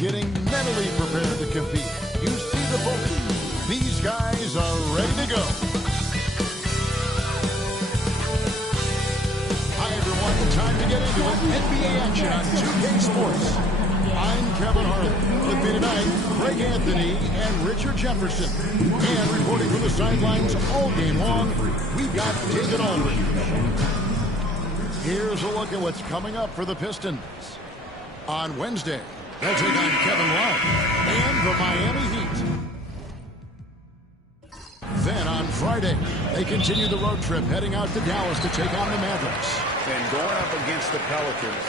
getting mentally prepared to compete. You see the focus. These guys are ready to go. Hi, everyone. Time to get into it. NBA action on 2K Sports. I'm Kevin Harlan. With me tonight, Greg Anthony and Richard Jefferson. And reporting from the sidelines all game long, we've got David Aldridge. Here's a look at what's coming up for the Pistons. On Wednesday, they'll take on Kevin Love and the Miami Heat. Then on Friday, they continue the road trip heading out to Dallas to take on the Mavericks. And going up against the Pelicans,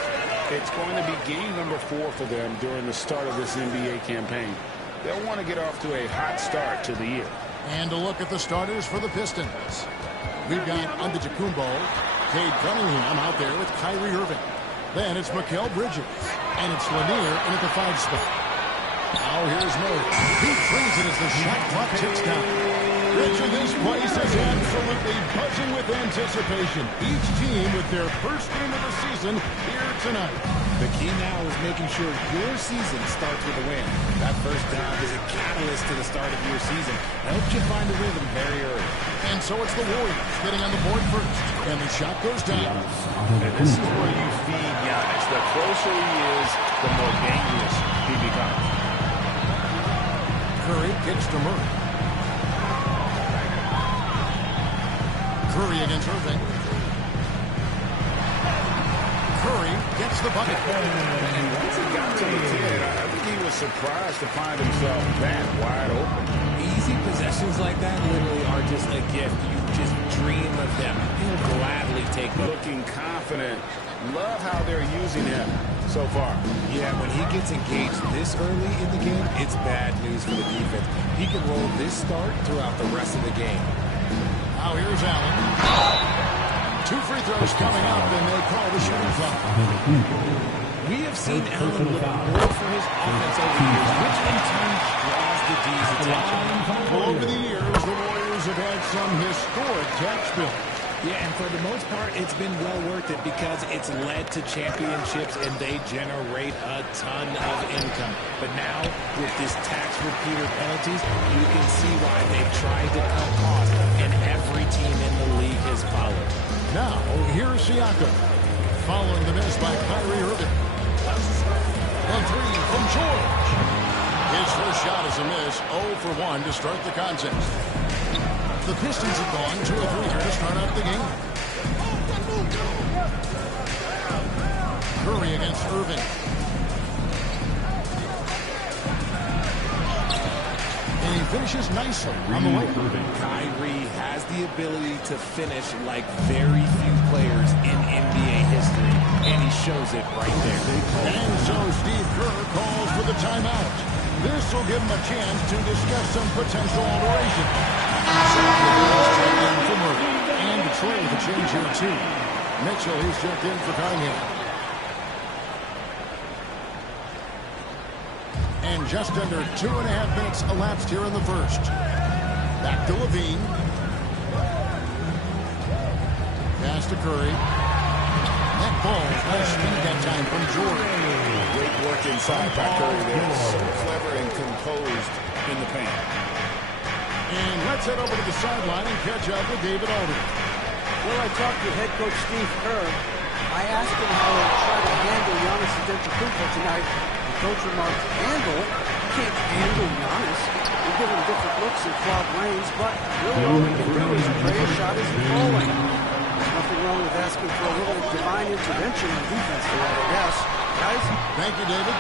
it's going to be game number 4 for them during the start of this NBA campaign. They'll want to get off to a hot start to the year. And a look at the starters for the Pistons. We've got Antetokounmpo, Cade Cunningham out there with Kyrie Irving. Then it's Mikal Bridges. And it's Lanier in at the 5 spot. Now here's Murray. He brings it as the shot clock ticks down. Richard, this place is absolutely buzzing with anticipation. Each team with their first game of the season here tonight. The key now is making sure your season starts with a win. That first down is a catalyst to the start of your season. Helps you find a rhythm very early. And so it's the Warriors getting on the board first. And the shot goes down. And this is where you feed Giannis. The closer he is, the more dangerous he becomes. Curry kicks to Murray. Curry against Irving. Curry gets the bucket. And once he got to the 10, I think he was surprised to find himself that wide open. Easy possessions like that literally are just a gift. You just dream of them. He'll gladly take them. Looking confident. Love how they're using him so far. Yeah, when he gets engaged this early in the game, it's bad news for the defense. He can roll this start throughout the rest of the game. Now here's Allen. 2 free throws coming up, and they call the shooting foul. We have seen Allen look more for his offense over the years, which in turn draws the D's attention. Well, over the years, the Warriors have had some historic tax bills. Yeah, and for the most part, it's been well worth it because it's led to championships and they generate a ton of income. But now, with this tax repeater penalties, you can see why they've tried to cut costs, and every team in the league has followed. Now, here's Siakam, following the miss by Kyrie Irving. A 3 from George. His first shot is a miss, 0 for 1 to start the contest. The Pistons have gone 2 of 3 here to start out the game. Curry against Irving. And he finishes nicely on the way. Kyrie has the ability to finish like very few players in NBA history, and he shows it right there. And so Steve Kerr calls for the timeout. This will give him a chance to discuss some potential alterations. Checked in for Murray. And Detroit with a change here, too. Mitchell, he's checked in for Cunningham. And just under 2.5 minutes elapsed here in the first. Back to Levine. Pass to Curry. That ball has speed that time from Jordan. Great work inside by Curry there. So clever and composed in the paint. And let's head over to the sideline and catch up with David Aldridge. Well, I talked to head coach Steve Kerr. I asked him how he'll try to handle Giannis Antetokounmpo tonight. The coach remarked, handle? You can't handle Giannis. You give him different looks and clogged lanes, but really all he can do is pray a shot isn't falling. There's nothing wrong with asking for a little divine intervention on defense for that, I guess. Guys? Thank you, David.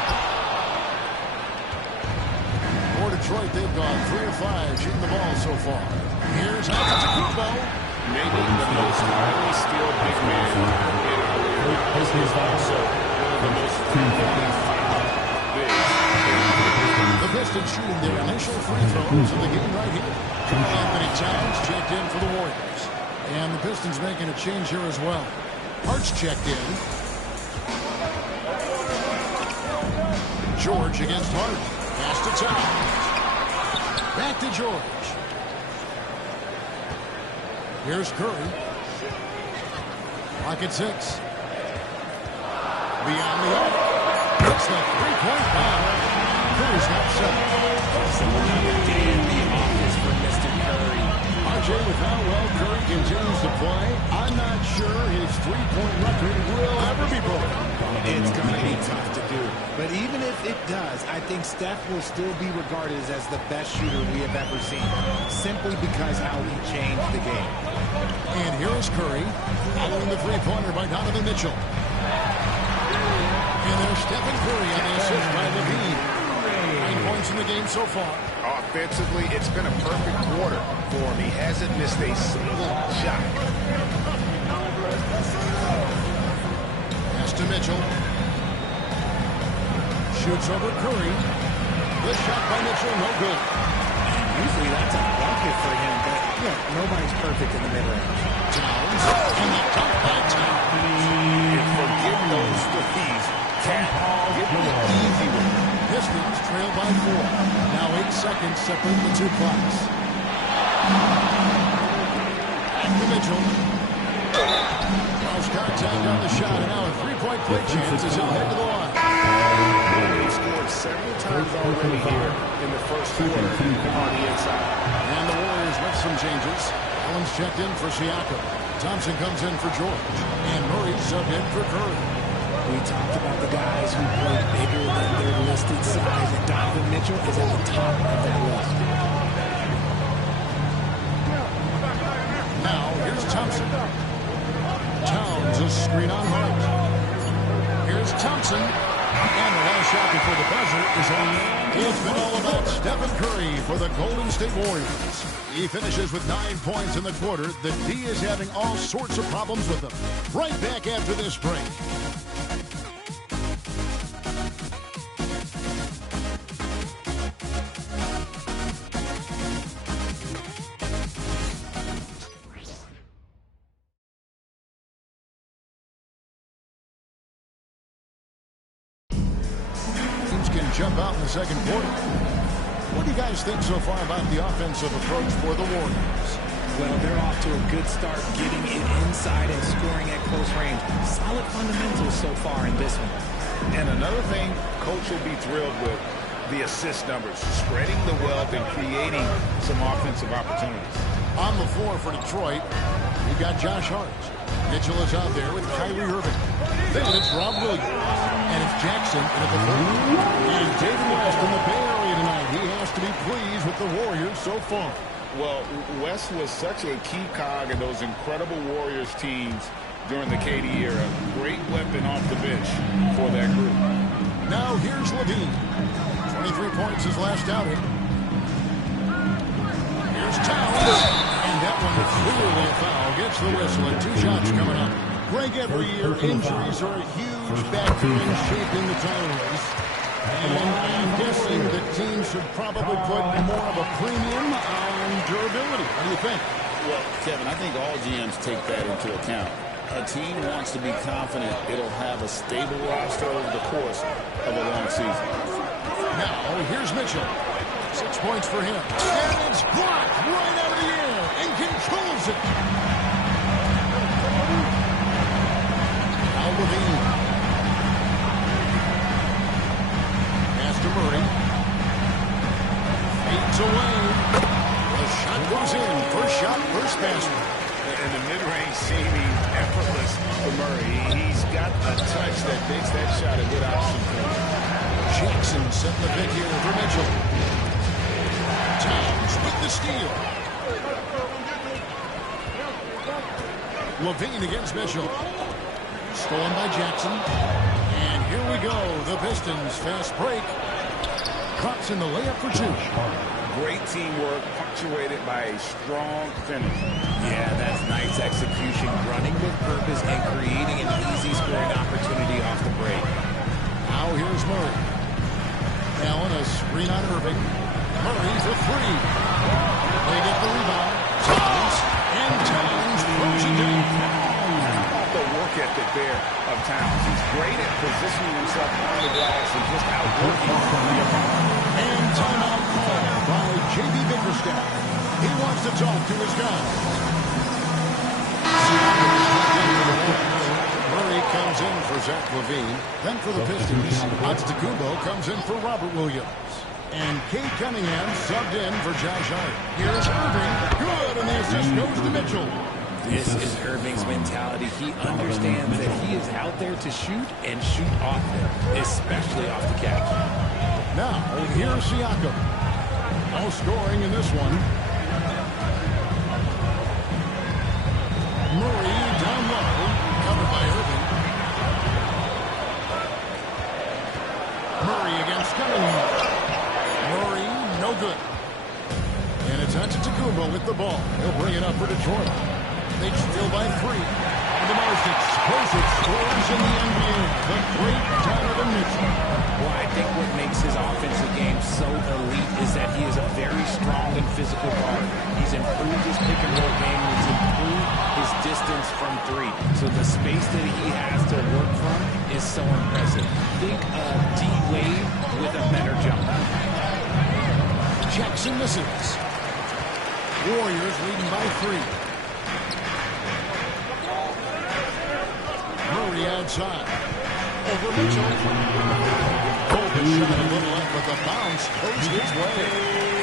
For Detroit, they've gone 3 of 5 shooting the ball so far. Here's Antetokounmpo. Maybe the most highly skilled big man in our league. He's also one of the most physically fouled bigs. The Pistons shooting their initial free throws in the game right here. Anthony Towns checked in for the Warriors. And the Pistons making a change here as well. Hart's checked in. George against Hart. Pass to Towns. Back to George. Here's Curry. Clock at 6. Beyond the arc. It's the three-point bomb. Mitchell. Another day in the office for Mr. Curry. RJ, with how well Curry continues to play, I'm not sure his three-point record will ever be broken. It's going to be tough to do. But even if it does, I think Steph will still be regarded as the best shooter we have ever seen, simply because how he changed the game. And here is Curry, following the three-pointer by Donovan Mitchell. And there's Stephen Curry on the assist by Levine. 9 points in the game so far. Offensively, it's been a perfect quarter for him. He hasn't missed a single shot. Pass to Mitchell. Shoots over Curry. The shot by Mitchell, no good. And usually that's a bucket for him, but look, nobody's perfect in the mid-range. Towns, and the dunk by Towns. And forget those threes. Cat, get the easy one. Pistons trail by 4. Now 8 seconds separate the two clocks. Back to Mitchell. Cross contact on the shot, and now a three-point play chance as he'll head to the line. They've scored several times already here in the first quarter on the inside. And the Warriors with some changes. Allen's checked in for Siakam. Thompson comes in for George. And Murray subbed in for Curry. We talked about the guys who play bigger than their listed size, and Donovan Mitchell is at the top of that list. Now, here's Thompson. Towns, a screen on Hart. Here's Thompson. And the last shot before the buzzer is on. It's been all about Stephen Curry for the Golden State Warriors. He finishes with 9 points in the quarter. The D is having all sorts of problems with him. Right back after this break. Can jump out in the second quarter. What do you guys think so far about the offensive approach for the Warriors? Well, they're off to a good start getting it inside and scoring at close range. Solid fundamentals so far in this one. And another thing Coach will be thrilled with, the assist numbers, spreading the wealth and creating some offensive opportunities. On the floor for Detroit, we've got Josh Hart. Mitchell is out there with Kyrie Irving. Then it's Rob Williams. And it's Jackson in at the third. And David West in the Bay Area tonight. He has to be pleased with the Warriors so far. Well, West was such a key cog in those incredible Warriors teams during the KD era. Great weapon off the bench for that group. Now here's Levine. 23 points his last outing. Here's Towns. And that one clearly a foul. Gets the whistle and 2 shots coming up. Greg, every year injuries are a huge factor in shaping the title race. And I'm guessing the team should probably put more of a premium on durability. What do you think? Well, Kevin, I think all GMs take that into account. A team wants to be confident it'll have a stable roster over the course of a long season. Now, here's Mitchell. 6 points for him. And it's blocked right out of the air and controls it. Now Levine. Pass to Murray. Fades away. The shot goes in. First shot, first basket. And the mid-range seeming effortless for Murray. He's got a touch that makes that shot a good option for him. Jackson setting the pick here for Mitchell. Towns with the steal. Levine against Mitchell. Stolen by Jackson. And here we go. The Pistons fast break. Crops in the layup for 2. Great teamwork punctuated by a strong finish. Yeah, that's nice execution. Running with purpose and creating an easy scoring opportunity off the break. Now here's Murray. Allen a screen on Irving. Murray for 3. They get the rebound. Towns. And Towns throws it down. The work ethic there of Towns. He's great at positioning himself on the glass and just outworking the opponent. And timeout call by J.B. Bickerstaff. He wants to talk to his guys. Murray comes in for Zach LaVine. Then for the Pistons, Antetokounmpo comes in for Robert Williams. And Cade Cunningham subbed in for Josh Hart. Here's Irving. Good, and the assist goes to Mitchell. This is Irving's mentality. He understands that he is out there to shoot and shoot often, especially off the catch. Now, here's Siakam. No scoring in this one. Murray down low, covered by Irving. Murray against Cunningham. Murray, no good. And it's Antetokounmpo with the ball. He'll bring it up for Detroit. They steal by 3. One of the most explosive scorers in the NBA. The great Donovan Mitchell. Well, I think what makes his offensive game so elite is that he is a very strong and physical guard. He's improved his pick and roll game, and he's improved his distance from 3. So the space that he has to work from is so impressive. Think of D-Wade with a better jump. Jackson misses. Warriors leading by 3. Murray outside. Over Mitchell. Colby shot a little left, but the bounce goes his way.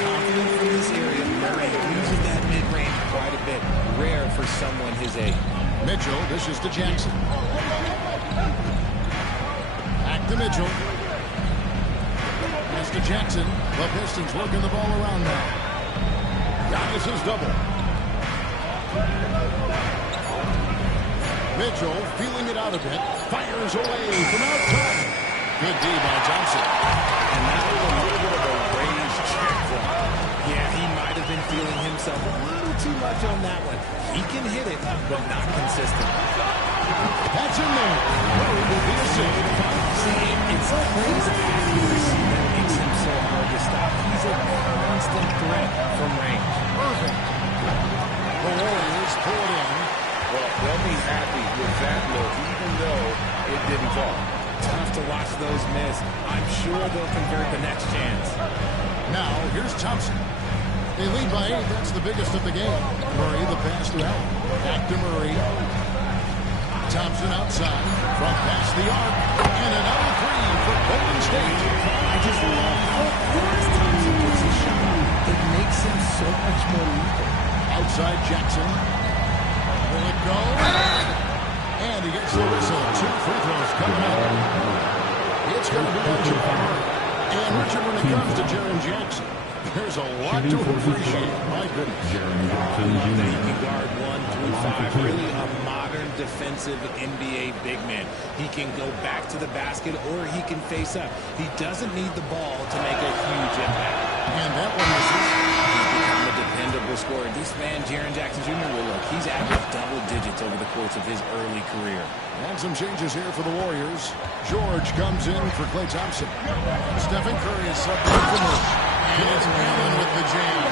Confident from this area, Murray uses that mid-range quite a bit. Rare for someone his age. Mitchell dishes to Jackson. Back to Mitchell. Pass to Jackson. The Pistons working the ball around now. Giannis is double. Mitchell feeling it out a bit. Fires away from outside. Good D by Thompson. And that was a little bit of a range check for him. Yeah, he might have been feeling himself a little too much on that one. He can hit it, but not consistent. That's in there. Murray will be a save. See, it's his accuracy that makes him so hard to stop. He's a constant threat from range. Perfect. The Warriors pull it in. Well, they'll be happy with that look, even though it didn't fall. Tough to watch those miss. I'm sure they'll convert the next chance. Now, here's Thompson. They lead by 8. That's the biggest of the game. Murray, the pass to Allen. Back to Murray. Thompson outside. From past the arc. And another 3 for Golden State. I just love how fast Thompson gets his shot off. It makes him so much more lethal. Outside Jackson. Will it go? And he gets the whistle. 2 free throws coming out. It's going to be on Jabbar. And Richard, when it comes to Jaren Jackson, there's a lot to appreciate. My goodness. That he can guard 1 through 5. Really a modern defensive NBA big man. He can go back to the basket or he can face up. He doesn't need the ball to make a huge impact. And that one misses. He's become a dependable scorer. This man, Jaren Jackson Jr., well, look, he's averaged double digits over the course of his early career. And some changes here for the Warriors. George comes in for Klay Thompson. Stephen Curry is subbed in for Murray. And it's Allen with the jam.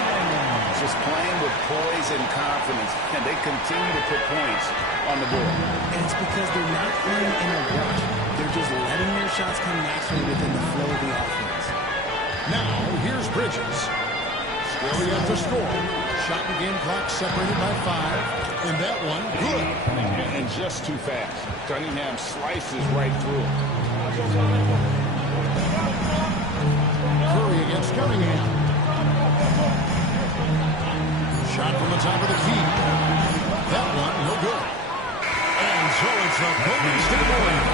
Just playing with poise and confidence, and they continue to put points on the board. And it's because they're not playing in a rush. They're just letting their shots come naturally within the flow of the offense. Now, here's Bridges. Still yet to score. Shot and game clock separated by 5. And that one, good. And just too fast. Cunningham slices right through him. Curry against Cunningham. Shot from the top of the key. That one, no good. And so it's the Golden State Warriors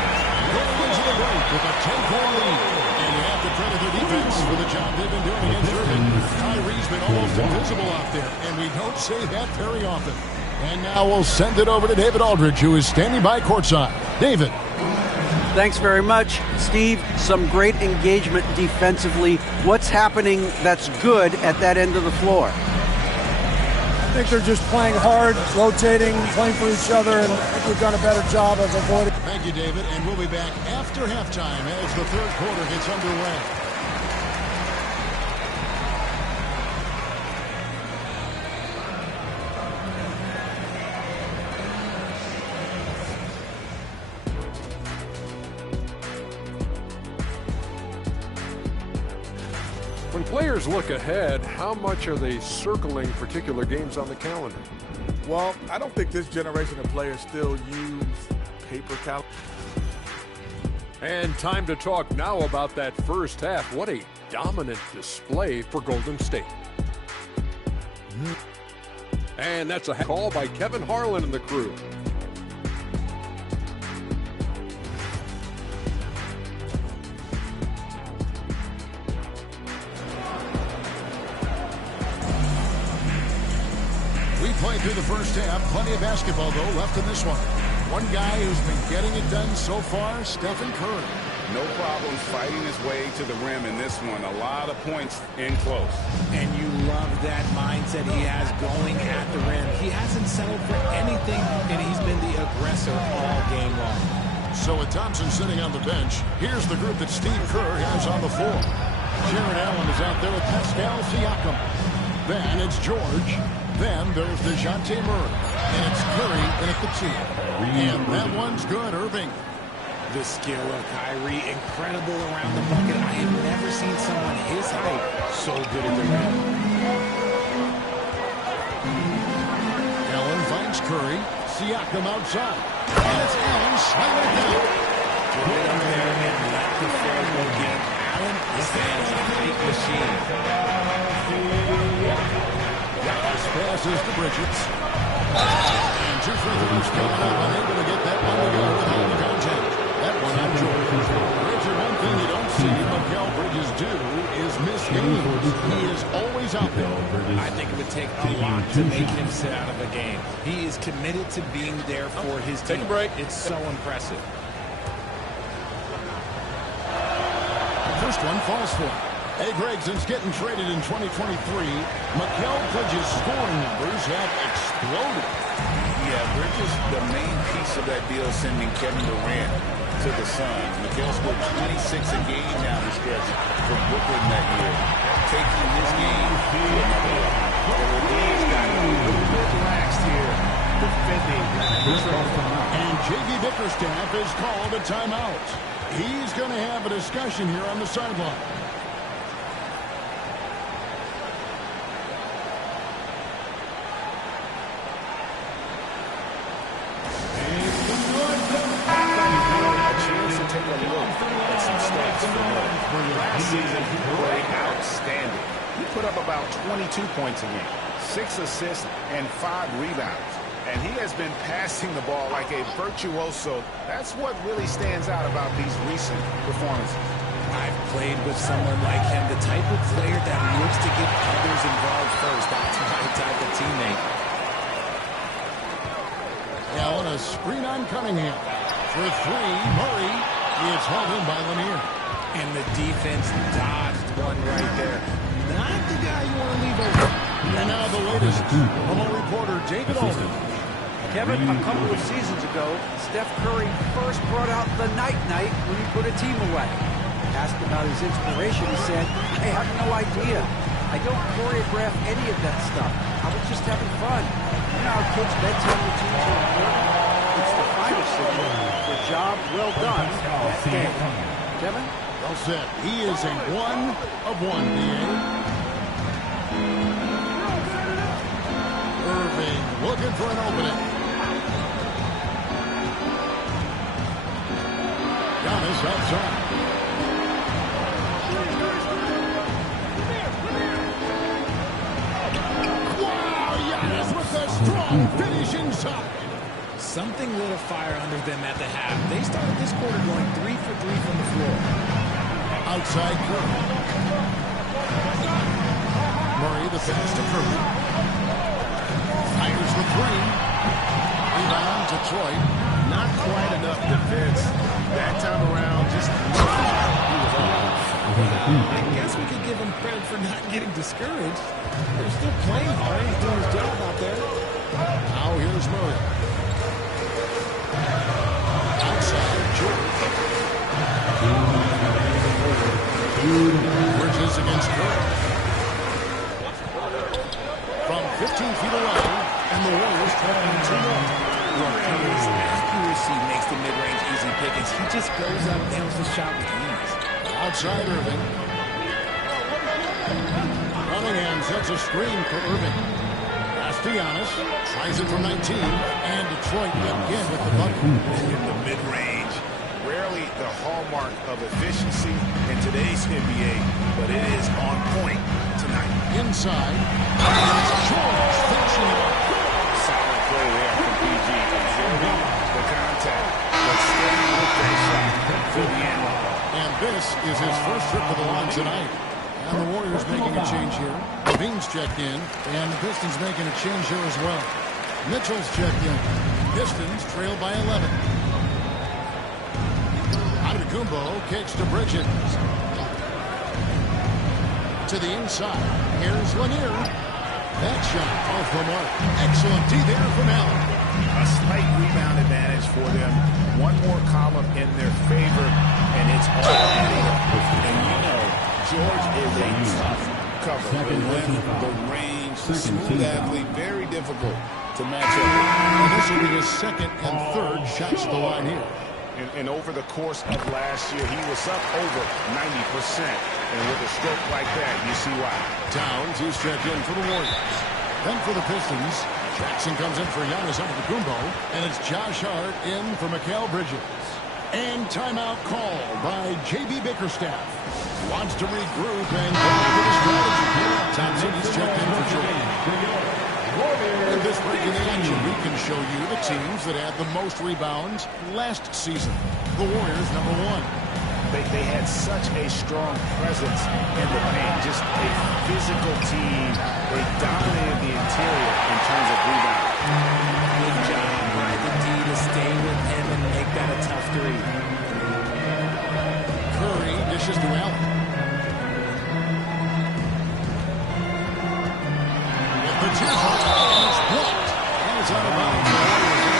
going into the break with a 10-point lead. And you have to credit their defense for the job they've been doing against Irving. Kyrie's been almost invisible out there, and we don't say that very often. And now we'll send it over to David Aldridge, who is standing by courtside. David. Thanks very much, Steve. Some great engagement defensively. What's happening that's good at that end of the floor? I think they're just playing hard, rotating, playing for each other, and I think we've done a better job of avoiding. Thank you, David. And we'll be back after halftime as the third quarter gets underway. When players look ahead, how much are they circling particular games on the calendar? Well, I don't think this generation of players still use paper calendar. And time to talk now about that first half. What a dominant display for Golden State. And that's a call by Kevin Harlan and the crew. We played through the first half. Plenty of basketball, though, left in this one. One guy who's been getting it done so far, Stephen Curry. No problems fighting his way to the rim in this one. A lot of points in close. And you love that mindset he has going at the rim. He hasn't settled for anything, and he's been the aggressor all game long. So with Thompson sitting on the bench, here's the group that Steve Kerr has on the floor. Jared Allen is out there with Pascal Siakam. Then it's George. Then there's DeJounte Murray. And it's Curry in at the two. And that one's good, Irving. The skill of Kyrie, incredible around the bucket. I have never seen someone his height so good at the rim. Allen finds Curry. Siakam outside. And it's Allen slamming it down. Get up there and let the floor go get him. Allen, this man is a height machine. Giannis passes to Bridges. And two free throws coming up. Unable to get that one to go without the contact. That one on George. Richard, one thing you don't see Mikal Bridges do is miss games. He is always out there. I think it would take a lot to make him sit out of a game. He is committed to being there for his team. Take a break. It's so impressive. First one falls for him. Hey, Gregson's getting traded in 2023. Mikal Bridges' scoring numbers have exploded. Yeah, Bridges, the main piece of that deal, sending Kevin Durant to the Suns. Mikal scored 26 a game down the stretch for Brooklyn that year, taking his game to another level. The Lee's got a little bit relaxed here, defending. And J.B. Bickerstaff has called a timeout. He's going to have a discussion here on the sideline. Last season, he played outstanding. He put up about 22 points a game, 6 assists, and 5 rebounds. And he has been passing the ball like a virtuoso. That's what really stands out about these recent performances. I've played with someone like him, the type of player that looks to get others involved first. That's my type of teammate. Now on a screen on Cunningham. For three, Murray. It's held in by Lanier. And the defense dodged one right there. Not the guy you want to leave over. And now the latest from our reporter, David Alden. Kevin, a couple of seasons ago, Steph Curry first brought out the night-night when he put a team away. Asked about his inspiration, he said, I have no idea. I don't choreograph any of that stuff. I was just having fun. You know how kids' bedtime routines are important? It's the final signal for a job well done that day. Kevin? Well said. He is a 1 of 1, B.A. Irving looking for an opening. Giannis outside. Wow, Giannis with a strong finish inside. Something lit a fire under them at the half. They started this quarter going 3 for 3 from the floor. Outside Curry. Murray the pass to Curry. Fires the three. Rebound Detroit. Not quite enough defense. That time around, just he was off. I guess we could give him credit for not getting discouraged. They're still playing hard. He's doing his job out there. Now here's Murray. Outside George. Bridges against Curry. From 15 feet away, and the Warriors trailing 2-1. Curry's accuracy makes the mid-range easy pickings. He just goes up and nails the shot with ease. Outside Irving. Cunningham sets a screen for Irving. Giannis tries it from 19, and Detroit again with the bucket. In the mid-range, rarely the hallmark of efficiency in today's NBA, but it is on point tonight. Inside. George finishing it up. Solid play there from PG. Absorbing the contact, but staying with that shot for the end. And this is his first trip to the line tonight. And the Warriors making a change here. Levine's checked in, and the Pistons making a change here as well. Mitchell's checked in. Pistons trail by 11. Antetokounmpo kicks to Bridges. To the inside. Here's Lanier. That shot off the mark. Excellent D there from Allen. A slight rebound advantage for them. One more column in their favor, and it's all adding up. And you know, George is a tough cover. The length, the range, smooth athlete, very difficult to match up with. And this will be his second and third shots at the line here. And over the course of last year, he was up over 90%. And with a stroke like that, you see why. Towns is checked in for the Warriors. Then for the Pistons, Jackson comes in for Giannis Antetokounmpo, and it's Josh Hart in for Mikal Bridges. And timeout called by J.B. Bickerstaff. Wants to regroup and go with a strategy here. Thompson is checked in for Jordan. In this break in the action, we can show you the teams that had the most rebounds last season. The Warriors, number one. They had such a strong presence in the paint, just a physical team. They dominated the interior in terms of rebound. Good job by the D to stay with him and make that a tough three. Curry dishes to Allen. With the tip, and it's blocked. And it's out of bounds. The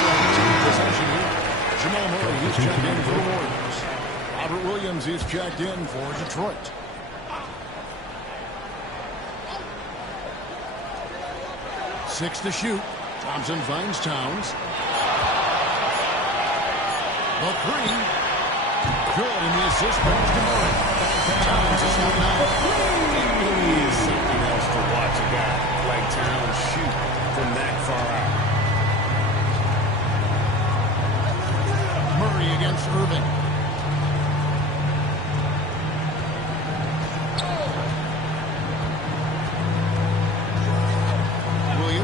Warriors have a possession here. Jamal Murray, he's checked in for the Warriors. Robert Williams is checked in for Detroit. Six to shoot. Thompson finds Towns. The three. Good, and the assist goes to Murray. Towns is not now. It really is something else to watch a guy like Towns shoot from that far out. Murray against Irving.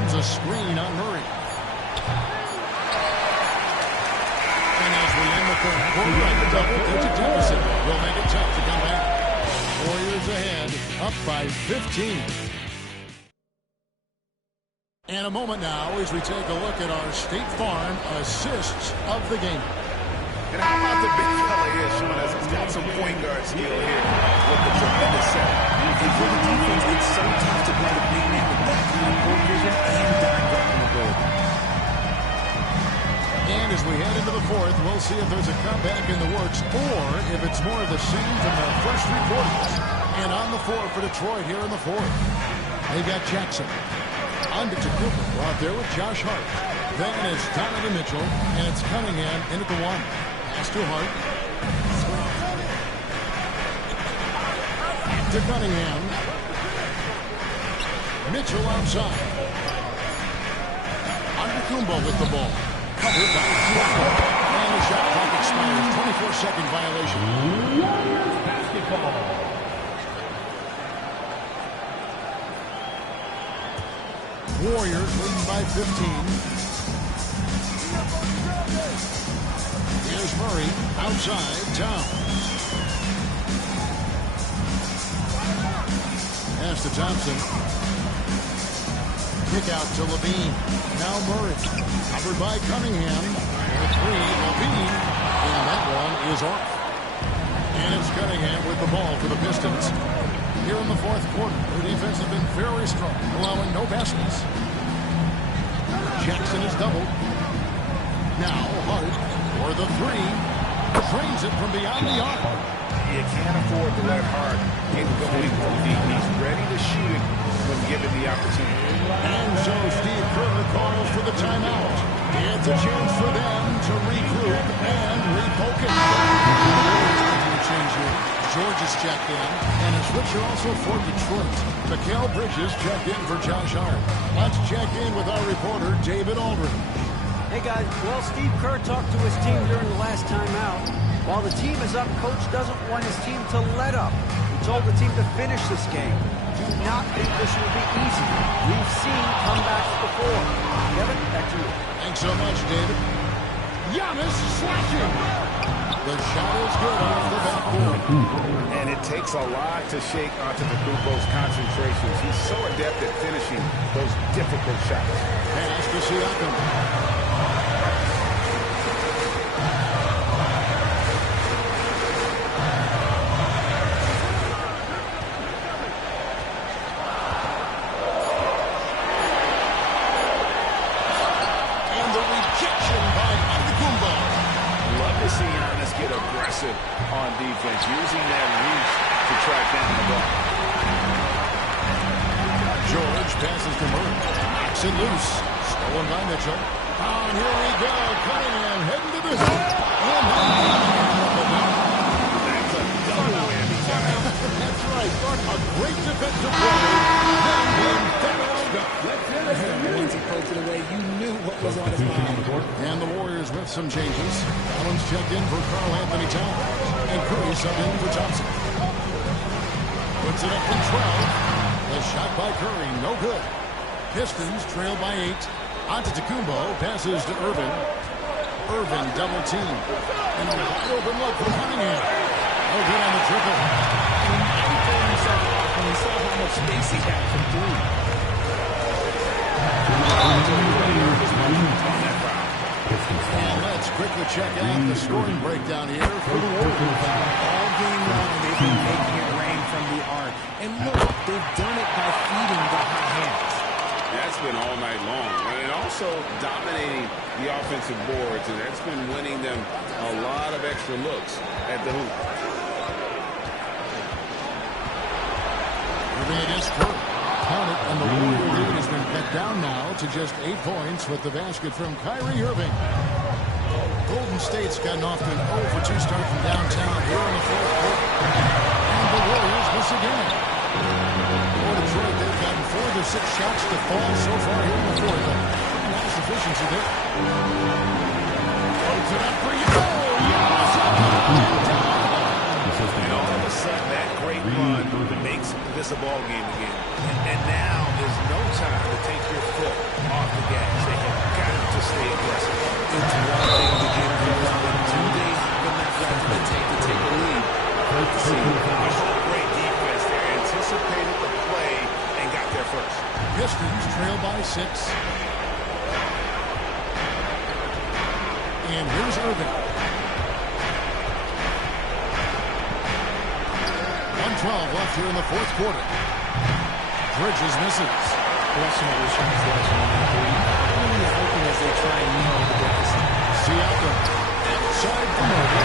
A screen on Murray. And as we end the third quarter, a double-digit deficit will make it tough to come back. Warriors ahead, up by 15. And a moment now as we take a look at our State Farm assists of the game. And how about the big fella here showing us he's got some point guard skill here with the tremendous setup. And for the defense, it's so tough to play the big man with that kind of court vision and dime ability. And as we head into the fourth, we'll see if there's a comeback in the works or if it's more of the same from the first three quarters. And on the floor for Detroit here in the fourth. They got Jackson. Antetokounmpo out there with Josh Hart. Then it's Donovan Mitchell, and it's Cunningham in at the one. Pass to Hart. To Cunningham. Mitchell outside. Antetokounmpo with the ball. Covered by Thiago. And the shot clock expires. 24-second violation. Basketball. Warriors leading by 15. Here's Murray outside. Towns. Pass to Thompson. Kick out to Levine. Now Murray. Covered by Cunningham. And three, Levine. And that one is off. And it's Cunningham with the ball for the Pistons. Here in the fourth quarter, their defense has been very strong, allowing no baskets. Jackson is doubled. Now Hart for the three. Drains it from beyond the arc. You can't afford to let Hart get going from deep. He's ready to shoot it when given the opportunity. And so Steve Kerr calls for the timeout. It's a chance for them to regroup and refocus. Change here. George is checked in, and a switcher also for Detroit. Mikal Bridges checked in for Josh Hart. Let's check in with our reporter, David Aldridge. Hey, guys. Well, Steve Kerr talked to his team during the last timeout, While the team is up, coach doesn't want his team to let up. He told the team to finish this game. Do not think this will be easy. We've seen comebacks before. Kevin, back to you. Thanks so much, David. Giannis slashing. The shot is good off the backboard. And it takes a lot to shake Antetokounmpo's concentrations. He's so adept at finishing those difficult shots. Pass to Siakam. On defense, using that reach to track down the ball. George passes to Murray. Knocks it loose. Stolen by Mitchell. Oh, and here we go. Cunningham heading to the hoop. That's a double whammy time. That's right. A great defensive play. Then being fouled up. Once he poked it away, you knew what was on his mind. And the Warriors with some changes. Allen's checked in for Karl Anthony Towns. And Curry subbed in for Thompson. Puts it up from 12. The shot by Curry, no good. Pistons trail by 8. Antetokounmpo passes to Irvin. Irvin double team. And a wide open look for Cunningham. No good on the triple. He told himself off when he saw how much space he had from three. And let's quickly check out the scoring breakdown here for the Warriors. All game long, they've been making it rain from the arc. And look, they've done it by feeding the hot hands. That's been all night long. And also dominating the offensive boards, and that's been winning them a lot of extra looks at the hoop. Irving against Curry. Count it, and the Warrior lead has been cut down now to just 8 points with the basket from Kyrie Irving. Golden State's gotten off to an 0 for 2 start from downtown here in the fourth quarter. And the Warriors miss again. For Detroit, they've gotten 4 of their 6 shots to fall so far here in the fourth. Nice efficiency there. Loads it up for you. And all of a sudden, that great run makes this a ball game again. And now there's no time to take your foot off the gas. They have got to stay aggressive. It's one thing to get close, but 2 days when that's going to take a lead. Great to see. Great defense there. Anticipated the play and got there first. Pistons trail by 6. And here's Irving. 1:12 left here in the fourth quarter. Bridges misses. Questionable shot selection on that three. Only hoping as they try and narrow the deficit. Siakam outside the middle.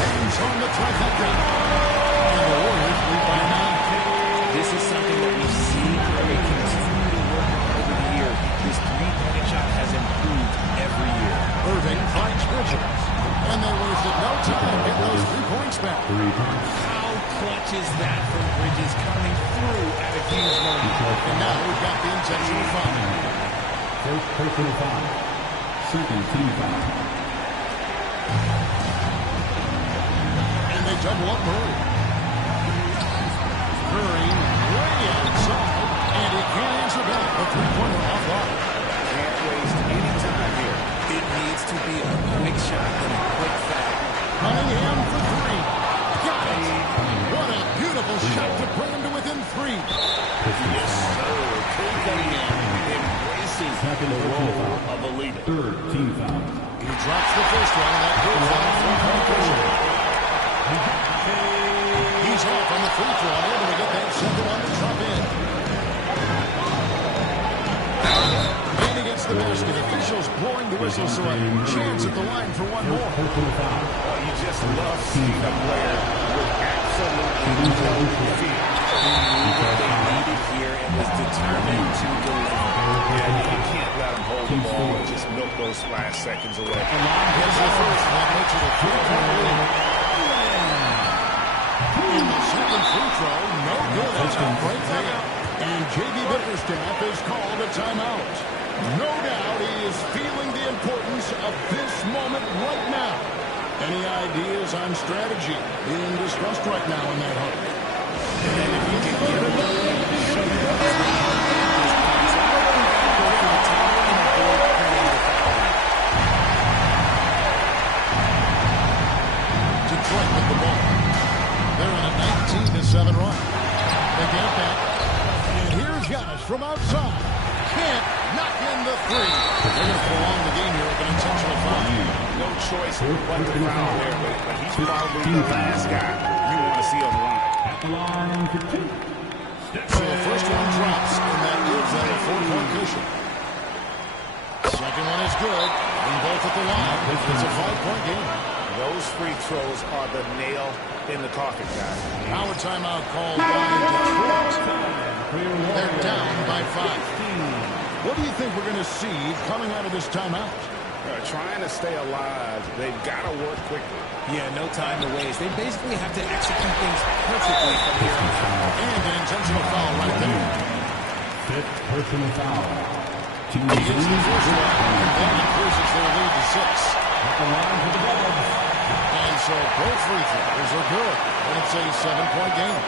James on the trifecta. And the Warriors lead by 9. This is something that we've seen Curry continue to work on over the year. His three-point shot has improved every year. Irving finds Bridges. And they wasted no time getting those 3 points back. How clutch is that from Bridges coming through at a huge moment? And now we've got the intentional foul. First personal foul. Second team foul. And they double up Murray. Murray way outside. And he can't answer back. A 3-pointer offline. Can't waste any time here. It needs to be a quick shot and a quick foul. Cunningham for 3. Got it. What a beautiful shot to bring him to within 3. Yes, sir. Cade Cunningham embracing the role of a leader. Third team foul. He drops the first one on that good foul from front pressure. He's off on the free throw, able to get that second one to drop in. And he gets the basket. Officials blowing the whistle, so a chance at the line for one more. Oh, you just love seeing a player with absolutely no fear. He knew what they needed here and was determined to deliver. Yeah, you can't let him hold the ball and just milk those last seconds away. Here's the first. That makes it a 3-point lead. And the second free throw, no good. That's right there. And J.B. Bickerstaff has called a timeout. No doubt he is feeling the importance of this moment right now. Any ideas on strategy being discussed right now in that home? And if you can get him the lead, show him as they can get this point. So I'm going back to the towel and avoid playing the foul. Detroit with the ball. They're on a 19-7 run. They get it back. And here's Giannis from outside. Can't knock in the three. They're going to prolong the game here with an intentional foul. No choice but to foul there, but he's probably the last guy you want to see on the line. At the line for 2. So the first one drops, and that gives them a 4-point cushion. Second one is good, and both at the line. It's a 5-point game. Those free throws are the nail in the coffin, guys. Now a timeout called by Detroit. They're down by 5. What do you think we're going to see coming out of this timeout? Trying to stay alive, they've got to work quickly. Yeah, no time to waste. They basically have to execute things perfectly from here on out. And an intentional foul right there. 5th personal foul. He gets the first one, and that increases their lead to 6. At the line for the Bulls. And so both free throws are good. And it's a 7-point game.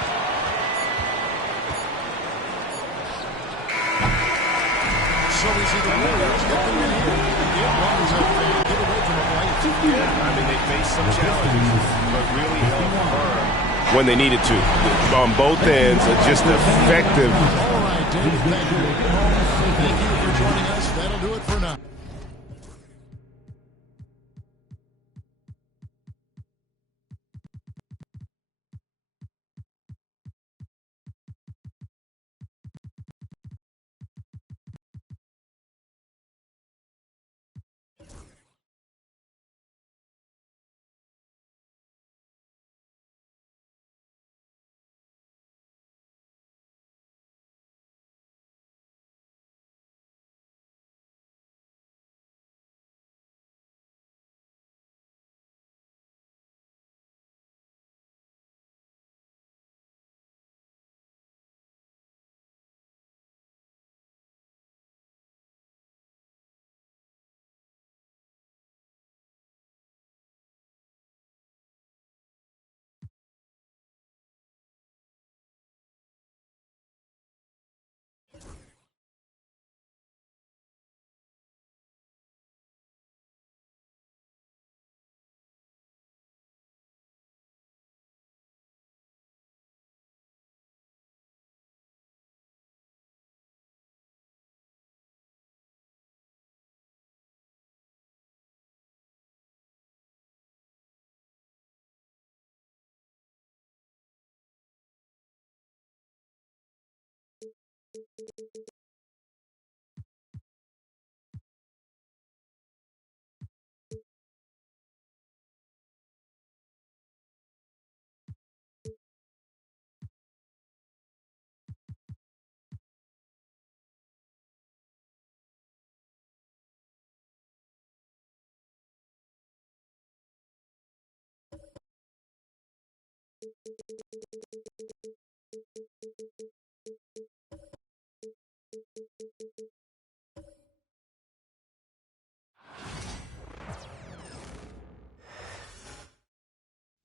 So we see the Warriors get the win here. It was a fan get away from them late. Yeah, I mean, they faced some challenges, but really held firm when they needed to. On both ends, just effective. All right, David, thank you. Thank you for joining us. That'll do it for now.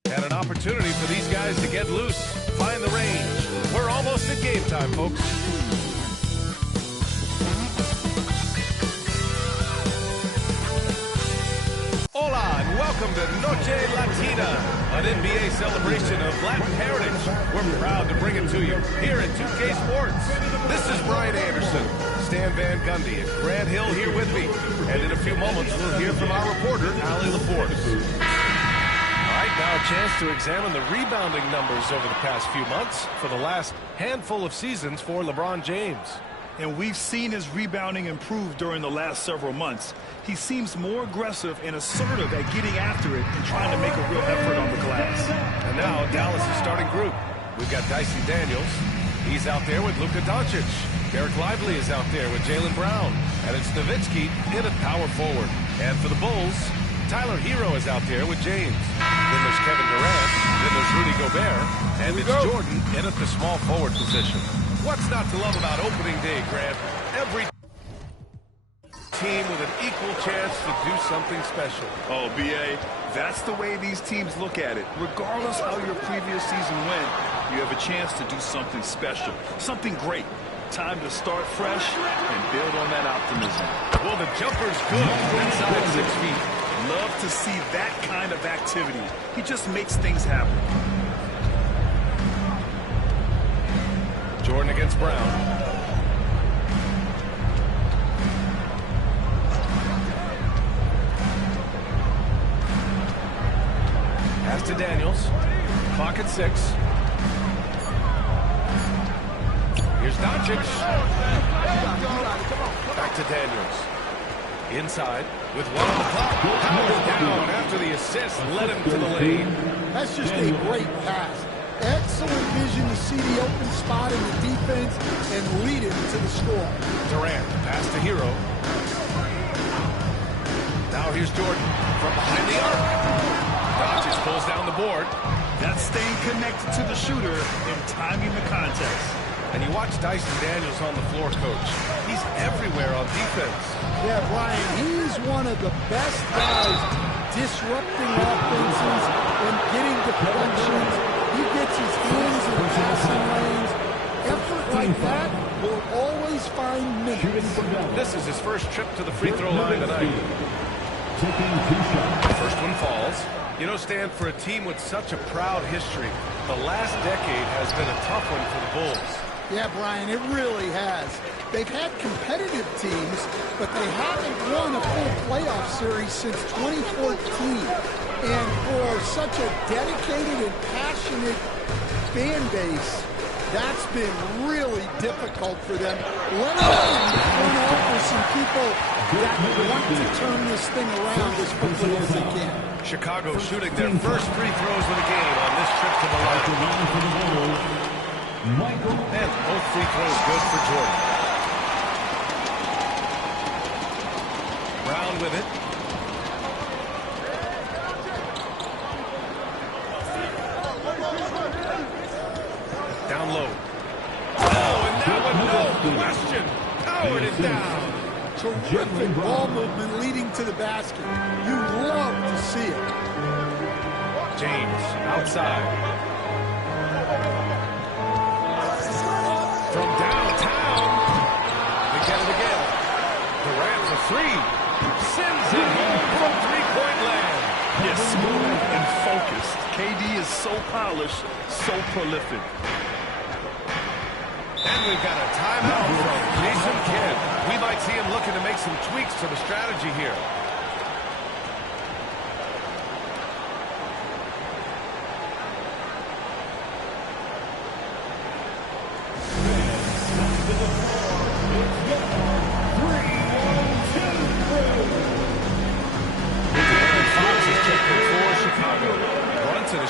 And an opportunity for these guys to get loose, find the range. We're almost at game time, folks. Hola, and welcome to Noche Latina, an NBA celebration of Latin heritage. We're proud to bring it to you here at 2K Sports. This is Brian Anderson, Stan Van Gundy, and Grant Hill here with me. And in a few moments, we'll hear from our reporter, Allie LaForce. Now a chance to examine the rebounding numbers over the past few months for the last handful of seasons for LeBron James. And we've seen his rebounding improve during the last several months. He seems more aggressive and assertive at getting after it and trying to make a real effort on the glass. And now Dallas' starting group. We've got Dyson Daniels. He's out there with Luka Doncic. Derek Lively is out there with Jaylen Brown. And it's Nowitzki in at power forward. And for the Bulls, Tyler Hero is out there with James. Then there's Kevin Durant. Then there's Rudy Gobert. And it's Jordan in at the small forward position. What's not to love about opening day, Grant? Team with an equal chance to do something special. Oh, B.A., that's the way these teams look at it. Regardless how your previous season went, you have a chance to do something special, something great. Time to start fresh and build on that optimism. Well, the jumper's good inside 6 feet. Love to see that kind of activity. He just makes things happen. Jordan against Brown. Pass to Daniels. Clock at 6. Here's Doncic. Back to Daniels. Inside with one on the clock. Pounded down after the assist led him to the lane. That's just a great pass. Excellent vision to see the open spot in the defense and lead him to the score. Durant, pass to Hero. Now here's Jordan from behind the arc. Doncic pulls down the board. That's staying connected to the shooter and timing the context. And you watch Dyson Daniels on the floor, Coach. He's everywhere on defense. Yeah, Brian, he's one of the best guys disrupting offenses and getting deflections. He gets his hands in the passing lanes. Effort like that will always find minutes. This is his first trip to the free throw line tonight. First one falls. You know, Stan, for a team with such a proud history, the last decade has been a tough one for the Bulls. Yeah, Brian, it really has. They've had competitive teams, but they haven't won a full playoff series since 2014. And for such a dedicated and passionate fan base, that's been really difficult for them. Let alone the front office and people that want to turn this thing around as quickly as they can. Chicago shooting their first free throws of the game on this trip to the line. And both free throws good for Jordan. Brown with it. Down low. Oh, and that one, no question. Powered it down. Terrific ball movement leading to the basket. You love to see it. James outside. From downtown. They get it again. Durant for 3. Sends it home from three-point land. Yes, smooth and focused. KD is so polished, so prolific. And we've got a timeout from Jason Kidd. We might see him looking to make some tweaks to the strategy here.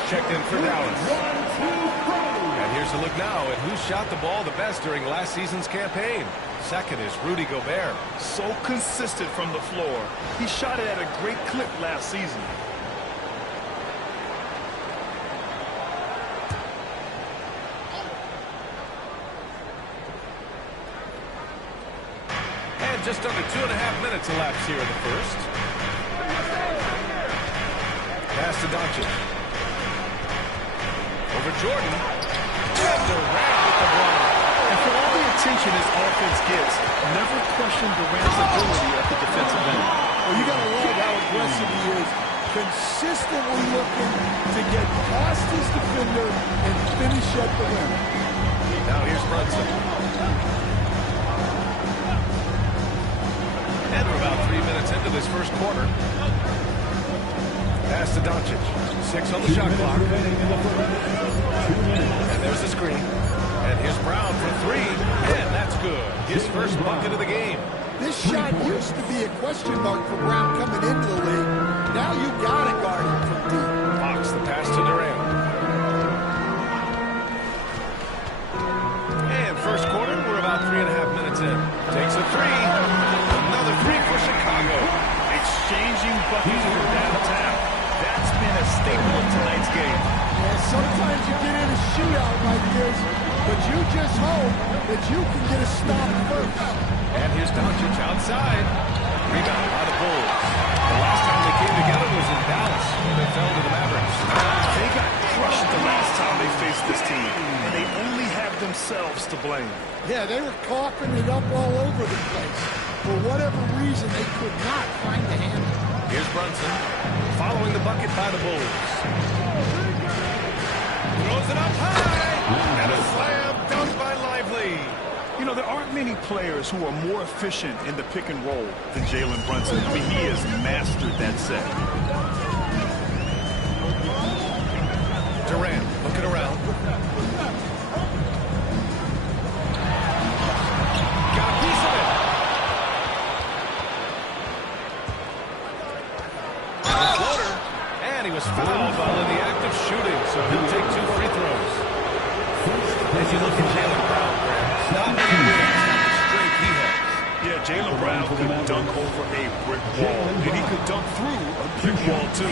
Checked in for Dallas. And here's a look now at who shot the ball the best during last season's campaign. Second is Rudy Gobert. So consistent from the floor. He shot it at a great clip last season. And just under 2.5 minutes elapsed here in the first. Pass to Doncic. Over Jordan. And Durant with the block. And for all the attention his offense gets, never question Durant's ability at the defensive end. Well, you got to love how aggressive he is. Consistently looking to get past his defender and finish at the rim. Now here's Brunson. And we're about 3 minutes into this first quarter. Pass to Doncic. 6 on the shot clock. And there's the screen. And here's Brown for 3. And that's good. His first bucket of the game. This shot used to be a question mark for Brown coming into the league. Now you got to guard him from deep. Fox the pass to Durant. And first quarter, we're about 3.5 minutes in. Takes a 3. Another 3 for Chicago. Exchanging buckets from downtown. That's been a staple of tonight's game. Yeah, sometimes you get in a shootout like this, but you just hope that you can get a stop first. And here's Doncic outside. Rebound by the Bulls. The last time they came together was in Dallas, where they fell to the Mavericks. They got crushed the last time they faced this team, and they only have themselves to blame. Yeah, they were coughing it up all over the place. For whatever reason, they could not find the handle. Here's Brunson, following the bucket by the Bulls. Throws it up high, and a slam dunk by Lively. You know, there aren't many players who are more efficient in the pick and roll than Jalen Brunson. I mean, he has mastered that set. Durant looking around. Got a piece of it. The floater. And he was fouled while in the act of shooting, so he'll take 2 free throws. As you look at Jalen Brown, not straight he has. Yeah, Jalen Brown could dunk over a brick wall, and he could dunk through a brick wall, too.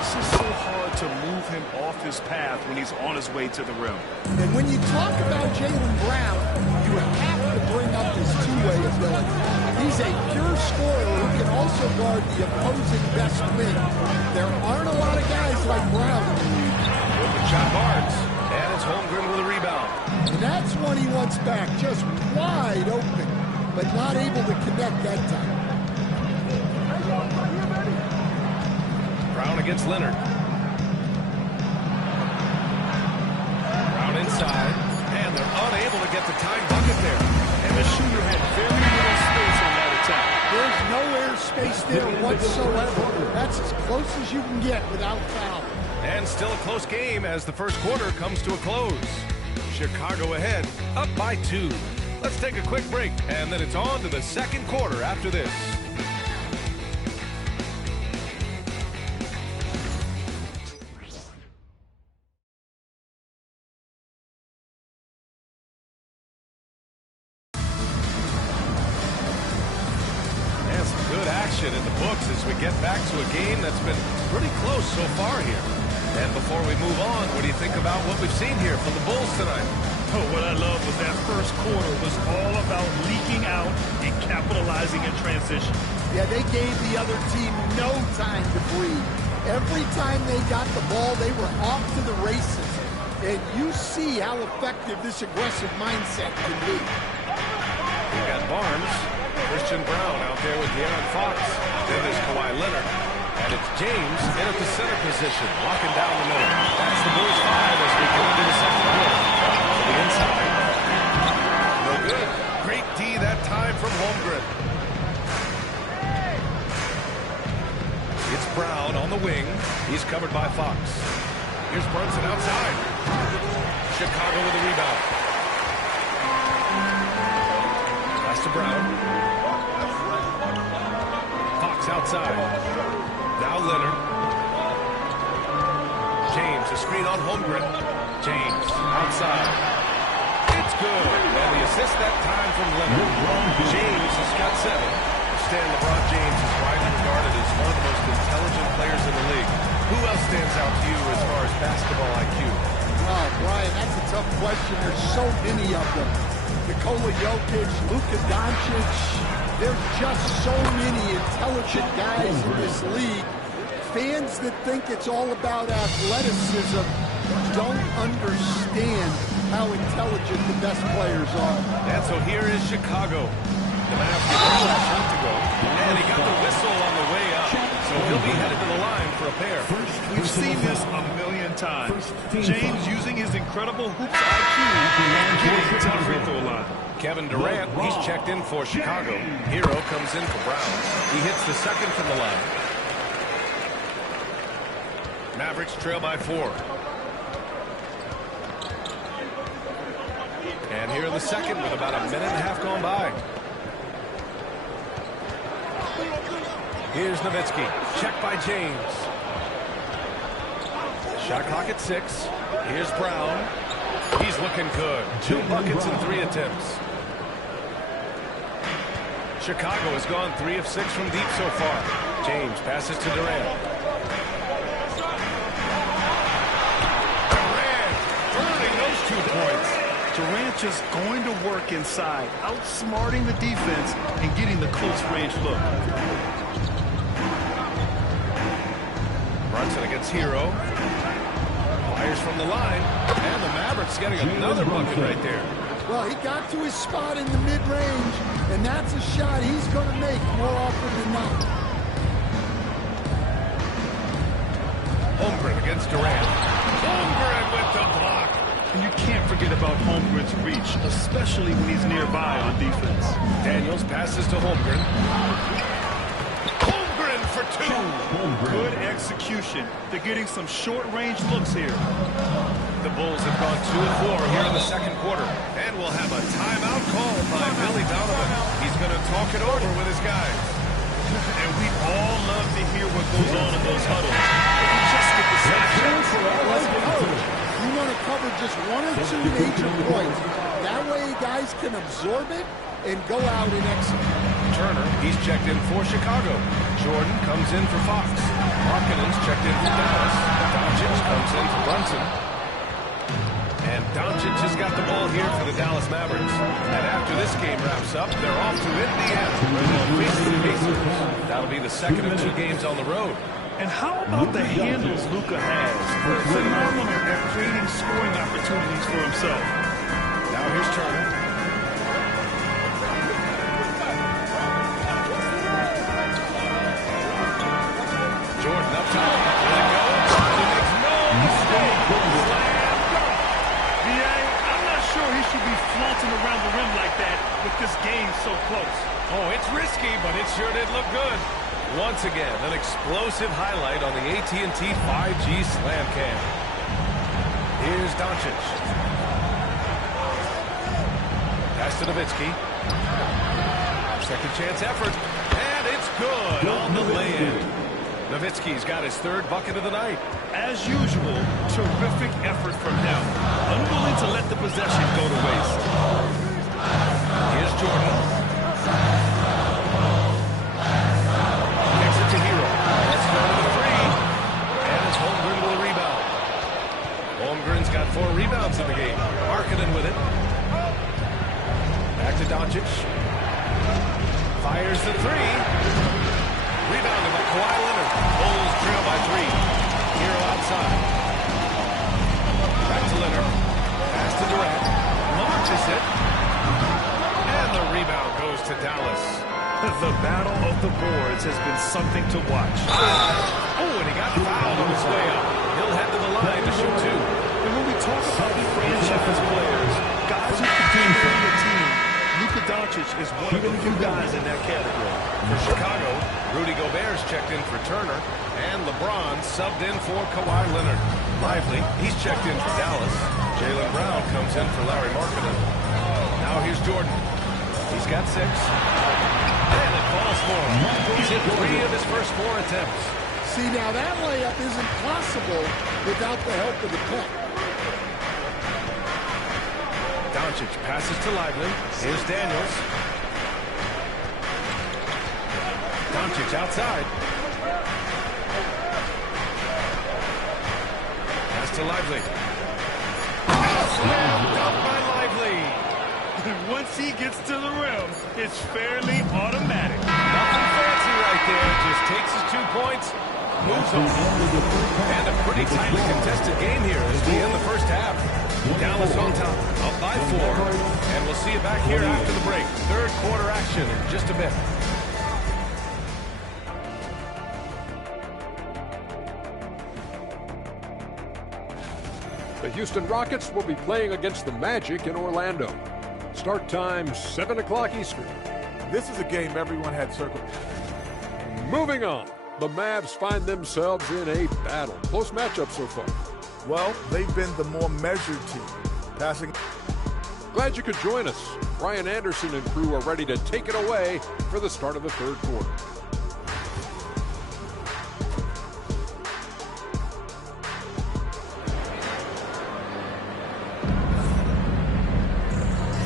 This is so hard to move him off his path when he's on his way to the rim. And when you talk about Jalen Brown, you have to bring up his two-way ability. He's a pure scorer who can also guard the opposing best wing. There aren't a lot of guys like Brown in the league. Open shot Barnes, and it's Holmgren with a rebound. And that's one he wants back, just wide open, but not able to connect that time. Brown against Leonard. Brown inside, and they're unable to get the tying bucket there. And the shooter had very little space on that attack. There's no air space there whatsoever. That's as close as you can get without foul. And still a close game as the first quarter comes to a close. Chicago ahead, up by 2. Let's take a quick break, and then it's on to the second quarter after this. And some good action in the books as we get back to a game that's been pretty close so far here. And before we move on, what do you think about what we've seen here from the Bulls tonight? Oh, what I love was that first quarter was all about leaking out and capitalizing in transition. Yeah, they gave the other team no time to breathe. Every time they got the ball, they were off to the races. And you see how effective this aggressive mindset can be. We've got Barnes, Christian Brown out there with De'Aaron Fox. Then there's Kawhi Leonard. And it's James in at the center position, locking down the middle. That's the Bulls 5 as we go into the second quarter. To the inside. No good. Great D that time from Holmgren. It's Brown on the wing. He's covered by Fox. Here's Brunson outside. Chicago with a rebound. Pass to Brown. Fox outside. Now Leonard. James, a screen on Holmgren. James, outside. It's good. And the assist that time from Leonard. James has got 7. Stan, LeBron James is widely regarded as one of the most intelligent players in the league. Who else stands out to you as far as basketball IQ? Oh, Brian, that's a tough question. There's so many of them. Nikola Jokic, Luka Doncic. There's just so many intelligent guys in this league. Fans that think it's all about athleticism don't understand how intelligent the best players are. And so here is Chicago. The Mavs get one last shot to go. And he got the whistle on the way up. So he'll be headed to the line for a pair. We've seen this a million times. James using his incredible hoops IQ and getting to the free throw line. Kevin Durant, he's checked in for Chicago. Hero comes in for Brown. He hits the second from the line. Mavericks trail by 4. And here in the second with about a minute and a half gone by. Here's Nowitzki. Check by James. Shot clock at 6. Here's Brown. He's looking good. 2 buckets in 3 attempts. Chicago has gone 3 of 6 from deep so far. James passes to Durant. Durant earning those 2 points. just going to work inside, outsmarting the defense and getting the close range look. Brunson against Hero. Fires from the line. And the Mavericks getting another bucket right there. Well, he got to his spot in the mid-range, and that's a shot he's going to make more often than not. Holmgren against Durant. Holmgren with the block. And you can't forget about Holmgren's reach, especially when he's nearby on defense. Daniels passes to Holmgren. Holmgren for two. Good execution. They're getting some short-range looks here. The Bulls have gone 2-4 here in the second quarter. And we'll have a timeout called by Billy Donovan. He's going to talk it over with his guys. And we all love to hear what goes on in those huddles. If you just get the sack. You want to cover just one or two major points. That way guys can absorb it and go out and execute. Turner, he's checked in for Chicago. Jordan comes in for Fox. Markkanen's checked in for Dallas. Doncic comes in for Brunson. And Doncic has got the ball here for the Dallas Mavericks. And after this game wraps up, they're off to Indiana, where they'll face the Pacers. That'll be the second of 2 games on the road. And how about the handles Luka has? Phenomenal at creating scoring opportunities for himself. Now here's Turner. Jordan up top. There it goes. He makes no mistake. Slam dunk. I'm not sure he should be flaunting around the rim like that with this game so close. Oh, it's risky, but it sure did look good. Once again, an explosive highlight on the AT&T 5G Slam Cam. Here's Doncic. Pass to Nowitzki. Second chance effort. And it's good on the lay-in. Nowitzki's got his 3rd bucket of the night. As usual, terrific effort from him. Unwilling to let the possession go to waste. Here's Jordan. Holmgren's got 4 rebounds in the game. Markkanen with it. Back to Doncic. Fires the 3. Rebounded by Kawhi Leonard. Bulls trail by 3. Hero outside. Back to Leonard. Pass to Durant. Launches it. And the rebound goes to Dallas. The battle of the boards has been something to watch. Oh, and he got fouled on his way up. He'll head to the line to shoot 2. And when we talk about franchise players, guys who compete for your team, Luka Doncic is one of the few guys in that category. For Chicago, Rudy Gobert's checked in for Turner, and LeBron subbed in for Kawhi Leonard. Lively, he's checked in for Dallas. Jaylen Brown comes in for Larry Markkanen. Now here's Jordan. He's got 6. And it falls for him. He's hit 3 of his first 4 attempts. See, now that layup isn't possible without the help of the cut. Doncic passes to Lively. Here's Daniels. Doncic outside. Pass to Lively. Slam dunk by Lively. Once he gets to the rim, it's fairly automatic. Nothing fancy right there. Just takes his 2 points. Moves on. And a pretty tightly contested game here as we end the first half. Dallas on top, up by 4. And we'll see you back here after the break. 3rd quarter action in just a bit. The Houston Rockets will be playing against the Magic in Orlando. Start time 7 o'clock Eastern. This is a game everyone had circled. Moving on. The Mavs find themselves in a battle. Close matchup so far. Well, they've been the more measured team. Passing. Glad you could join us. Brian Anderson and crew are ready to take it away for the start of the 3rd quarter.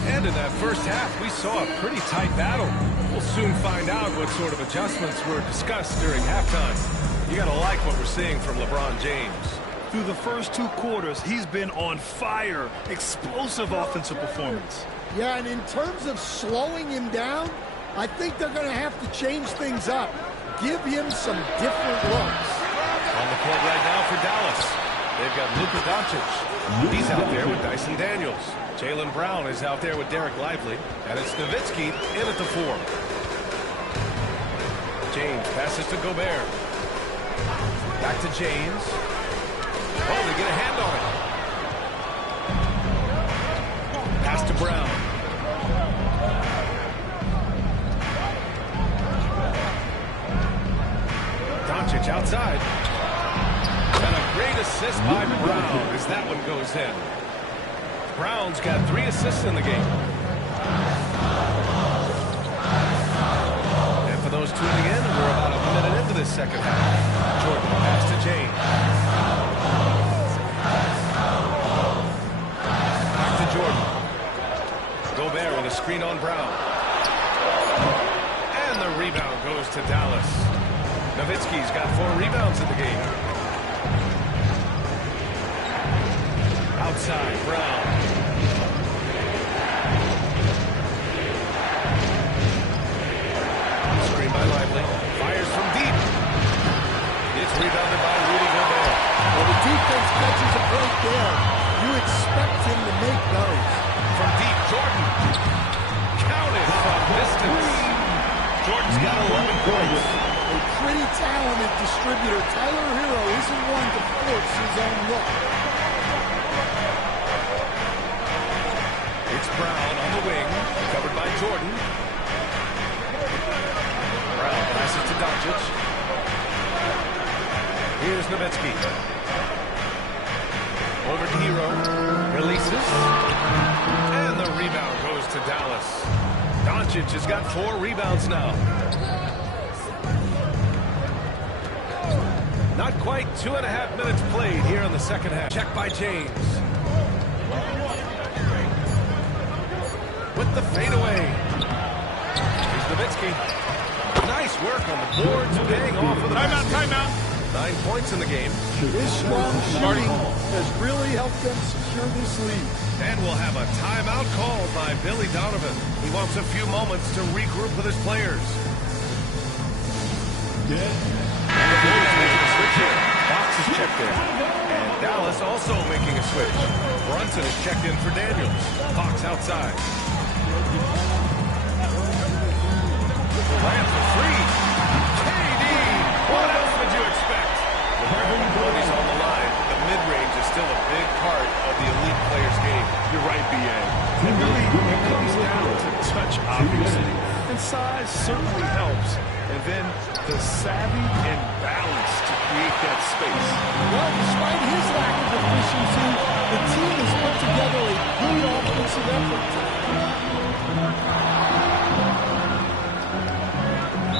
And in that first half, we saw a pretty tight battle. We'll soon find out what sort of adjustments were discussed during halftime. You got to like what we're seeing from LeBron James. Through the first 2 quarters, he's been on fire. Explosive offensive performance. Yeah, and in terms of slowing him down, I think they're going to have to change things up. Give him some different looks. On the court right now for Dallas. They've got Luka Doncic. He's out there with Dyson Daniels. Jaylen Brown is out there with Derek Lively. And it's Nowitzki in at the 4. James passes to Gobert. Back to James. Oh, they get a hand on it. Pass to Brown. Doncic outside. And a great assist by Brown as that one goes in. Brown's got 3 assists in the game. And for those tuning in, we're about a minute into this second half. Jordan pass to James. Back to Jordan. Gobert with a screen on Brown. And the rebound goes to Dallas. Nowitzki's got 4 rebounds in the game. Outside, Brown. Screen by Lively. Fires from deep. It's rebounded by Rudy Gobert. Well, the defense catches a break there. You expect him to make those. From deep, Jordan. Counted from distance. Jordan's got 11 points. A pretty talented distributor. Tyler Hero isn't one to force his own look. It's Brown on the wing, covered by Jordan. Brown passes to Doncic. Here's Nowitzki. Over to Hero. Releases. And the rebound goes to Dallas. Doncic has got 4 rebounds now. Not quite 2.5 minutes played here in the second half. Check by James. With the fadeaway. Here's Nowitzki. Nice work on the boards, paying off with a Timeout. 9 points in the game. This strong shooting has really helped them secure this lead. And we'll have a timeout called by Billy Donovan. He wants a few moments to regroup with his players. And the Bulls making a switch here. Fox is checked in. And Dallas also making a switch. Brunson is checked in for Daniels. Fox outside. Durant for 3. KD! What else would you expect? With their abilities on the line, the mid-range is still a big part of the elite player's game. You're right, B.A. It really comes down to touch, obviously. And size certainly helps. And then the savvy and balance to create that space. Well, despite his lack of efficiency, the team has put together a good offensive effort.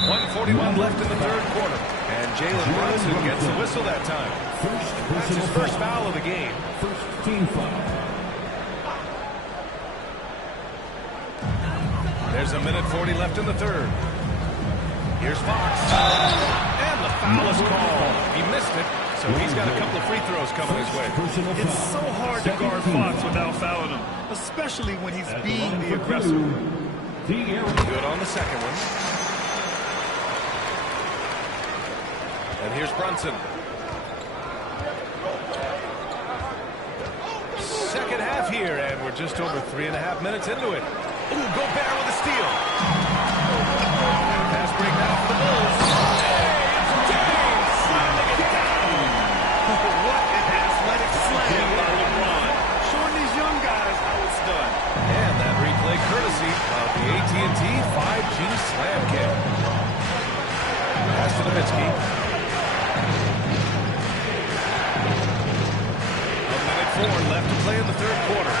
1:41 left in the third quarter. And Jalen Brunson gets the whistle that time. That's his first foul of the game. First team foul. There's a minute 40 left in the third. Here's Fox. And the foul is called. He missed it, so he's got a couple of free throws coming his way. It's so hard to guard Fox without fouling him, especially when he's being the aggressor. Good on the second one. And here's Brunson. Second half here, and we're just over 3.5 minutes into it. Ooh, Gobert with a steal. Pass break now for the Bulls. James slamming it down. What an athletic slam by LeBron. Showing these young guys how it's done. And that replay courtesy of the AT&T 5G Slam Cam. Pass to Nowitzki. A minute 4 left to play in the third quarter.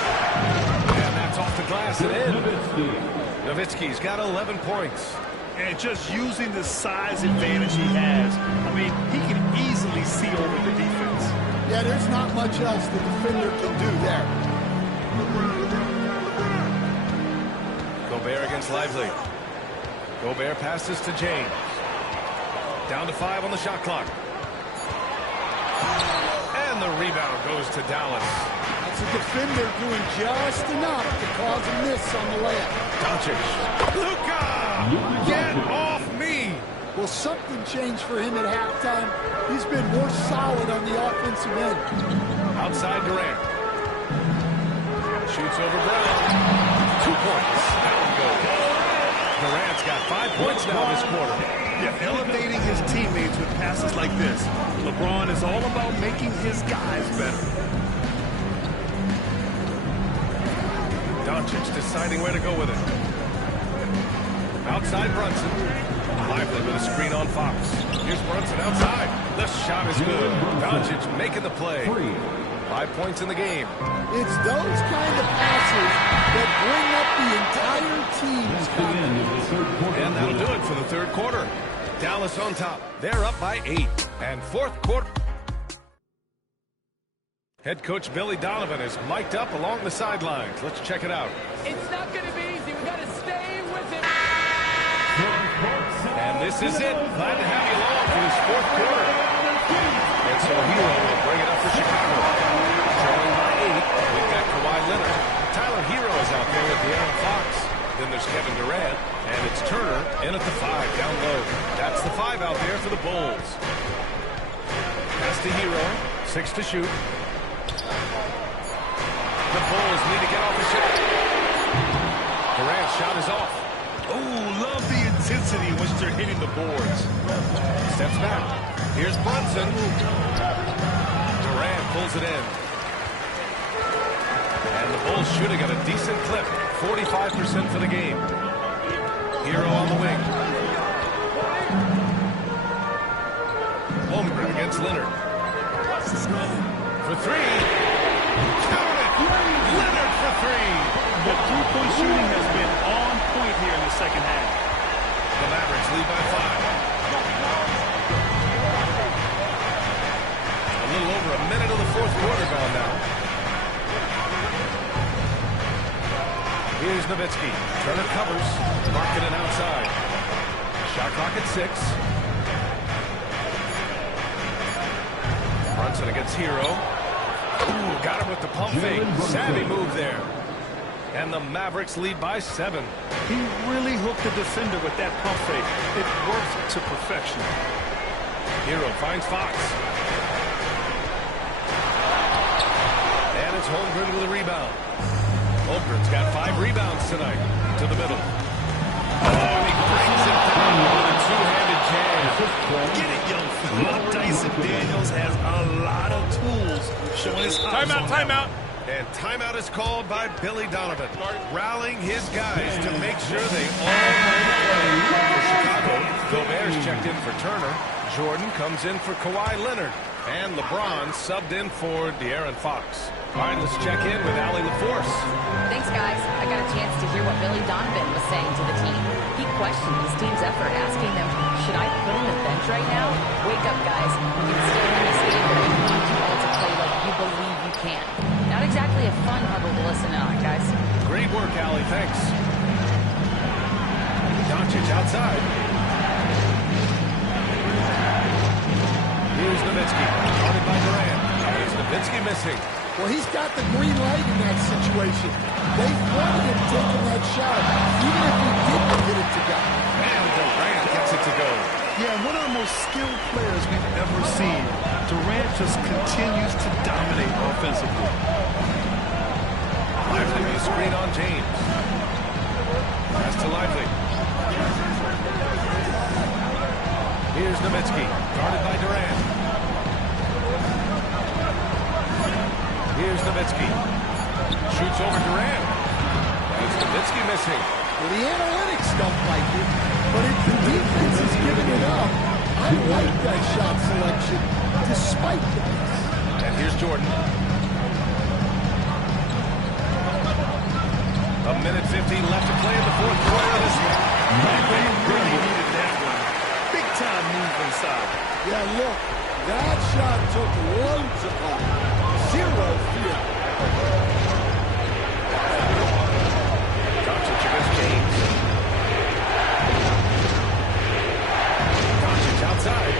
And that's off the glass and in. Nowitzki's got 11 points. And just using the size advantage he has, I mean, he can easily see over the defense. Yeah, there's not much else the defender can do there. Gobert against Lively. Gobert passes to James. Down to 5 on the shot clock. And the Another rebound goes to Dallas. That's a defender doing just enough to cause a miss on the layup. Doncic. Luka! Get off me! Well, something changed for him at halftime. He's been more solid on the offensive end. Outside Durant. Shoots over Brown. 2 points. Down goes. Durant's got 5 points now this quarter. Yeah, elevating his teammates with passes like this. LeBron is all about making his guys better. Doncic deciding where to go with it. Outside Brunson. Lively with a screen on Fox. Here's Brunson outside. The shot is good. Doncic making the play. 5 points in the game. It's those kind of passes that bring up the entire team's confidence. And that'll do it for the third quarter. Dallas on top. They're up by 8. And fourth quarter. Head coach Billy Donovan is mic'd up along the sidelines. Let's check it out. It's not going to be easy. We got to stay with it. And this is it. Glad to have you along for this fourth quarter. And so Hero will bring it up for Chicago. Trailing by 8, we've got Kawhi Leonard. Tyler Hero is out there with De'Aaron Fox. Then there's Kevin Durant. And it's Turner in at the 5 down low. That's the 5 out there for the Bulls. Pass to Hero. 6 to shoot. The Bulls need to get off the shot. Durant's shot is off. Oh, love the intensity in which they're hitting the boards. Steps back. Here's Brunson. Durant pulls it in. And the Bulls shooting at a decent clip. 45% for the game. Hero on the wing. Holmgren against Leonard. For 3. Count it! Leonard for 3. The three-point shooting has been on point here in the second half. The Mavericks lead by 5. A little over a minute of the fourth quarter gone now. Here's Nowitzki. Turner covers. Markkanen outside. Shot clock at 6. Brunson against Hero. Ooh, got him with the pump fake. Savvy move there. And the Mavericks lead by 7. He really hooked the defender with that pump fake. It worked to perfection. Hero finds Fox. And it's Holmgren with a rebound. Holmgren's got 5 rebounds tonight. To the middle. Oh, he brings it down with a two-handed jam. Get it, young fella. Dyson Daniels has a lot of tools showing his hops. Timeout. And timeout is called by Billy Donovan, rallying his guys to make sure they all play. For Chicago, Gobert's checked in for Turner. Jordan comes in for Kawhi Leonard. And LeBron subbed in for De'Aaron Fox. All right, let's check in with Allie LaForce. Thanks, guys. I got a chance to hear what Billy Donovan was saying to the team. He questioned his team's effort, asking them, should I put in the bench right now? Wake up, guys. You can still win this game, but I need you all to play like you believe you can. Not exactly a fun huddle to listen on, guys. Great work, Allie. Thanks. Doncic outside. Here's Nowitzki. Guarded by Durant. Here's Nowitzki missing. Well, he's got the green light in that situation. They wanted him taking that shot, even if he didn't get it to go. And Durant gets it to go. Yeah, one of the most skilled players we've ever seen. Durant just continues to dominate offensively. Lively with a screen on James. Pass to Lively. Here's Nowitzki, guarded by Durant. Here's Nowitzki. Shoots over Durant. That's Nowitzki missing. Well, the analytics don't like it, but if the defense is giving it up, I like that shot selection, despite the miss. And here's Jordan. A minute 15 left to play in the fourth quarter of this one. They really needed that one. Big time move inside. Yeah, look, that shot took loads of time. 0 fear. Doncic against James. Doncic outside.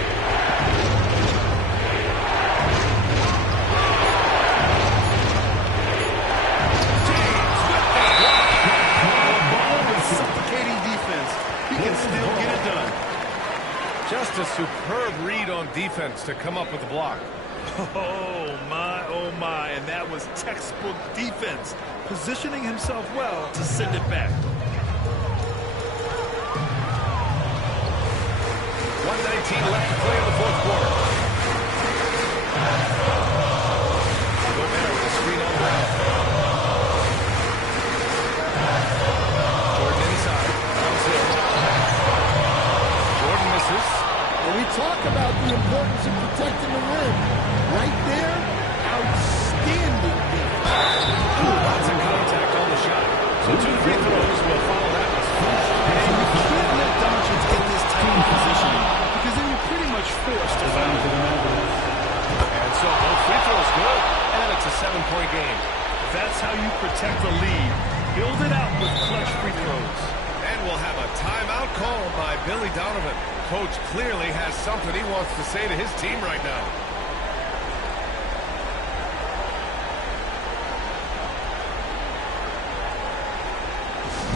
superb read on defense to come up with the block. Oh, my, and that was textbook defense, positioning himself well to send it back. 1:19 left to play in the fourth quarter. Gobert with a screen on Brown. Jordan inside. Brown's there. Jordan misses. And we talk about the importance of protecting the rim. Right there, outstanding defense. Lots of contact on the shot. So 2 free throws will follow that. And you can't let Doncic get this type of positioning because then you're pretty much forced to foul. And so both free throws good. And it's a 7-point game. That's how you protect the lead. Build it out with clutch free throws. And we'll have a timeout called by Billy Donovan. Coach clearly has something he wants to say to his team right now.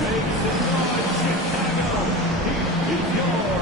Make some noise, Chicago. It's your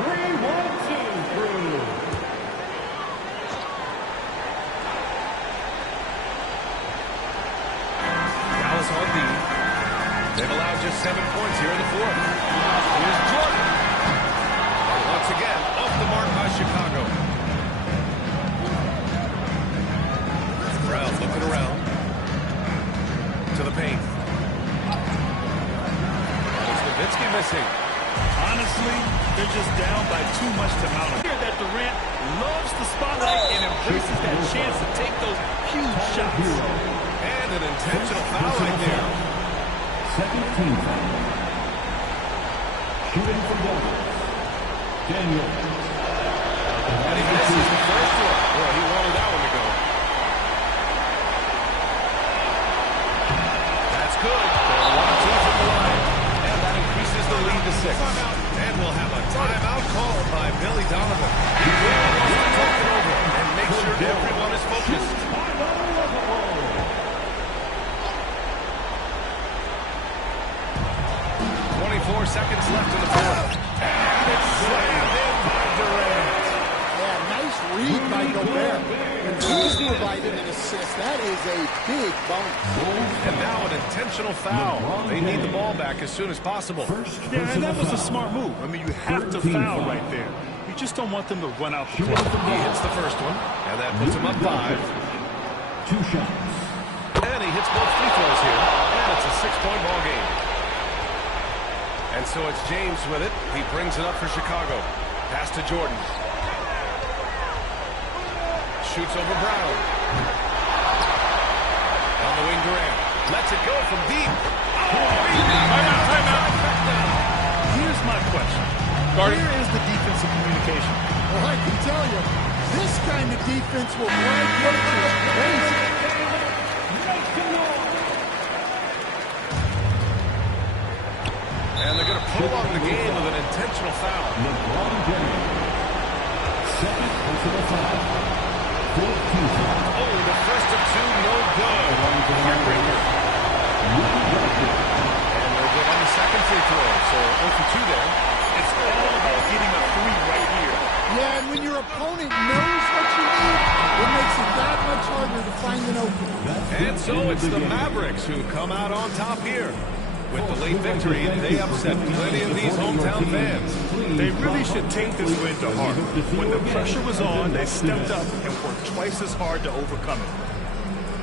3-1-2 crew. They've allowed just 7 points here in the fourth. Here's Jordan. And once again, off the mark by Chicago. Brown looking around. To the paint. It's Nowitzki missing. Honestly, they're just down by too much to mount. Here that Durant loves the spotlight and embraces that chance to take those huge shots. And an intentional foul right there. Second team foul. Shooting for Douglas. Daniel. And he misses the first one. Well, he wanted that one to go. That's good. They're 1-2 from the line. And that increases the lead to 6. And we'll have a timeout called by Billy Donovan. He really wants to talk it over and make sure everyone is focused. 24 seconds left in the fourth. And it's slammed in by Durant. Yeah, nice read by Gobert. And he's provided an assist. That is a big bonus. And now an intentional foul. They need the ball back as soon as possible. Yeah, and that was a smart move. I mean, you have to foul right there. You just don't want them to run out the clock. He hits the first one, and that puts him up 5. 2 shots. And he hits both free throws here. And it's a 6-point ball game. And so it's James with it. He brings it up for Chicago. Pass to Jordan. Shoots over Brown. On the wing, Durant. Lets it go from deep. Timeout. Here's my question. Where is the defensive communication? Well, I can tell you, this kind of defense will drive coaches crazy. And they're going to prolong the game with an intentional foul. LeBron James. Second personal foul. 14 foul. Oh, the first of 2, no good. Heartbreaker. And they're good on the second free throw. So 0 for 2 there. It's all about getting a 3 right here. Yeah, and when your opponent knows what you need, it makes it that much harder to find an opening. And so it's the Mavericks who come out on top here. With the late victory, they upset plenty of these hometown fans. They really should take this win to heart. When the pressure was on, they stepped up and worked twice as hard to overcome it.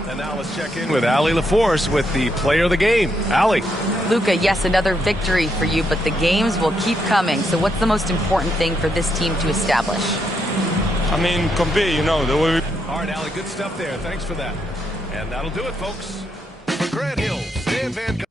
And now let's check in with Allie LaForce with the player of the game. Allie. Luka, yes, another victory for you, but the games will keep coming. So what's the most important thing for this team to establish? I mean, compete, the way we... All right, Allie, good stuff there. Thanks for that. And that'll do it, folks. For Grant Hill, Stan Van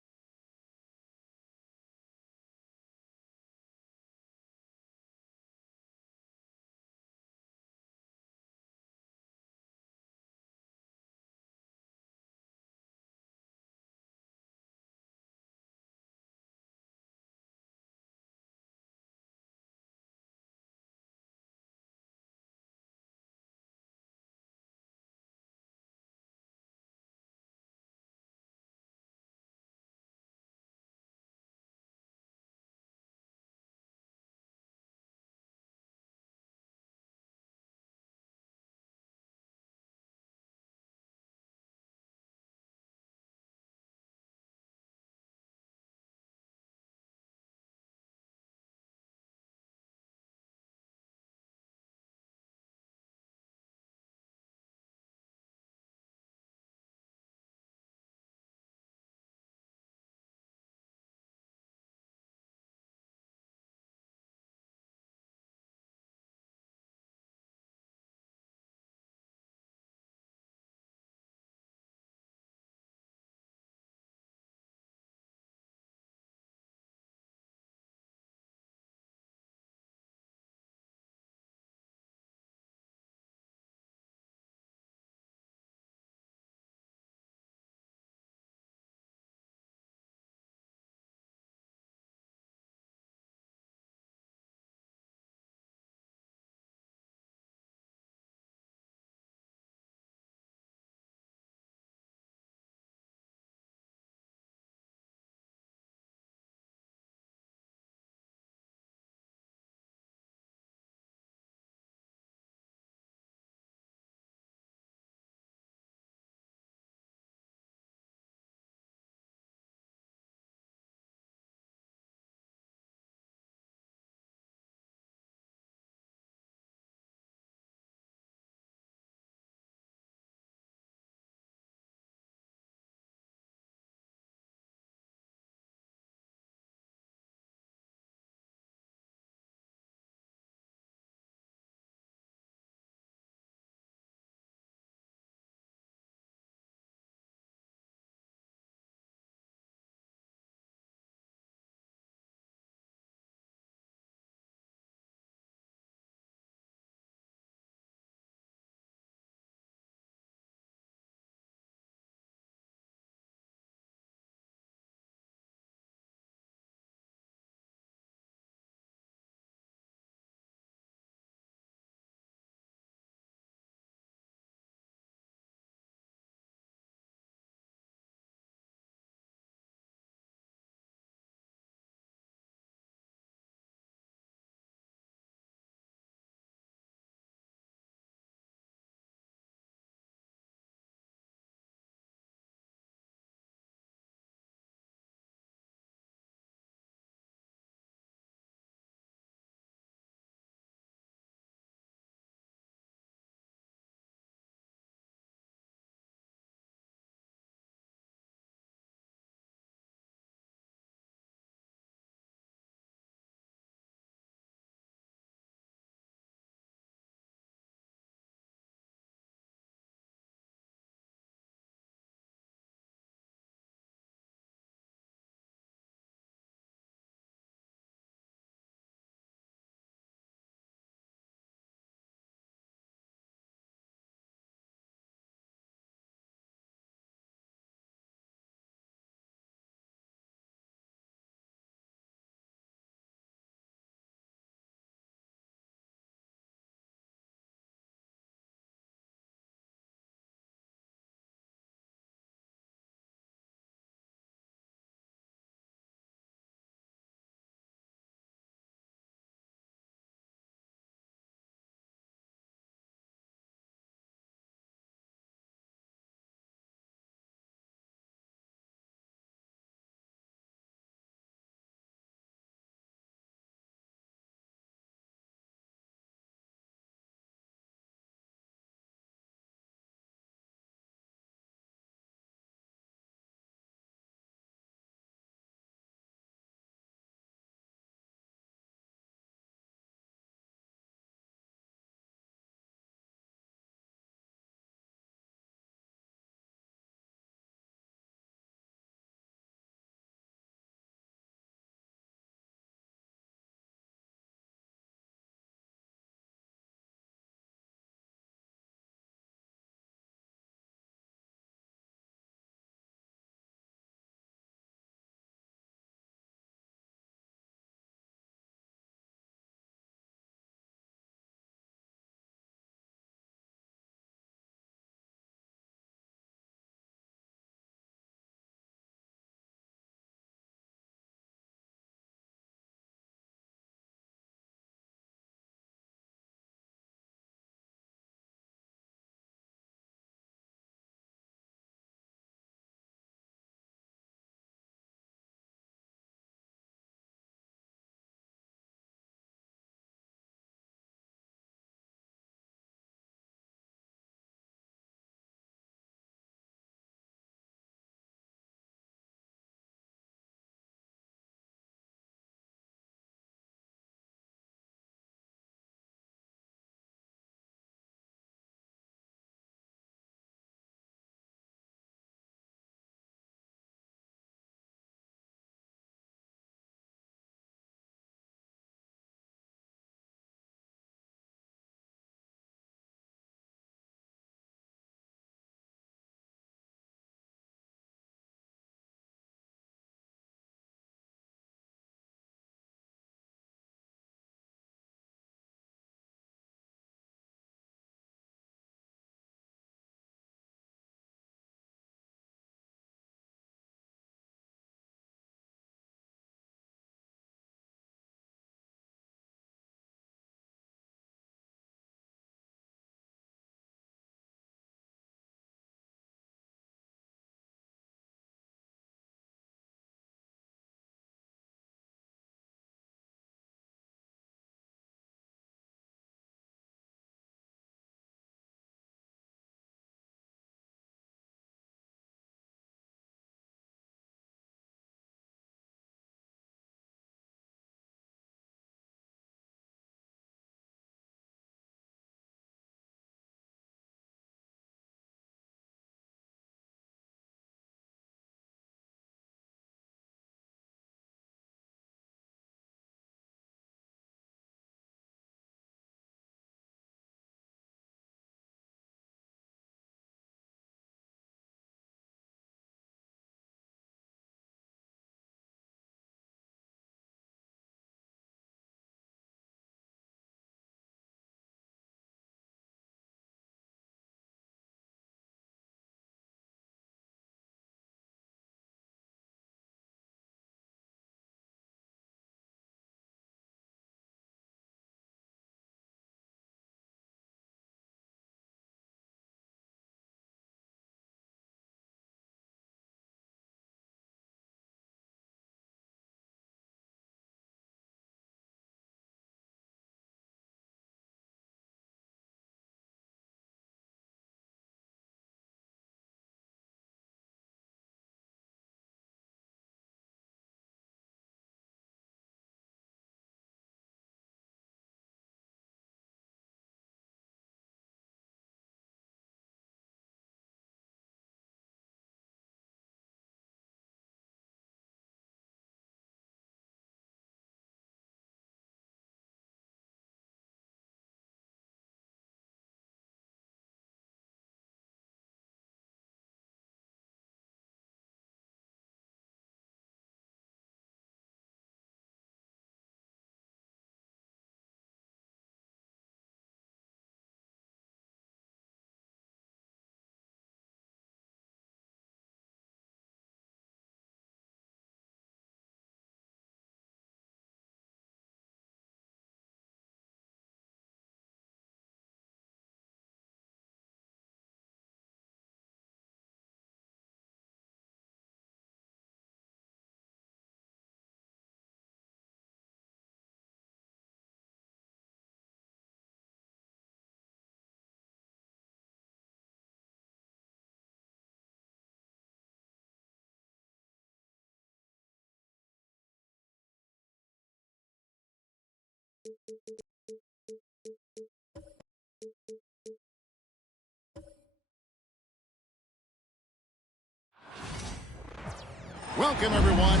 Welcome, everyone.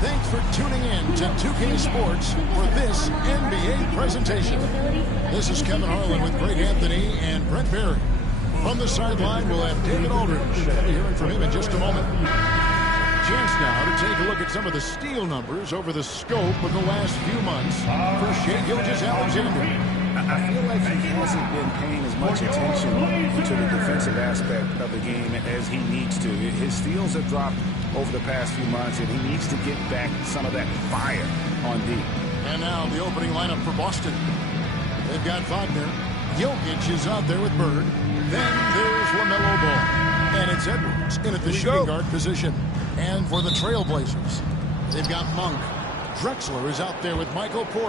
Thanks for tuning in to 2K Sports for this NBA presentation. This is Kevin Harlan with Greg Anthony and Brent Barry. From the sideline, we'll have David Aldridge. We'll be hearing from him in just a moment. Chance now to take a look at some of the steal numbers over the scope of the last few months for Shai Gilgeous-Alexander. I feel like he hasn't been paying as much attention to the defensive aspect of the game as he needs to. His steals have dropped over the past few months, and he needs to get back some of that fire on D. And now the opening lineup for Boston. They've got Wagner. Jokic is out there with Bird. Then there's LaMelo Ball. And it's Edwards in at the shooting guard position. And for the Trailblazers, they've got Monk. Drexler is out there with Michael Porter.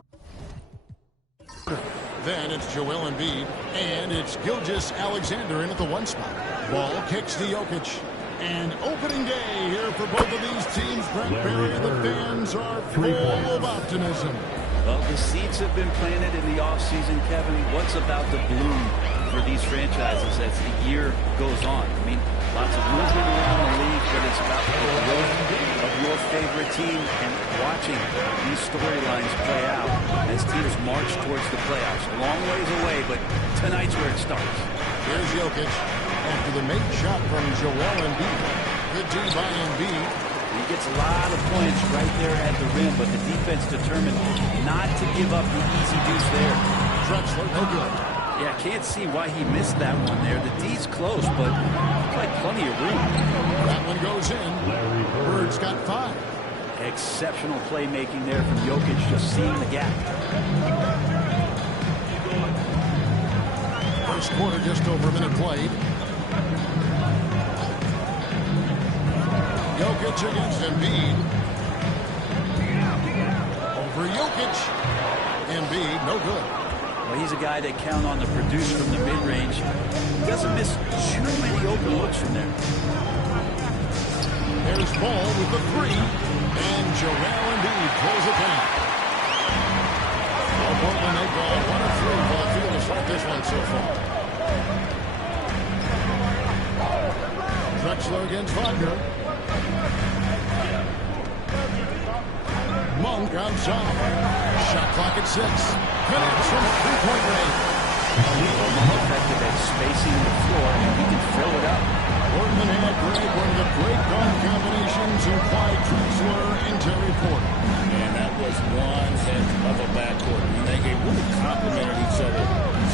Then it's Joel Embiid. And it's Gilgeous-Alexander in at the 1 spot. Ball kicks to Jokic. And opening day here for both of these teams. Brent Barry, the fans are full of optimism. Well, the seeds have been planted in the offseason, Kevin. What's about to bloom for these franchises as the year goes on? I mean, lots of movement around the league, but it's about the growth of your favorite team and watching these storylines play out as teams march towards the playoffs. A long ways away, but tonight's where it starts. Here's Jokic after the make shot from Joel Embiid. Good D by Embiid. He gets a lot of points right there at the rim, but the defense determined not to give up the easy deuce there. Drexler, no good. Yeah, can't see why he missed that one there. The D's close, but like plenty of room. That one goes in. Bird's got 5. Exceptional playmaking there from Jokic, just seeing the gap. First quarter, just over a minute played. Jokic against Embiid. Over Jokic. Embiid, no good. Well, he's a guy they count on to produce from the mid-range. He doesn't miss too many open looks from there. There's Ball with the 3. And Joel Embiid pulls it down. Well, Portland, they've gone 1 of 3 for the field to start this one so far. Drexler against Wagner. Monk outside. Shot clock at 6. Connects from 3-point range. Effective at spacing the floor, and he can fill it up. Portland had Greg, one of the great guard combinations in Clyde Drexler and Terry Porter. And that was one heck of a backcourt. And they really complemented each other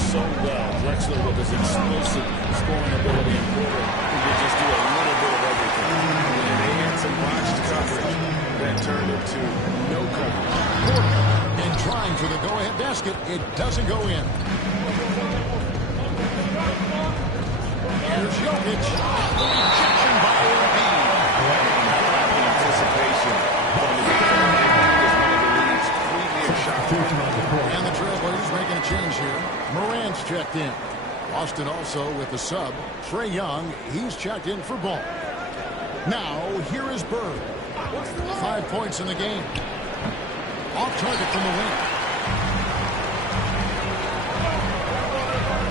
so well. Drexler with his explosive scoring ability, and Porter who could just do a little bit of everything. And they had some botched coverage that turned into no coverage. Porter, and trying for the go-ahead basket, it doesn't go in. Here's Jokic. Rejection by Embiid. The anticipation from the league's premier shot. And the Trailblazers making a change here. Morant's checked in. Boston also with the sub. Trae Young, he's checked in for Ball. Now, here is Bird. 5 points in the game. Off target from the wing.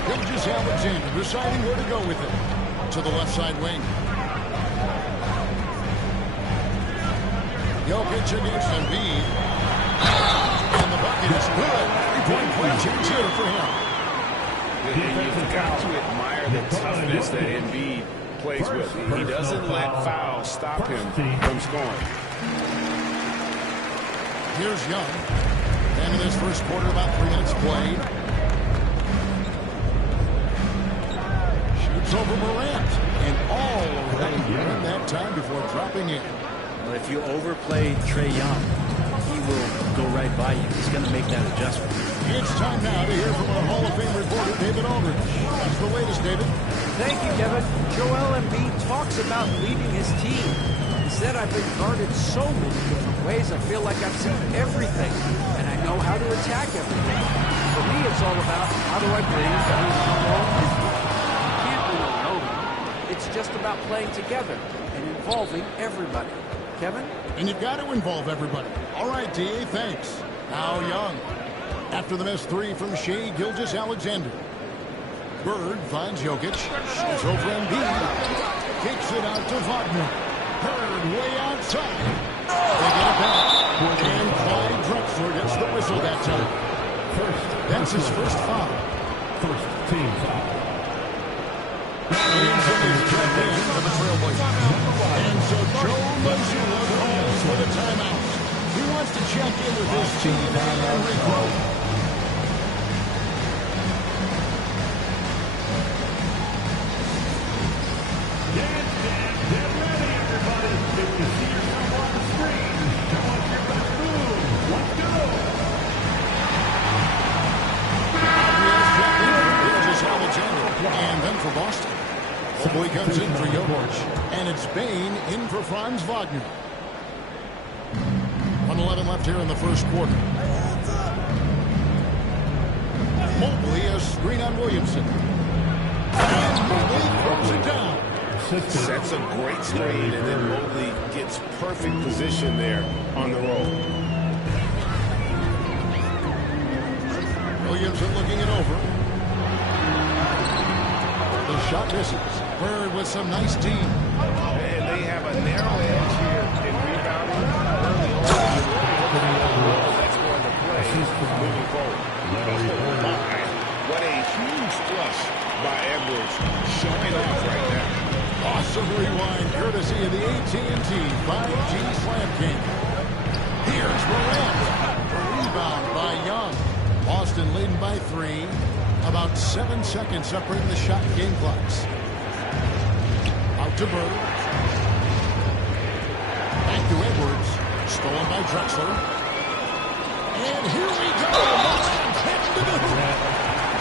Gilgeous-Alexander deciding where to go with it. To the left side wing. Jokic against Embiid. And the bucket is good. 3-point play chance here for him. You've got to admire the toughness that Embiid plays with. He doesn't let fouls stop him from scoring. Here's Young. And in this first quarter, about 3 minutes played. Shoots over Morant. And all around in that time before dropping in. Well, if you overplay Trae Young, he will go right by you. He's going to make that adjustment. It's time now to hear from our Hall of Fame reporter, David Aldridge. That's the latest, David. Thank you, Kevin. Joel Embiid talks about leading his team. He said, I've been guarded so many different ways. I feel like I've seen everything, and I know how to attack everything. For me, it's all about how do I bring everyone along with me. You can't win alone. It's just about playing together and involving everybody. Kevin? And you've got to involve everybody. All right, D.A., thanks. Now Young. After the missed three from Shea Gilgeous-Alexander. Bird finds Jokic. Shoots over Embiid. Kicks it out to Wagner. Bird way outside. They get it back. And Clyde Drexler gets the whistle that time. That's his first foul. First team foul. Williamson is checked in for the Trailblazers. And so Joe Mazzulla calls for the timeout. He wants to check in with his team and regroup. Get ready, everybody. If you see yourself on the screen, show us your best move. Let's go. And then for Boston. Mobley comes in for Jokic. And it's Bane in for Franz Wagner. 1:11 left here in the first quarter. Mobley, a screen on Williamson. And Mobley throws it down. Sets a great screen, and then Mobley gets perfect position there on the roll. Williamson looking it over. The shot misses. Bird with some nice team. And they have a narrow edge here in rebounding. That's going to play moving forward. What a huge flush by Edwards, showing off right now. Awesome rewind, courtesy of the AT&T 5G Slam King. Here's Morant. A rebound by Young. Boston leading by 3. About 7 seconds separating the shot game clocks. Out to Bird. Back to Edwards. Stolen by Drexler. And here we go.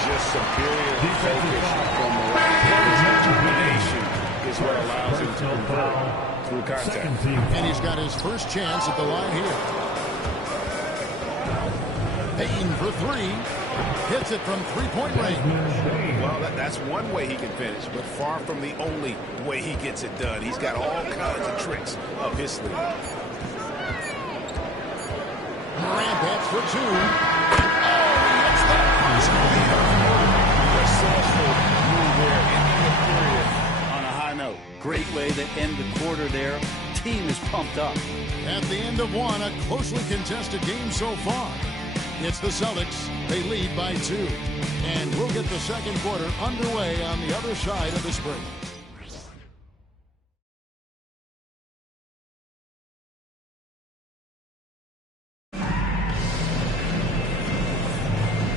Just superior focus from Morant. His determination is what allows him to convert through contact. And he's got his first chance at the line here. Payton for 3. Hits it from three-point range. Well, that's one way he can finish, but far from the only way he gets it done. He's got all kinds of tricks up his sleeve. Morant bats for 2. Oh, he hits that first leader. Successful move there, ending the period on a high note. Great way to end the quarter there. Team is pumped up. At the end of one, a closely contested game so far. It's the Celtics. They lead by 2. And we'll get the second quarter underway on the other side of this break.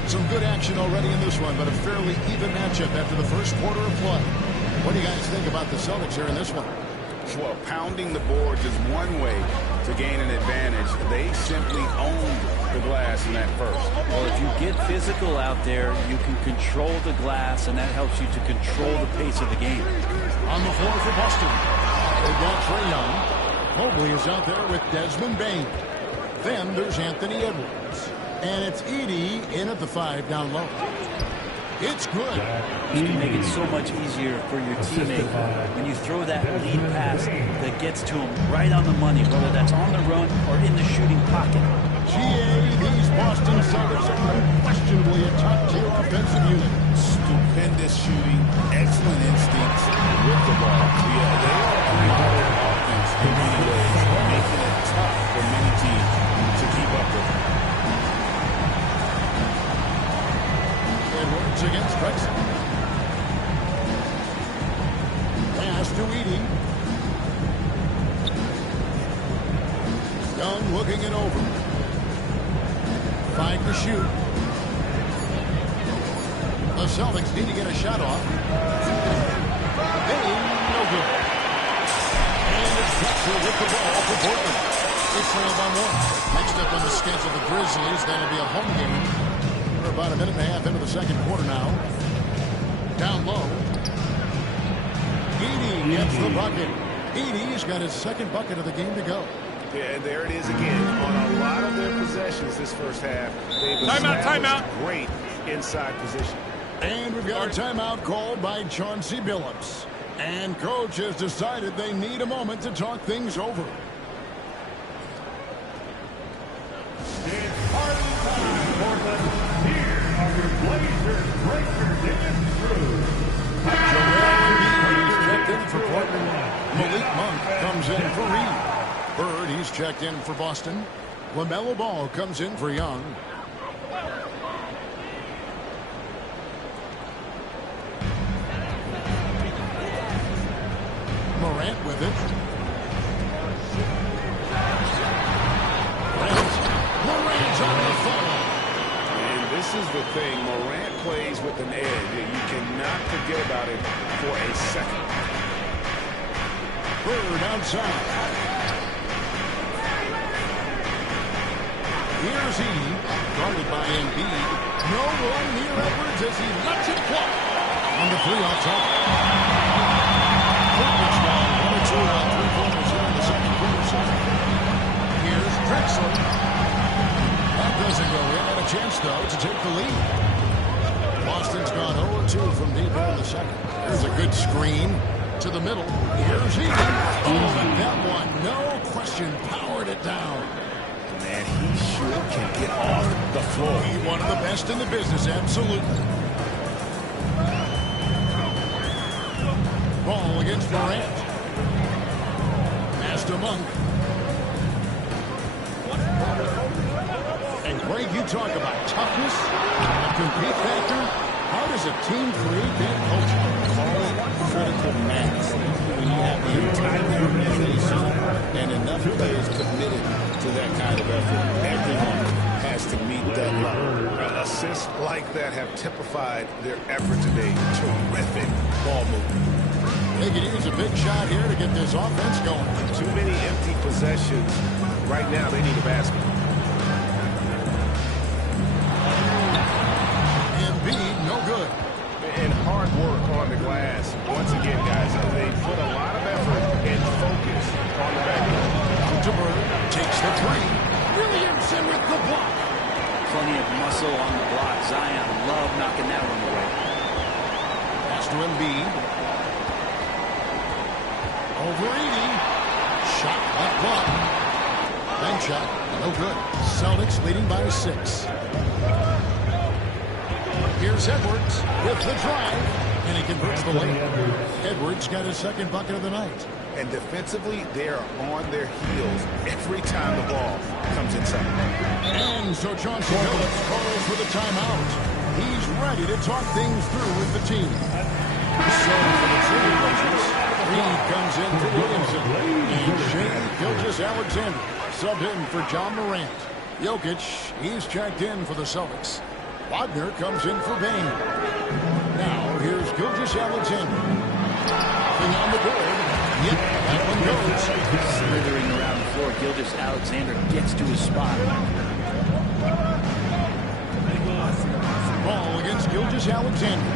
Some good action already in this one, but a fairly even matchup after the first quarter of play. What do you guys think about the Celtics here in this one? Well, pounding the boards is one way to gain an advantage. They simply owned the glass in that first. Well, if you get physical out there, you can control the glass, and that helps you to control the pace of the game. On the floor for Boston. They've got Trae Young. Mobley is out there with Desmond Bane. Then there's Anthony Edwards. And it's Edey in at the 5 down low. It's good. You can make it so much easier for your teammate when you throw that lead pass that gets to him right on the money, whether that's on the run or in the shooting pocket. These Boston Celtics are unquestionably a top-tier offensive unit. Stupendous shooting, excellent instincts with the ball. Yeah, they are a offense in many ways, making it tough for many teams to keep up with them. Edwards against Drexler. Pass to Edey. Young looking it over. 5 to shoot. The Celtics need to get a shot off. Bane, no good. And it's Drexler with the ball for Portland. They trail by 1. Next up on the schedule, the Grizzlies. That'll be a home game. We're about a minute and a half into the second quarter now. Down low. Edey gets the bucket. Edey's got his second bucket of the game to go. Yeah, and there it is again. On a lot of their possessions this first half, they've Timeout. Great inside position. And we've got a timeout called by Chauncey Billups. And coach has decided they need a moment to talk things over. It's party time, Portland. Checked in for Portland. Malik Monk comes in for Reed. Bird, he's checked in for Boston. LaMelo Ball comes in for Young. Morant with it. Morant's on the phone. And this is the thing. Morant plays with an edge. You cannot forget about it for a second. Bird outside. Here's he, guarded by Embiid. No one near Edwards as he lets it fly. On the three off top. Portland's down 1-2 on three-pointers here in the second quarter. Here's Drexler. That doesn't go in. Had a chance, though, to take the lead. Boston's gone 0-2 from deep here in the second. There's a good screen to the middle. Here's he. Oh, and that one, no question, powered it down. Man, he sure can get off the floor. He's one of the best in the business, absolutely. Ball against Morant. Pass to Monk. And Greg, you talk about toughness, a compete factor. How does a team create that culture? Call it critical mass. When you have the entire organization and enough players committed to that kind of effort, everyone has to meet that level. Assists like that have typified their effort today. Terrific ball movement. They could use a big shot here to get this offense going. Too many empty possessions. Right now, they need a basket. Embiid, no good. And hard work on the glass. Once again, guys, they put a lot of effort and focus on the back end. Bird takes the three. Williamson with the block. Plenty of muscle on the block. Zion love knocking that one away. Pass to Embiid. Over 80. Shot left block. Bank shot. No good. Celtics leading by 6. Here's Edwards with the drive. And he converts the lane. Edwards got his second bucket of the night. And defensively, they are on their heels every time the ball comes inside. And so Chauncey Billups calls for the timeout. He's ready to talk things through with the team. So for the Trailblazers, Reed comes in for Williamson. And Shea Gilgeous-Alexander subbed in for John Morant. Jokic, he's checked in for the Celtics. Wagner comes in for Bain. Now here's Gilgeous-Alexander. Nothing on the board. Yep, that one goes. Slithering around the floor, Gilgeous-Alexander gets to his spot. Ball against Gilgeous-Alexander.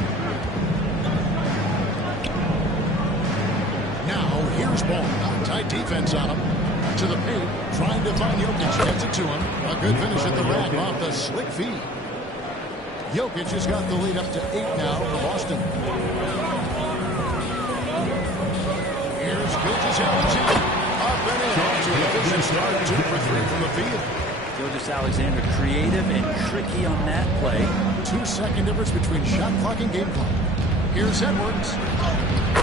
Now, here's Ball. Tight defense on him. To the paint, trying to find Jokic. Gets it to him. A good finish at the rack off the slick feed. Jokic has got the lead up to 8 now for Boston. Here's Gilgeous-Alexander. Up and in. Off to an efficient start. 2 for 3 from the field. Gilgeous-Alexander creative and tricky on that play. 2-second difference between shot clock and game clock. Here's Edwards.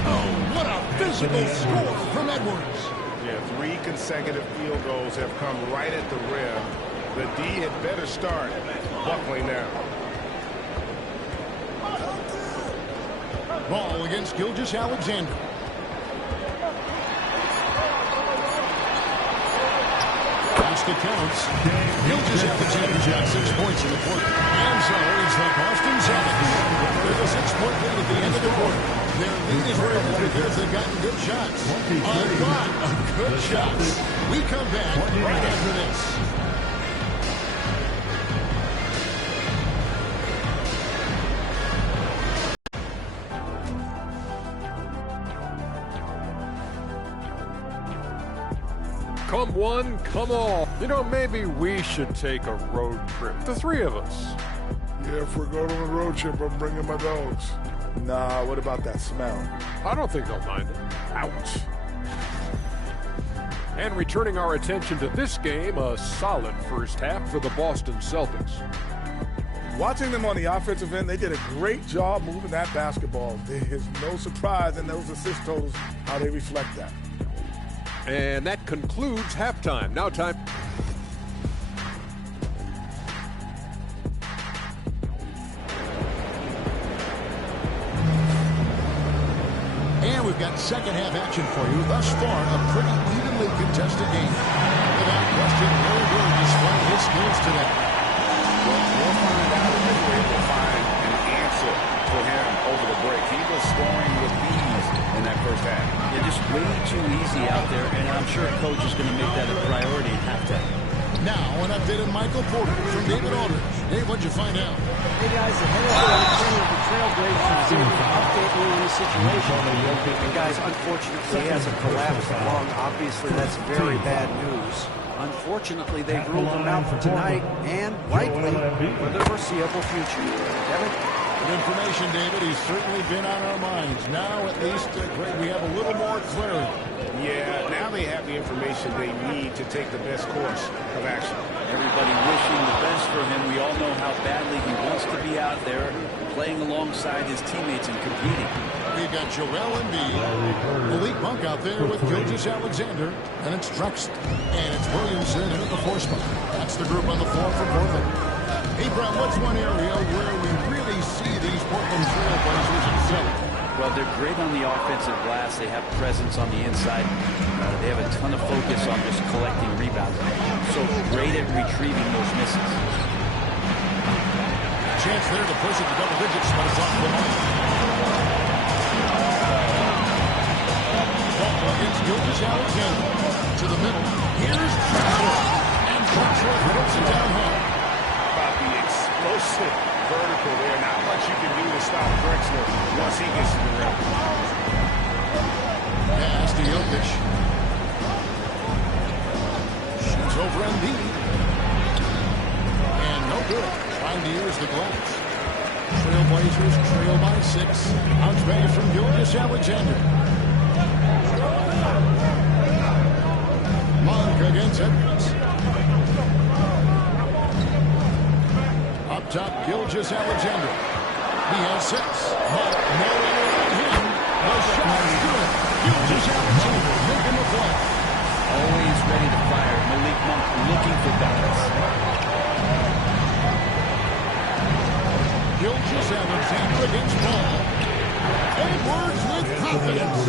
Oh, what a physical score from Edwards. Yeah, 3 consecutive field goals have come right at the rim. The D had better start buckling now. Ball against Gilgeous-Alexander. Basket counts. Gilgeous-Alexander's got 6 points in the quarter. And so it's the Boston Celtics. There's a 6-point lead at the end of the quarter. Their lead is working because they've gotten good shots. A lot of good shots. We come back right after this. Come one, come all. You know, maybe we should take a road trip. The 3 of us. Yeah, if we're going on a road trip, I'm bringing my dogs. Nah, what about that smell? I don't think they'll mind it. Ouch. And returning our attention to this game, a solid first half for the Boston Celtics. Watching them on the offensive end, they did a great job moving that basketball. There's no surprise in those assist totals, how they reflect that. And that concludes halftime. Now time. And we've got second half action for you. Thus far, a pretty evenly contested game. Without question, Larry Bird displayed his skills today. Well, we'll find out if they were able to find an answer for him over the break. He was scoring with ease in that first half. Yeah, just way too easy out there, and I'm sure coach is going to make that a priority at halftime. Now, an updated Michael Porter from David Aldridge. Dave, what'd you find out? Hey guys, the head of the Trailblazers is able to update me on the situation. And guys, unfortunately, he has a collapsed lung. Obviously, that's very bad news. Unfortunately, they've ruled him out for tonight and likely for the foreseeable future. Kevin? Good information, David. He's certainly been on our minds. Now, at least, Greg, we have a little more clarity. Yeah, now they have the information they need to take the best course of action. Everybody wishing the best for him. We all know how badly he wants to be out there playing alongside his teammates and competing. We've got Joel Embiid, Malik Monk out there with Gilgeous-Alexander, and it's Drexler, and it's Williamson in at the 4 spot. That's the group on the floor for Portland. Hey, Brad, what's one area where we really see these Portland Trail Blazers excel? Well, they're great on the offensive glass. They have presence on the inside. They have a ton of focus on just collecting rebounds. So great at retrieving those misses. Chance there to push it to double digits, but it's off the mark. Ball against Gilgeous-Alexander. To the middle. Here's Drexler. And Drexler puts it down hard. About the explosive vertical there. Not much you can do to stop Drexler once he gets to the rim. Pass to Jokic. Shoots over Embiid. And no good. Trying to use the glass. Trailblazers trail by 6. Bounce back from Gilgeous-Alexander. Monk against Edwards. Up top, Gilgeous-Alexander. He has 6. But no one around him. The shot's good. Gilgeous-Alexander making the play. Always ready to fire. Malik Monk looking for balance. Gilgeous-Alexander against Ball. Edwards with confidence.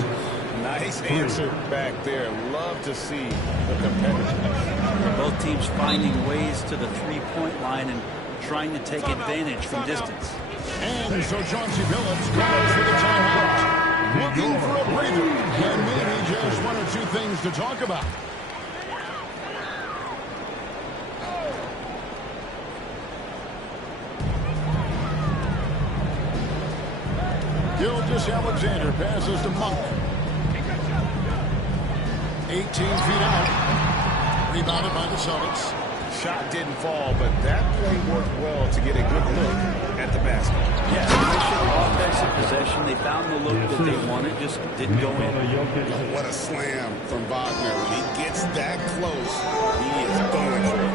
Nice answer back there. Love to see the competitiveness. Both teams finding ways to the three-point line and trying to take advantage from distance. And so Chauncey Billups calls for the timeout. Looking for a breather. And maybe just 1 or 2 things to talk about. Gilgeous-Alexander passes to Monk. 18 feet out. Rebounded by the Celtics. Shot didn't fall, but that play worked well to get a good look at the basket. Yeah, initial offensive possession. They found the look that they wanted, just didn't go in. What a slam from Wagner. When he gets that close, he is going for it.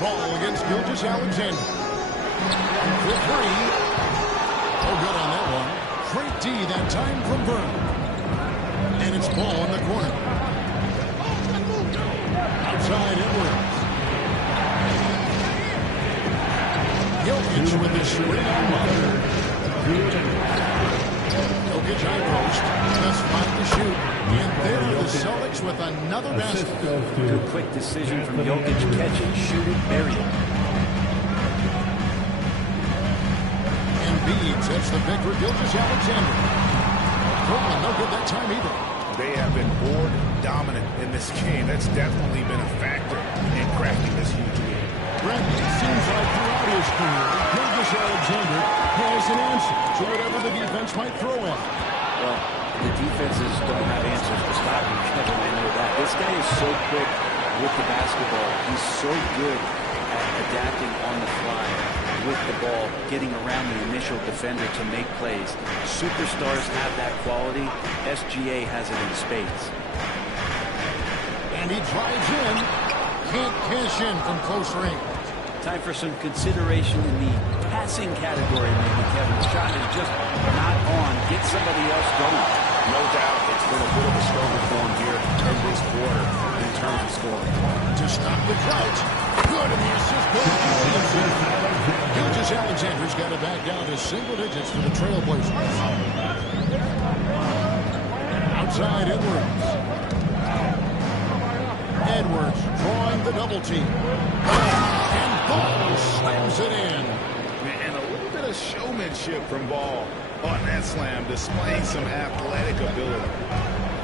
Ball against Gilgeous-Alexander. For 3. Oh, good on that one. Great D that time from Byrne. And it's Ball in the corner. Outside Edwards. Jokic with the screen on Monk. Jokic high post. Just 5 to shoot. And there are the Celtics with another basket. Good quick decision from Jokic. Catch it, shoot it, bury it. Embiid sets the pick for Gilgeous-Alexander. Portland no good that time either. They have been board dominant in this game. That's definitely been a factor in cracking this huge lead. Brent, it seems like throughout his career, Gilgeous-Alexander has an answer to whatever the defense might throw at. Well, the defenses don't have answers to stop him. Kevin, I know that. This guy is so quick with the basketball. He's so good at adapting on the fly with the ball, getting around the initial defender to make plays. Superstars have that quality. SGA has it in spades. And he drives in. can't cash in from close range. Time for some consideration in the passing category, maybe, Kevin. The shot is just not on. Get somebody else going. No doubt it's been a bit of a struggle for him here in this quarter in terms of scoring. To stop the drought. Good, and the assist goes to Williamson. Gilgeous Alexander's got it back down to single digits for the Trailblazers. Outside Edwards. Edwards drawing the double team. And Ball slams it in. And a little bit of showmanship from Ball on that slam, displaying some athletic ability.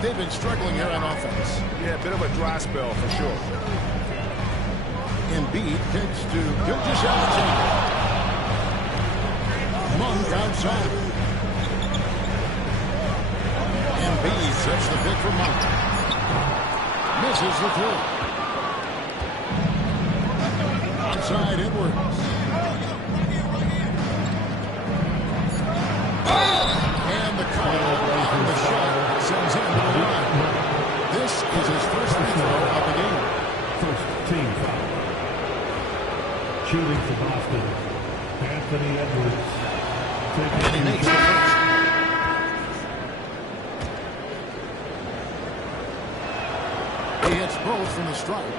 They've been struggling here on offense. Yeah, a bit of a dry spell for sure. Embiid kicks to Gilgeous Alexander. Monk outside. Embiid sets the pick for Monk. Misses the three. Outside Edwards. And the call on the shot sends him to the line. This is his first free throw of the game. First team foul. Shooting for Boston, Anthony Edwards. And he makes the first. He hits both from the stripe.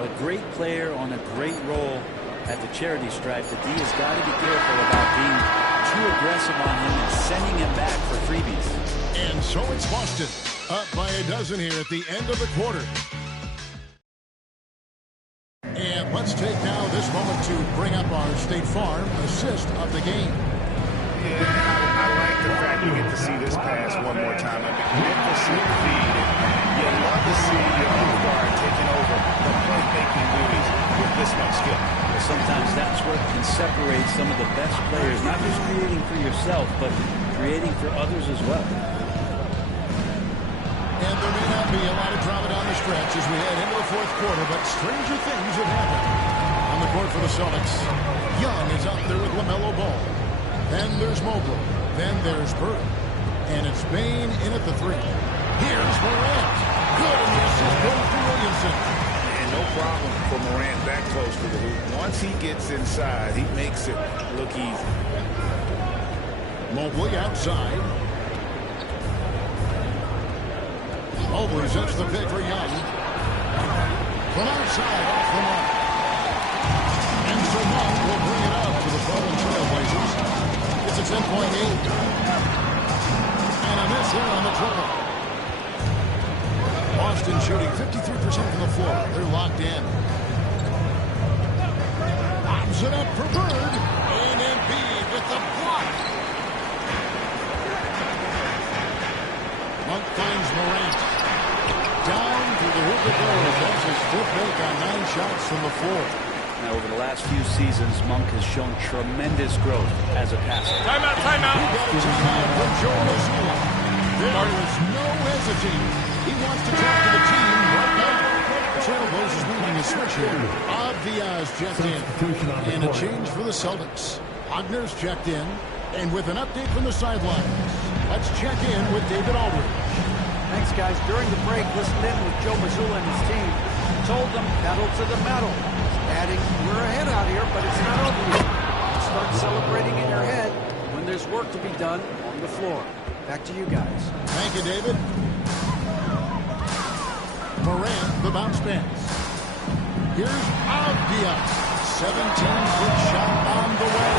A great player on a great role at the charity stripe. The D has got to be careful about being too aggressive on him and sending him back for freebies. And so it's Boston, up by a dozen here at the end of the quarter. And let's take now this moment to bring up our State Farm assist of the game. Yeah, I like the fact you get to see this pass one more time. A magnificent feed. You love to see your own guard taking over the playmaking duties with this much skill. Well, sometimes that's what can separate some of the best players, not just creating for yourself, but creating for others as well. And there may not be a lot of drama down the stretch as we head into the fourth quarter, but stranger things have happened. On the court for the Celtics, Young is out there with LaMelo Ball. Then there's Mobley. Then there's Bird. And it's Bane in at the three. Here's Morant. Good, and the assist goes to Williamson. And no problem for Morant that close to the hoop. Once he gets inside, he makes it look easy. Mobley outside. Mobley sets the pick for Young. From outside, off the mark. And so Monk will bring it up to the Portland Trailblazers. It's a 10-point lead. And a miss here on the triple. Boston shooting 53% from the floor. They're locked in. Lobs it up for Bird. And Embiid with the block. Monk finds Morant. Down to the hoop it goes. That's his fifth make on 9 shots from the floor. Now, over the last few seasons, Monk has shown tremendous growth as a passer. Timeout, timeout. He got a timeout from Joe Mazzulla. There is no hesitating. He wants to talk to the team right now. Trailblazers moving a switch here. Abdiaz checked in. And a change for the Celtics. Wagner's checked in. And with an update from the sidelines, let's check in with David Aldridge. Thanks, guys. During the break, listened in with Joe Mazzulla and his team. Told them, pedal to the metal. Adding, we're ahead out here, but it's not over yet. Start celebrating in your head when there's work to be done on the floor. Back to you guys. Thank you, David. Morant, the bounce pass. Here's Abdiaz. 17-foot shot on the way.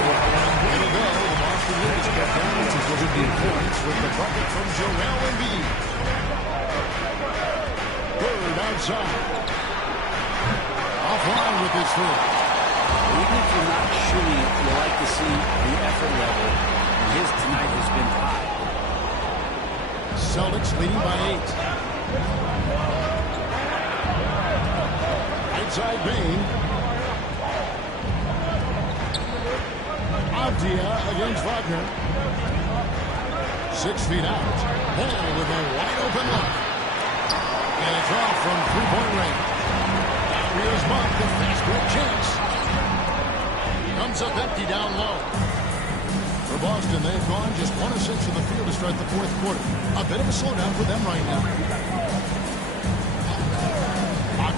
It'll go. The Boston Wizards get down to 15 points with the bucket from Joel Embiid. Bird outside. Offline with this three. Even if you're not shooting it, you like to see the effort level. And his tonight has been high. Celtics leading by 8. Outside Bane. Abdia against Wagner. 6 feet out. Ball with a wide open look. And it's off from three-point range. Here's Monk, the fast break chance. Comes up empty down low. For Boston, they've gone just 1 of 6 in the field to start the fourth quarter. A bit of a slowdown for them right now.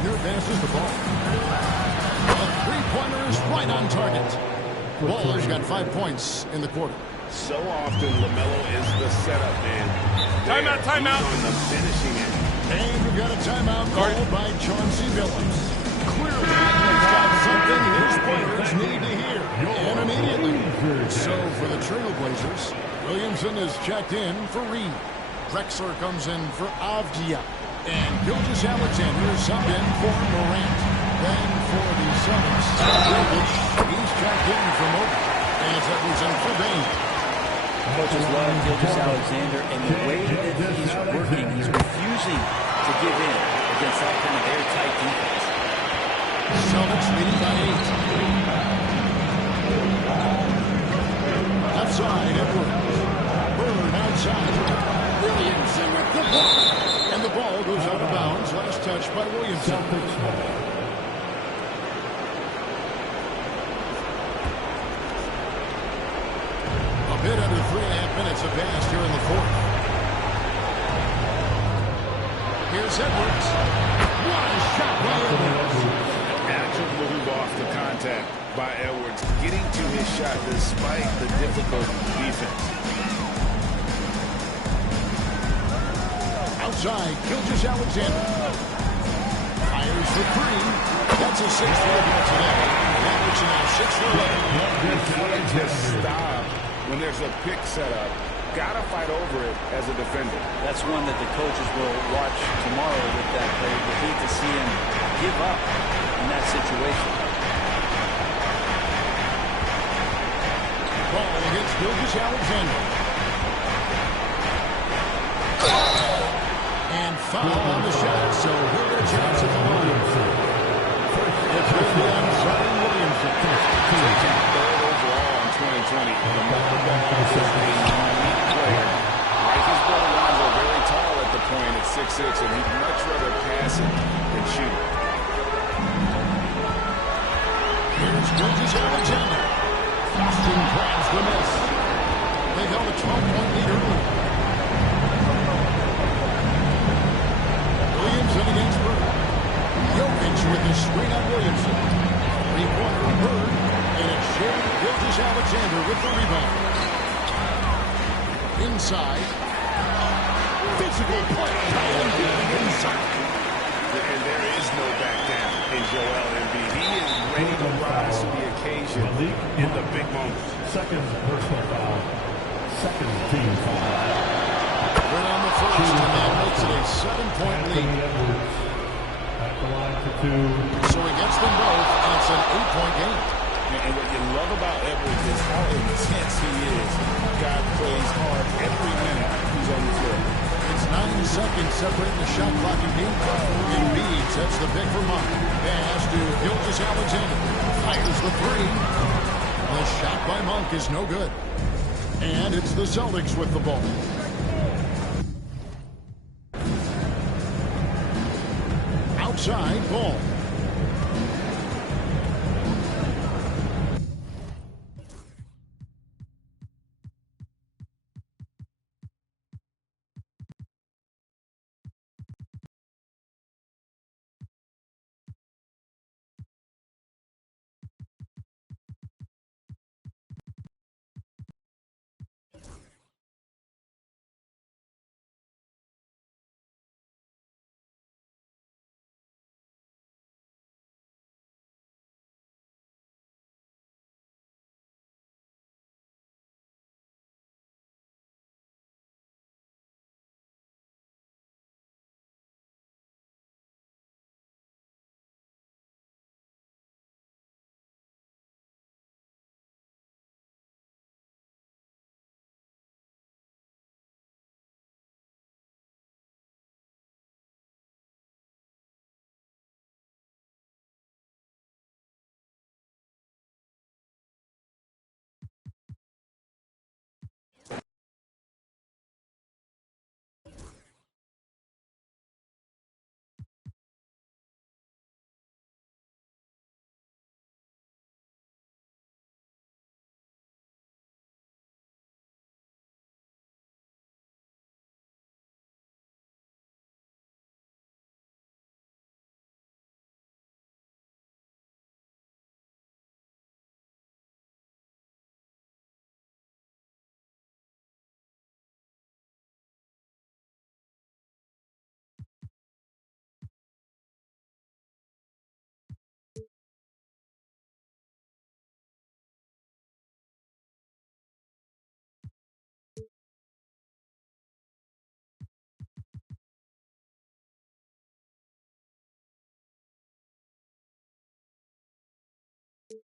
Here passes the ball. A three-pointer is right on target. Ball has got 5 points in the quarter. So often, LaMelo is the setup man. Timeout, timeout. He's on the finishing end. And we've got a timeout called by Chauncey Billups. Clearly, he's got something his players need to hear, and immediately. So for the Trailblazers, Williamson is checked in for Reed. Drexler comes in for Avdia. And Gilgeous-Alexander is subbed in for Morant. Then for the Celtics, he's checked in for Mobley. And it's Edwards in for Bain. Coaches love Gilgeous-Alexander and the way that he's working. He's refusing to give in against that kind of airtight defense. Celtics leading by 8. Outside, Edwards. Bird outside. Williamson with the ball. And the ball goes out of bounds. Last touch by Williamson. A bit under 3.5 minutes have passed here in the fourth. Here's Edwards. What a shot by Edwards. Natural move off the contact by Edwards. Getting to his shot despite the difficult defense. Outside, Gilgeous-Alexander. Fires for three. That's a 6th field goal today. Average now 6 for 11. You can't just stop when there's a pick set up. Gotta fight over it as a defender. That's one that the coaches will watch tomorrow with that play. They hate to see him give up in that situation. Ball hits Gilgeous-Alexander. And foul on the shot, so he'll get a chance at the line. It's going to be on Zion Williamson. Third overall in 2020. The ball is a unique player. Like his brother Lonzo, very tall at the point at 6'6", and he'd much rather pass it than shoot it. Here's Gilgeous-Alexander. Boston grabs the miss. They held a 12-point lead early. Williamson against Bird. Jokic with the screen on Williamson. Three-pointer Bird. And it's Shea Gilgeous-Alexander with the rebound. Inside. Physical play. Inside. And there is no back down in Joel Embiid. He is ready to rise to the occasion in the big moments. Second personal foul. Second team foul. Right on the first, and that makes it a 7-point lead. At the line for two. So he gets them both, and it's an 8-point game. And what you love about Edwards is how intense he is. God plays hard every minute he's on the floor. It's 9 seconds separating the shot clock and game clock. Embiid sets the pick for Monk. Pass to Gilgeous-Alexander. Fires the three. The shot by Monk is no good. And it's the Celtics with the ball. Outside ball.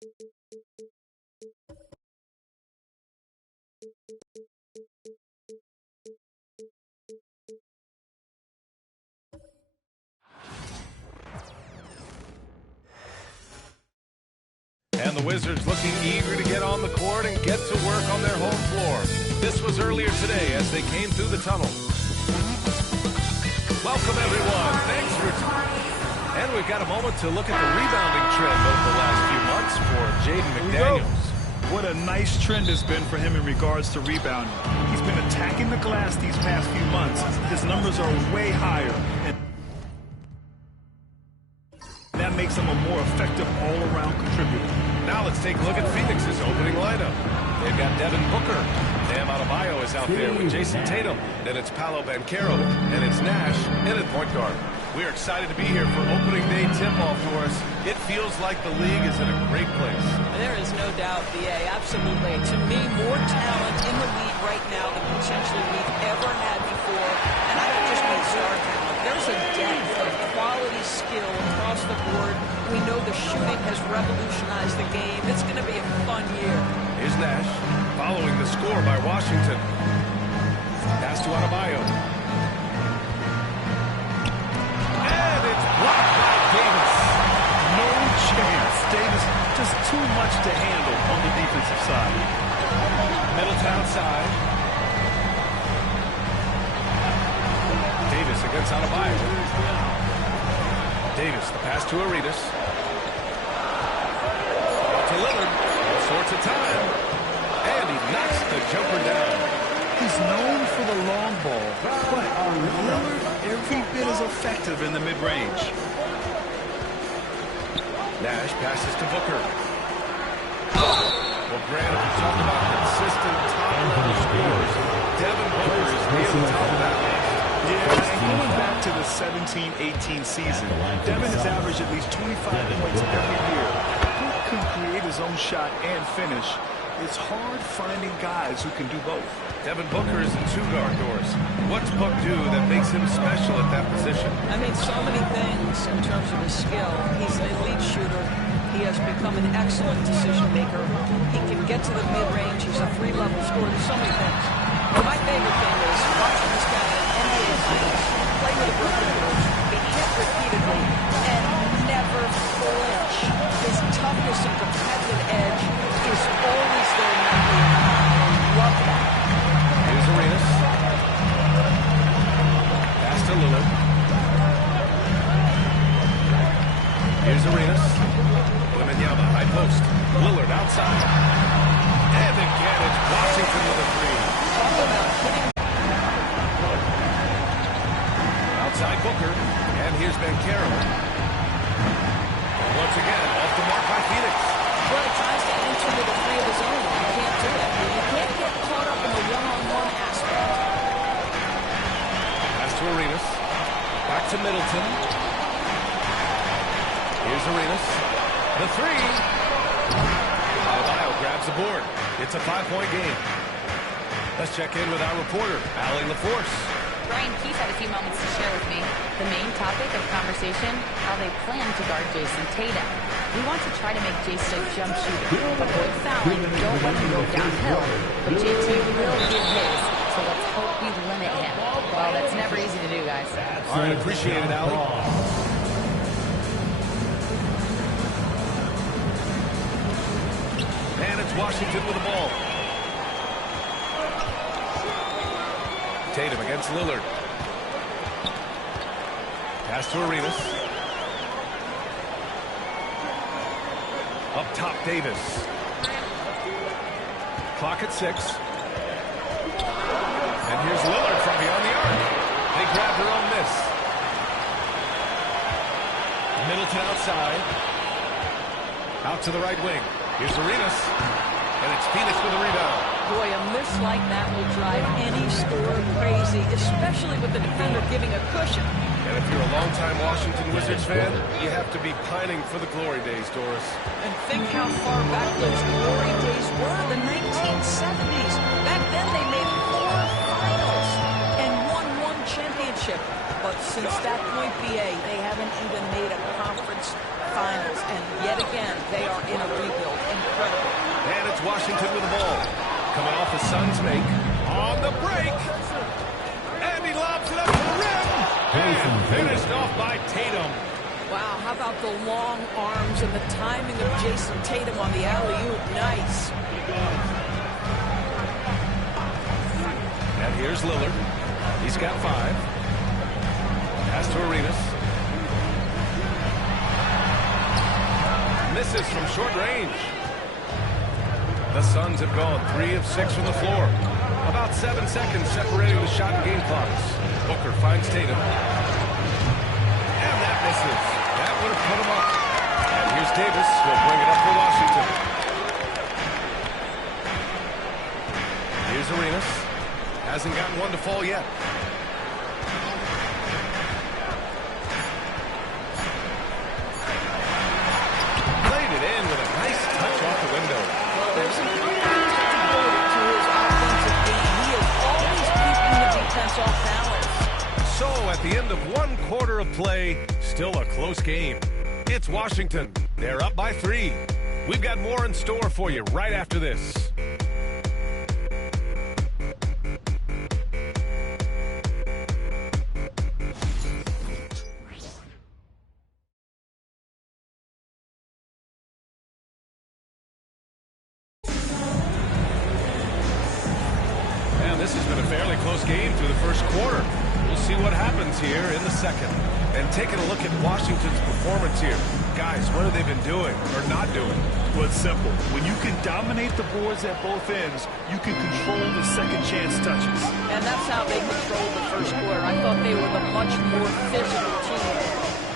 And the Wizards looking eager to get on the court and get to work on their home floor. This was earlier today as they came through the tunnel. Welcome, everyone. Thanks for... And we've got a moment to look at the rebounding trend over the last few months for Jaden McDaniels. What a nice trend has been for him in regards to rebounding. He's been attacking the glass these past few months. His numbers are way higher. And that makes him a more effective all-around contributor. Now let's take a look at Phoenix's opening lineup. They've got Devin Booker. Bam Adebayo is out there with Jason Tatum. Then it's Paolo Banchero. And it's Nash in at point guard. We're excited to be here for opening day tip-off for us. It feels like the league is in a great place. There is no doubt, BA, absolutely. To me, more talent in the league right now than potentially we've ever had before. And I don't just mean star talent. There's a depth of quality skill across the board. We know the shooting has revolutionized the game. It's going to be a fun year. Here's Nash, following the score by Washington. Pass to Adebayo. And it's blocked by Davis. No chance. Davis just too much to handle on the defensive side. Middletown side. Davis against Adebayo. Davis, the pass to Arenas. To Lillard. All sorts of time. And he knocks the jumper down. He's known for the long ball, but Lillard every bit as effective in the mid-range. Nash passes to Booker. Well, Grant, if you talk about consistent top-level scores, Devin Booker is near the top of that list. Yeah, and going back to the 17-18 season, Devin has averaged at least 25 points every year. Book can create his own shot and finish. It's hard finding guys who can do both. Devin Booker is a two-guard, Doris. What's Book do that makes him special at that position? I mean, so many things in terms of his skill. He's an elite shooter. He has become an excellent decision maker. He can get to the mid-range. He's a three-level scorer. There's so many things. But my favorite thing is watching this guy in NBA Finals play with the Brooklyn Nets, be hit repeatedly, and never flinch. His toughness and competitive edge is always there nightly. Love that. Here's Arenas. Pass to Lillard. Here's Arenas. Wembanyama, high post. Lillard outside. And again, it's Washington with a three. Outside Booker. And here's Banchero. Once again, off the mark by Phoenix. Well, he tries to enter with a three of his own. You can't do it. You can't get caught up in the one-on-one aspect. Pass to Arenas. Back to Middleton. Here's Arenas. The three. Adebayo grabs the board. It's a 5-point game. Let's check in with our reporter, Allie LaForce. Brian Keith had a few moments to share with me. The main topic of conversation, how they plan to guard Jason Tatum. We want to try to make Jason a jump shooter. Avoid fouling, don't let him go downhill. But JT will give his, so let's hope we limit him. Well, that's never easy to do, guys. All right, appreciate it, Allie. And it's Washington with the ball. Tatum against Lillard. Pass to Arenas. Up top, Davis. Clock at 6. And here's Lillard from beyond the arc. They grab their own miss. Middleton outside. Out to the right wing. Here's Arenas. And it's Phoenix with a rebound. Boy, a miss like that will drive any scorer crazy, especially with the defender giving a cushion. And if you're a longtime Washington Wizards fan, you have to be pining for the glory days, Doris. And think how far back those glory days were, the 1970s. Back then they made 4 finals and won 1 championship. But since that point, BA, they haven't even made a conference finals. And yet again, they are in a rebuild. Washington with the ball. Coming off the Suns make. On the break. And he lobs it up to the rim. And finished off by Tatum. Wow, how about the long arms and the timing of Jason Tatum on the alley-oop? Nice. And here's Lillard. He's got 5. Pass to Arenas. Misses from short range. The Suns have gone 3 of 6 from the floor. About 7 seconds separating the shot and game clocks. Booker finds Tatum. And that misses. That would have put him up. And here's Davis. He'll bring it up for Washington. Here's Arenas. Hasn't gotten one to fall yet. Played it in with a nice touch off the window. There's an unpredictability to his offensive game. He is always keeping the defense off balance. So at the end of 1 quarter of play, still a close game. It's Washington. They're up by 3. We've got more in store for you right after this. This has been a fairly close game through the first quarter. We'll see what happens here in the second. And taking a look at Washington's performance here. Guys, what have they been doing or not doing? Well, it's simple. When you can dominate the boards at both ends, you can control the second chance touches. And that's how they controlled the first quarter. I thought they were the much more physical team.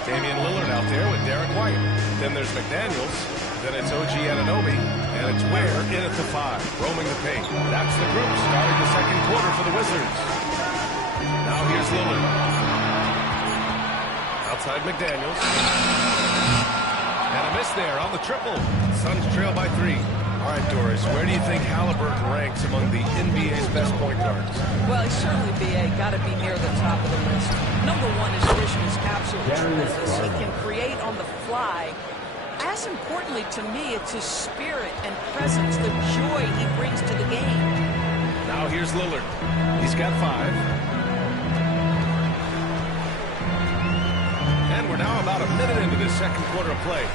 Damian Lillard out there with Derek White. Then there's McDaniels. Then it's OG Anunoby. And it's Ware in at the 5, roaming the paint. That's the group starting the second quarter for the Wizards. Now here's Lillard. Outside McDaniels. And a miss there on the triple. Suns trail by 3. All right, Doris, where do you think Halliburton ranks among the NBA's best point guards? Well, he's certainly got to be near the top of the list. Number 1, his vision is absolutely tremendous. He can create on the fly. As importantly to me, it's his spirit and presence, the joy he brings to the game. Now here's Lillard. He's got 5. And we're now about a minute into this second quarter of play.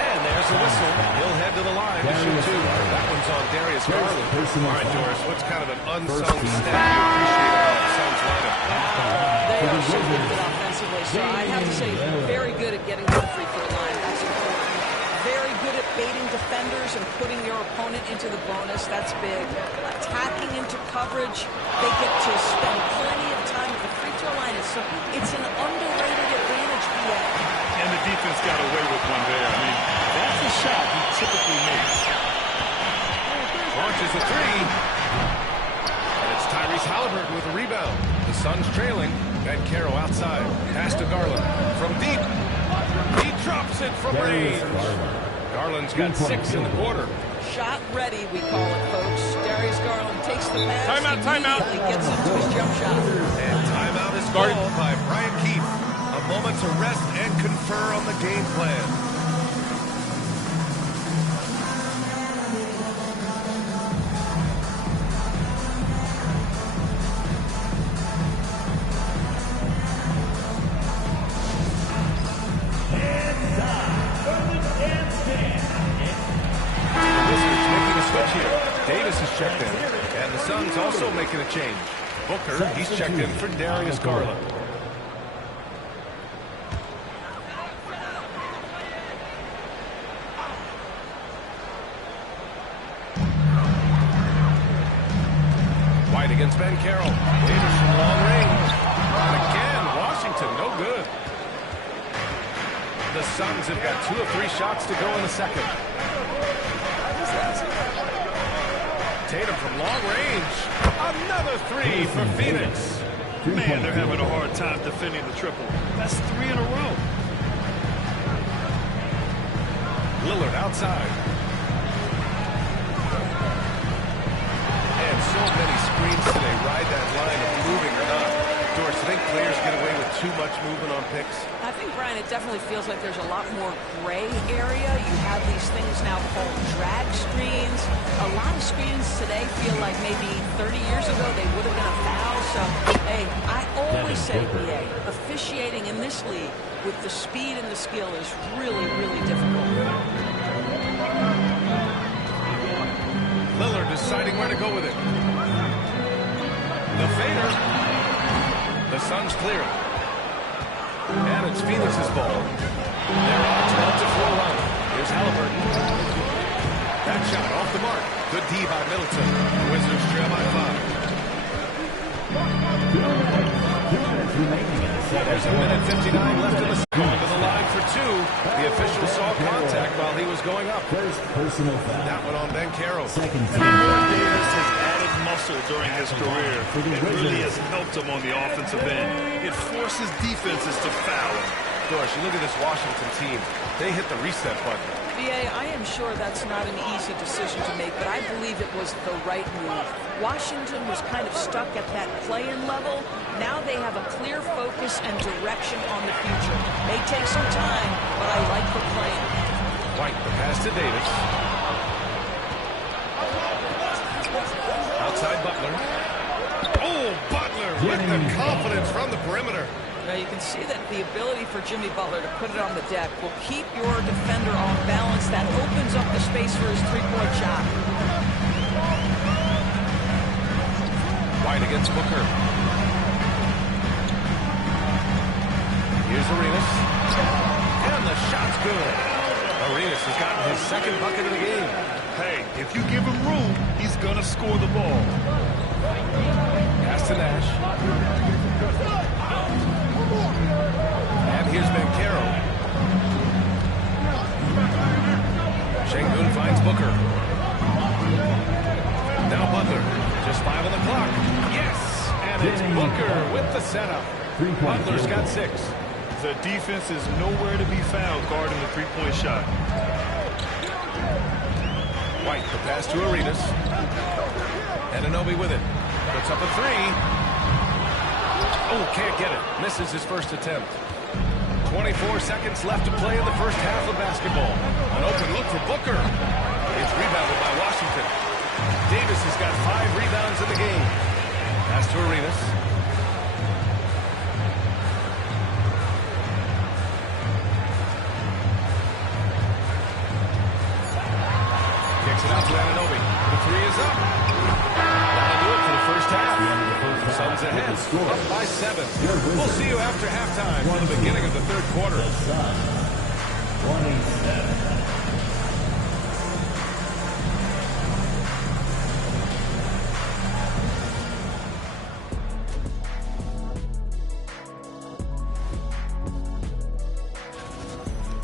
And there's a whistle. He'll head to the line to shoot 2. That one's on Darius Garland. All right, Doris, what's kind of an unsung stat you appreciate about the Suns lineup? They are so good offensively, so I have to say very good at getting to the free throw line. That's important. Very good at baiting defenders and putting your opponent into the bonus. That's big. Attacking into coverage. They get to spend plenty of time at the free throw line. It's an underrated advantage, BA. And the defense got away with one there. I mean, that's a shot he typically makes. Launches a 3. And it's Tyrese Halliburton with a rebound. The Suns trailing. Ben Caro outside. Pass to Garland. From deep. He drops it from range. Garland's got 6 in the quarter. Shot ready, we call it, folks. Darius Garland takes the pass. Timeout. Gets into his jump shot. And timeout is called by Brian Keefe. A moment to rest and confer on the game plan. Davis is checked in, and the Suns also making a change. Booker, he's checked in for Darius Garland. White against Ben Caro. Davis from long range. And again, Washington, no good. The Suns have got 2 of 3 shots to go in the second. Tatum from long range. Another 3 for Phoenix. Man, they're having a hard time defending the triple. That's 3 in a row. Lillard outside. And so many screens today ride that line of moving or not. Doris, I think players get away with too much movement on picks? I think, Brian, it definitely feels like there's a lot more gray area. You have these things now called drag screens. A lot of screens today feel like maybe 30 years ago they would have been a foul. So, hey, I always say, BA, officiating in this league with the speed and the skill is really, really difficult. Lillard deciding where to go with it. The fader. The Suns clear it. And it's Phoenix's ball. They're on to a 4 run. Here's Halliburton. That shot off the mark. Good D by Middleton. Wizards trail by 5. There's a minute 59 left in the going to the line for 2. The official saw contact while he was going up. That one on Ben Carroll. Davis has added muscle during his career. It really has helped him on the offensive end. It forces defenses to foul him. Doris, you look at this Washington team. They hit the reset button. BA, I am sure that's not an easy decision to make, but I believe it was the right move. Washington was kind of stuck at that play-in level. Now they have a clear focus and direction on the future. May take some time, but I like the plan. White, the pass to Davis. Outside Butler. Oh, Butler with the confidence from the perimeter. Now you can see that the ability for Jimmy Butler to put it on the deck will keep your defender off balance. That opens up the space for his three-point shot. White against Booker. Here's Arenas. And the shot's good. Arenas has gotten his second bucket of the game. Hey, if you give him room, he's going to score the ball. Pass to Nash. And here's Banchero. Şengün finds Booker. Now Butler. Just 5 on the clock. Yes! And it's Booker with the setup. Butler's got 6. The defense is nowhere to be found guarding the three-point shot. White, the pass to Arenas. Anunoby with it. Puts up a 3. Oh, can't get it. Misses his first attempt. 24 seconds left to play in the first half of basketball. An open look for Booker. It's rebounded by Washington. Davis has got 5 rebounds in the game. Pass to Arenas. Kicks it out to Anunoby. The 3 is up. That'll do it for the first half. Suns ahead, up by 7. We'll see you after halftime for the beginning of the third quarter. 27.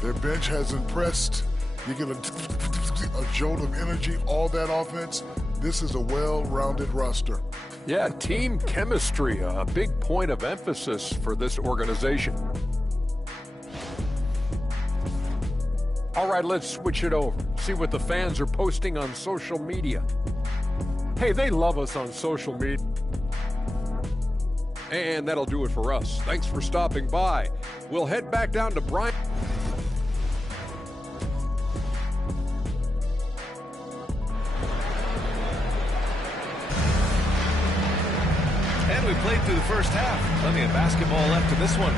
Their bench has impressed. You get a jolt of energy, all that offense. This is a well-rounded roster. Yeah, team chemistry, a big point of emphasis for this organization. All right, let's switch it over. See what the fans are posting on social media. Hey, they love us on social media. And that'll do it for us. Thanks for stopping by. We'll head back down to Brian. And we played through the first half. Plenty of basketball left in this one.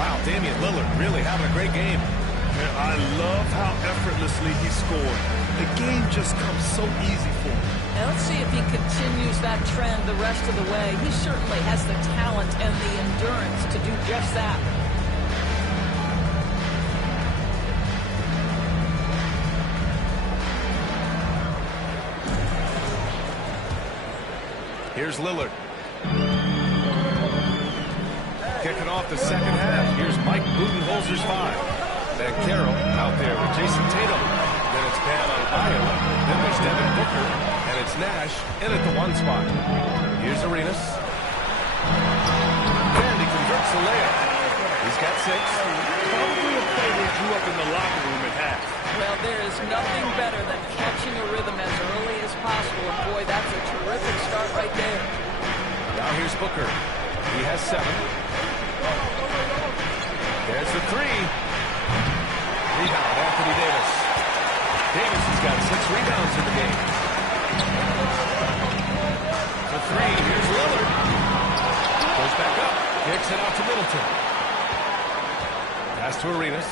Wow, Damian Lillard really having a great game. Man, I love how effortlessly he scored. The game just comes so easy for him. And let's see if he continues that trend the rest of the way. He certainly has the talent and the endurance to do just that. Here's Lillard. Kicking off the second half. Here's Mike Budenholzer's 5. Then Carroll out there with Jason Tatum. Then it's Bam Adebayo. Then there's Devin Booker. And it's Nash in at the 1 spot. Here's Arenas. And he converts the layup. He's got 6. Probably a play they drew up in the locker room at half. Well, there is nothing better than catching a rhythm as early as possible. And boy, that's a terrific start right there. Now here's Booker. He has 7. There's the three. Rebound, Anthony Davis. Davis has got 6 rebounds in the game. The three, here's Lillard. Goes back up, kicks it out to Middleton. Pass to Arenas.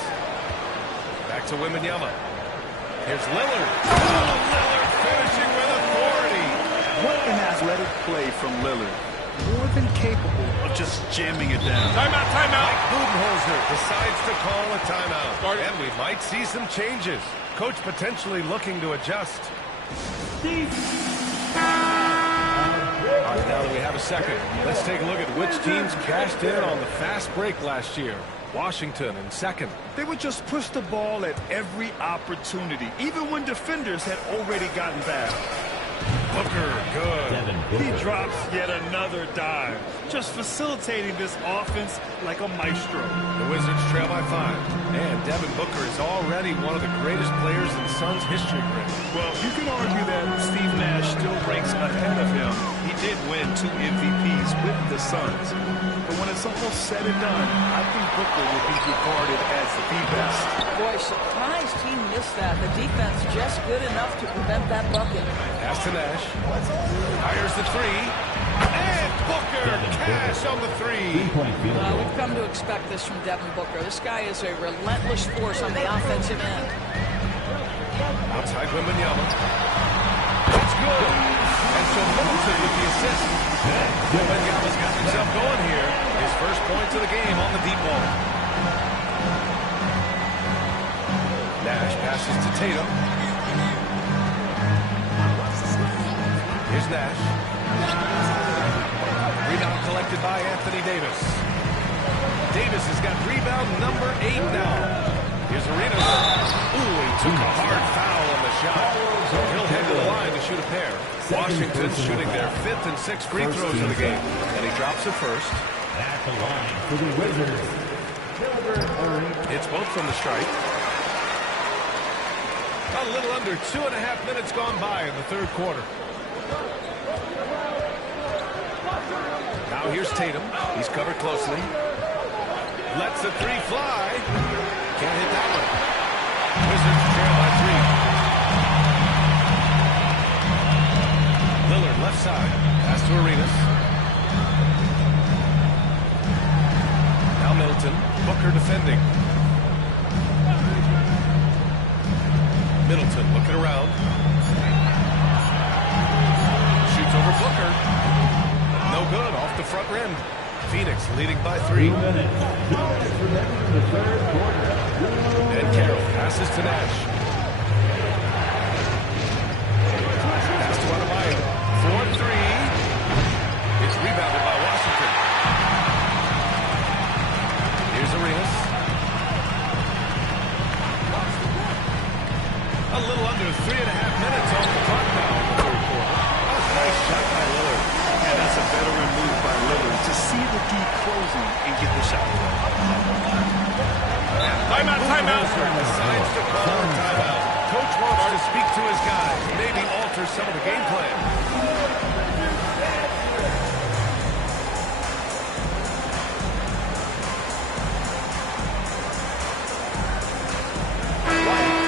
Back to Wembanyama. Here's Lillard. Oh, Lillard finishing with authority. What an athletic play from Lillard. More than capable of just jamming it down. Timeout, timeout. Mike Budenholzer decides to call a timeout. And we might see some changes. Coach potentially looking to adjust. All right, now that we have a second, let's take a look at which teams cashed in on the fast break last year. Washington in second. They would just push the ball at every opportunity, even when defenders had already gotten back. Booker, good. He drops yet another dive, just facilitating this offense like a maestro. The Wizards trail by 5. And Devin Booker is already one of the greatest players in Suns history, Greg. Well, you can argue that Steve Nash still ranks ahead of him. He did win 2 MVPs with the Suns. But when it's almost said and done, I think Booker will be regarded as the best. Boy, surprised he missed that. The defense just good enough to prevent that bucket. Pass to Nash. Fires the three. And Booker, cash on the three. We've come to expect this from Devin Booker. This guy is a relentless force on the offensive end. Outside Wembanyama. That's good. And so Middleton with the assist. Wembanyama's got himself going here. His first points of the game on the deep ball. Nash passes to Tatum. Here's Nash. Rebound collected by Anthony Davis. Davis has got rebound number 8 now. Here's Arenas. Ooh, he took a hard foul on the shot. So he'll head to the line to shoot a pair. Washington shooting their 5th and 6th free throws of the game. And he drops it first. At the line for the Wizards. It's both from the strike. A little under 2.5 minutes gone by in the third quarter. Now here's Tatum. He's covered closely. Lets the three fly. Can't hit that one. Wizards trail by 3. Lillard left side. Pass to Arenas. Now Middleton. Booker defending. Middleton looking around. Shoots over Booker. No good, off the front rim. Phoenix leading by 3. And Carroll passes to Nash. Pass to Adebayo. 4-3. It's rebounded by Washington. Here's Arenas. A little under 3.5 minutes on the clock now in the third quarter. Nice shot by Lillard. And that's a veteran move by Lillard to see the D closing and get the shot. Timeout, timeout. Decides to call a timeout. Coach wants to speak to his guys, maybe alter some of the game plan.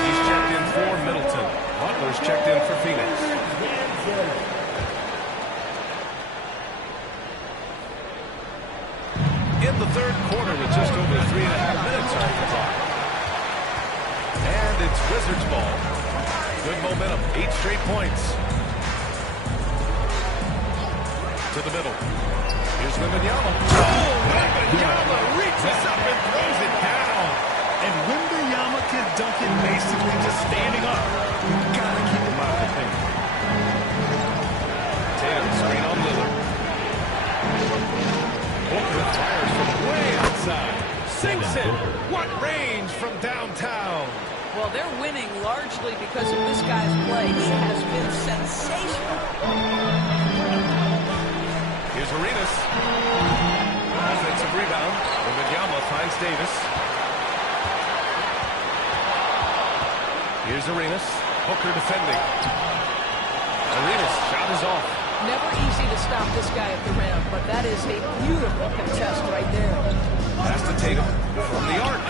He's checked in for Middleton. Butler's checked in for Phoenix. In the third quarter with just over 3.5 minutes on the clock. And it's Wizards ball. Good momentum. 8 straight points. To the middle. Here's Wembanyama. Oh, Wembanyama reaches up and throws it down. And Wembanyama can dunk it basically just standing up. You gotta keep him out of the paint. Tatum screen on Lillard. Booker fires from way outside. Sinks it. What range from downtown. Well, they're winning largely because of this guy's play. He has been sensational. Here's Arenas. Offensive rebound. Wembanyama finds Davis. Here's Arenas. Booker defending. Arenas shot is off. Never easy to stop this guy at the rim, but that is a beautiful contest right there. Pass to Tatum from the arc.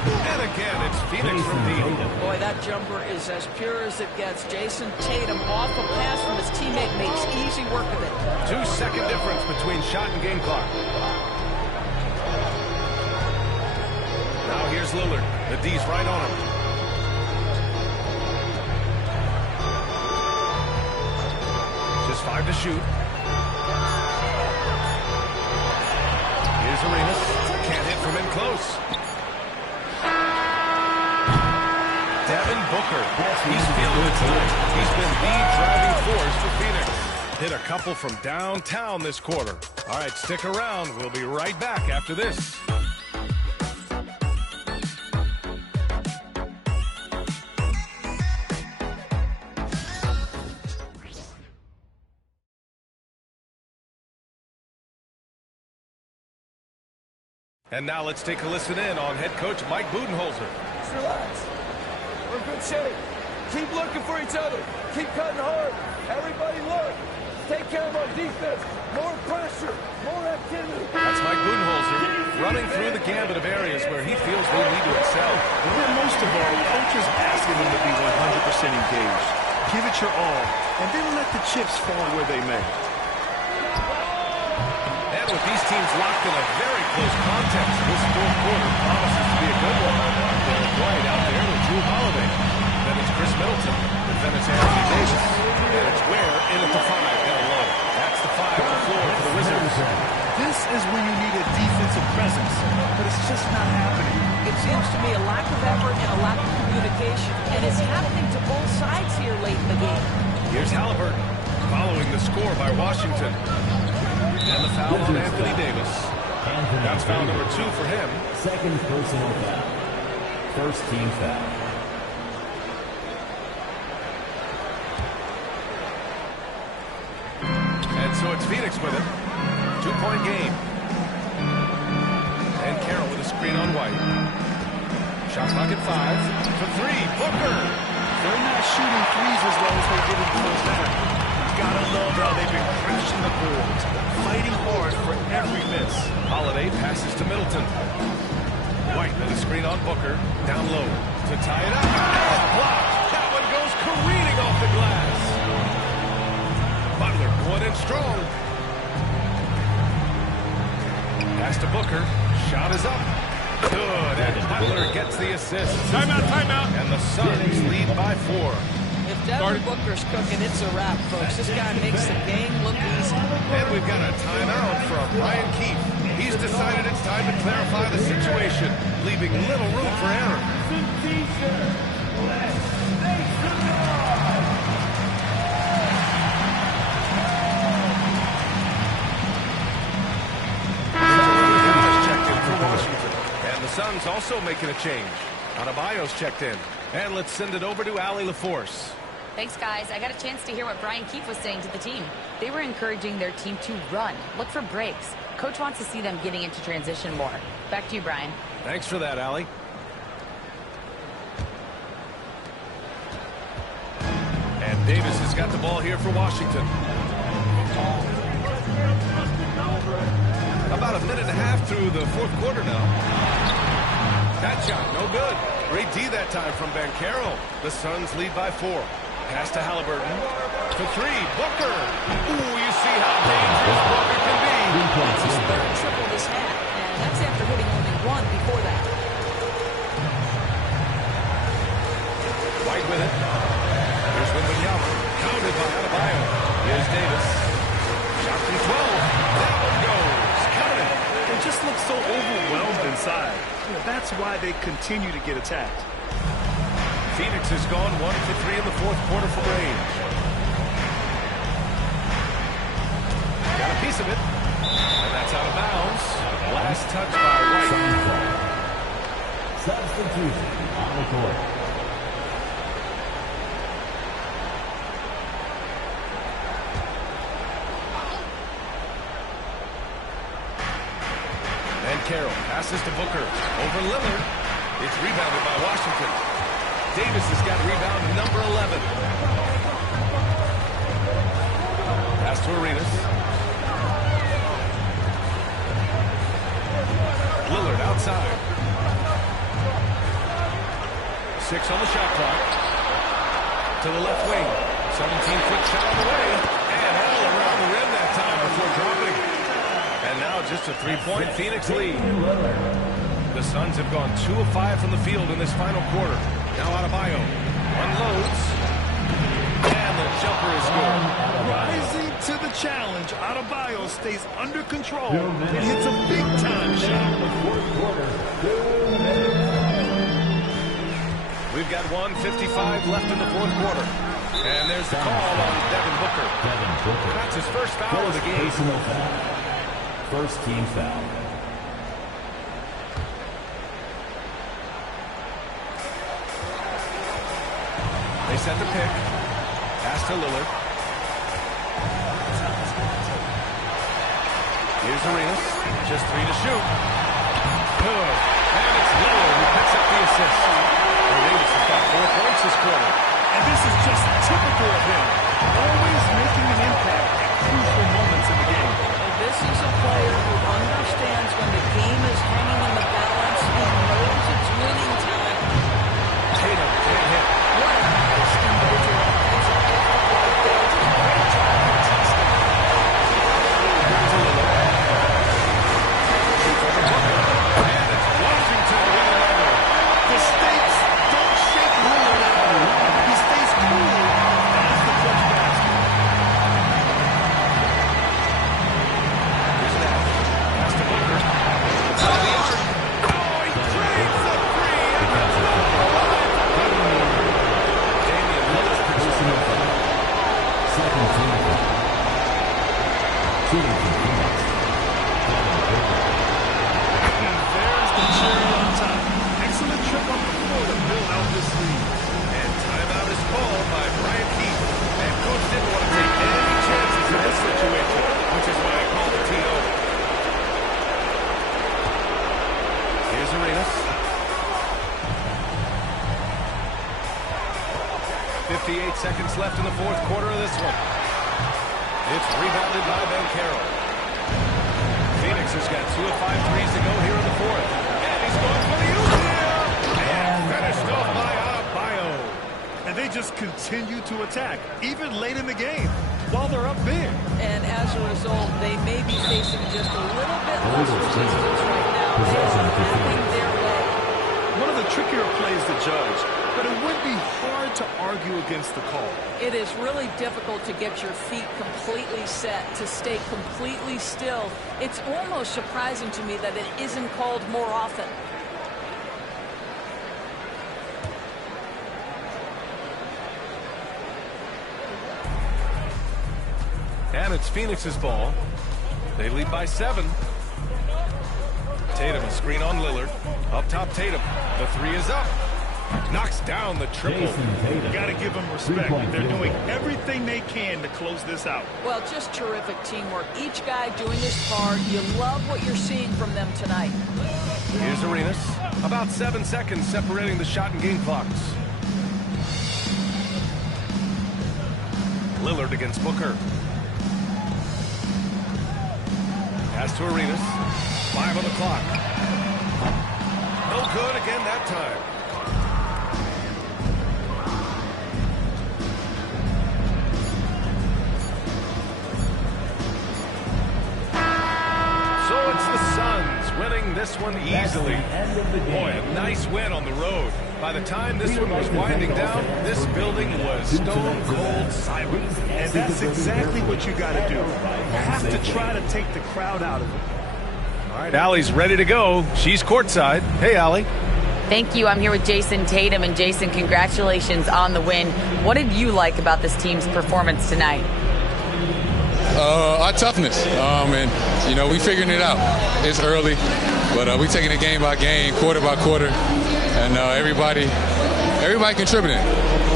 And again, it's Phoenix from deep. Boy, that jumper is as pure as it gets. Jason Tatum off a pass from his teammate makes easy work of it. 2-second difference between shot and game clock. Now here's Lillard. The D's right on him. Just 5 to shoot. Here's Arenas. Can't hit from in close. Devin Booker. He's feeling it tonight. He's been the driving force for Phoenix. Hit a couple from downtown this quarter. All right, stick around. We'll be right back after this. And now let's take a listen in on head coach Mike Budenholzer. Just relax. We're in good shape. Keep looking for each other. Keep cutting hard. Everybody look. Take care of our defense. More pressure. More activity. That's Mike Budenholzer running through the gambit of areas where he feels they need to excel. And most of all, coach is asking them to be 100% engaged. Give it your all, and then let the chips fall where they may. And with these teams locked in a very close contest, this fourth quarter promises to be a good one. Derek White out there with Drew Holiday. Then it's Chris Middleton. And then it's Anthony Davis. And it's Ware in at the 5 down low. That's the 5 on the floor for the Wizards. This is when you need a defensive presence, but it's just not happening. It seems to me a lack of effort and a lack of communication, and it's happening to both sides here late in the game. Here's Halliburton following the score by Washington. And the foul on Anthony Davis. That's foul number 2 for him. Second personal foul. First team foul. And so it's Phoenix with it. 2-point game. And Carroll with a screen on White. Shot clock at 5. For 3. Booker. They're not shooting threes as well as they did in the first half. Gotta love how they've been crunching the boards, fighting hard for every miss. Holiday passes to Middleton. White with a screen on Booker. Down low to tie it up. Oh, block. That one goes careening off the glass. Butler going in strong. Pass to Booker. Shot is up. Good. And Butler gets the assist. Timeout, timeout. And the Suns lead by 4. If Devin Booker's cooking, it's a wrap, folks. This guy makes the game look easy. And we've got a timeout from Brian Keefe. He's decided it's time to clarify the situation, leaving little room for error. Checked in for Washington. And the Suns also making a change. Adebayo's checked in. And let's send it over to Allie LaForce. Thanks, guys. I got a chance to hear what Brian Keefe was saying to the team. They were encouraging their team to run, look for breaks. Coach wants to see them getting into transition more. Back to you, Brian. Thanks for that, Allie. And Davis has got the ball here for Washington. About a minute and a half through the fourth quarter now. That shot, no good. Great D that time from Banchero. The Suns lead by 4. Pass to Halliburton. For 3, Booker. Ooh, you see how dangerous Booker can be. That's his third triple this half, and that's after hitting only 1 before that. White with it. Here's Wembanyama. Counted by Adebayo. Here's Davis. Shot from 12. That one goes. Counted. They just look so overwhelmed inside. That's why they continue to get attacked. Phoenix has gone 1 for 3 in the fourth quarter from range. Got a piece of it. And that's out of bounds. Last touch by White. Substitution on the court. And Carroll passes to Booker. Over Lillard. It's rebounded by Washington. Davis has got rebound number 11. Pass to Arenas. inside. 6 on the shot clock. To the left wing. 17-foot shot on the way. And all around the rim that time before dropping. And now just a 3-point Phoenix lead. The Suns have gone 2 of 5 from the field in this final quarter. Now Adebayo unloads. And the jumper is good. Rising to the challenge, Adebayo stays under control and hits a big-time shot. We've got 1:55 left in the fourth quarter. And there's the call on Devin Booker. That's his first foul of the game. Personal foul. First team foul. They set the pick. Pass to Lillard. Here's Arenas. Just 3 to shoot. Good. And it's Lillard who picks up the assist. Arenas has got 4 points this quarter. And this is just typical of him. Always making an impact at crucial moments in the game. And this is a player who understands when the game is hanging in the balance. He knows it's winning time. Tatum can't hit. What a nice individual. He's a great job contesting. To Lillard. Shoots over Booker. And it's Washington with another. The stakes don't shake Lillard at all. He stays cool as the clutch basket. Here's Nash. Pass to Booker. Out of the arc. Oh, he drains the three. And that's not the line. Damian Lillard picks up the foul. Second team foul. Shooting for Phoenix. There's the cherry on top. Excellent trip on the floor to build out this lead. And timeout is called by Brian Keith. And coach didn't want to take any chances in this situation, which is why I called the TO. Here's Arenas. 58 seconds left in the fourth quarter of this one. It's rebounded by Banchero. Phoenix has got 2 of 5 threes to go here in the fourth. And he's going for the oop here. And finished off by Adebayo. And they just continue to attack, even late in the game, while they're up big. And as a result, they may be facing just a little bit less resistance right now. They are having their way. One of the trickier plays to judge, but it would be hard to argue against the call. It is really difficult to get your feet completely set, to stay completely still. It's almost surprising to me that it isn't called more often. And it's Phoenix's ball. They lead by 7. Tatum, a screen on Lillard. Up top, Tatum. The 3 is up. Knocks down the triple. Got to give them respect. They're doing everything they can to close this out. Well, just terrific teamwork. Each guy doing his part. You love what you're seeing from them tonight. Here's Arenas. About 7 seconds separating the shot and game clocks. Lillard against Booker. Pass to Arenas. 5 on the clock. No good again that time. So it's the Suns winning this one easily. Boy, a nice win on the road. By the time this one was winding down, this building was stone cold silent. And that's exactly what you got to do. You have to try to take the crowd out of it. All right, Allie's ready to go. She's courtside. Hey, Allie. Thank you. I'm here with Jason Tatum. And Jason, congratulations on the win. What did you like about this team's performance tonight? Our toughness. And, you know, we figuring it out. It's early, but we taking it game by game, quarter by quarter. And everybody contributing.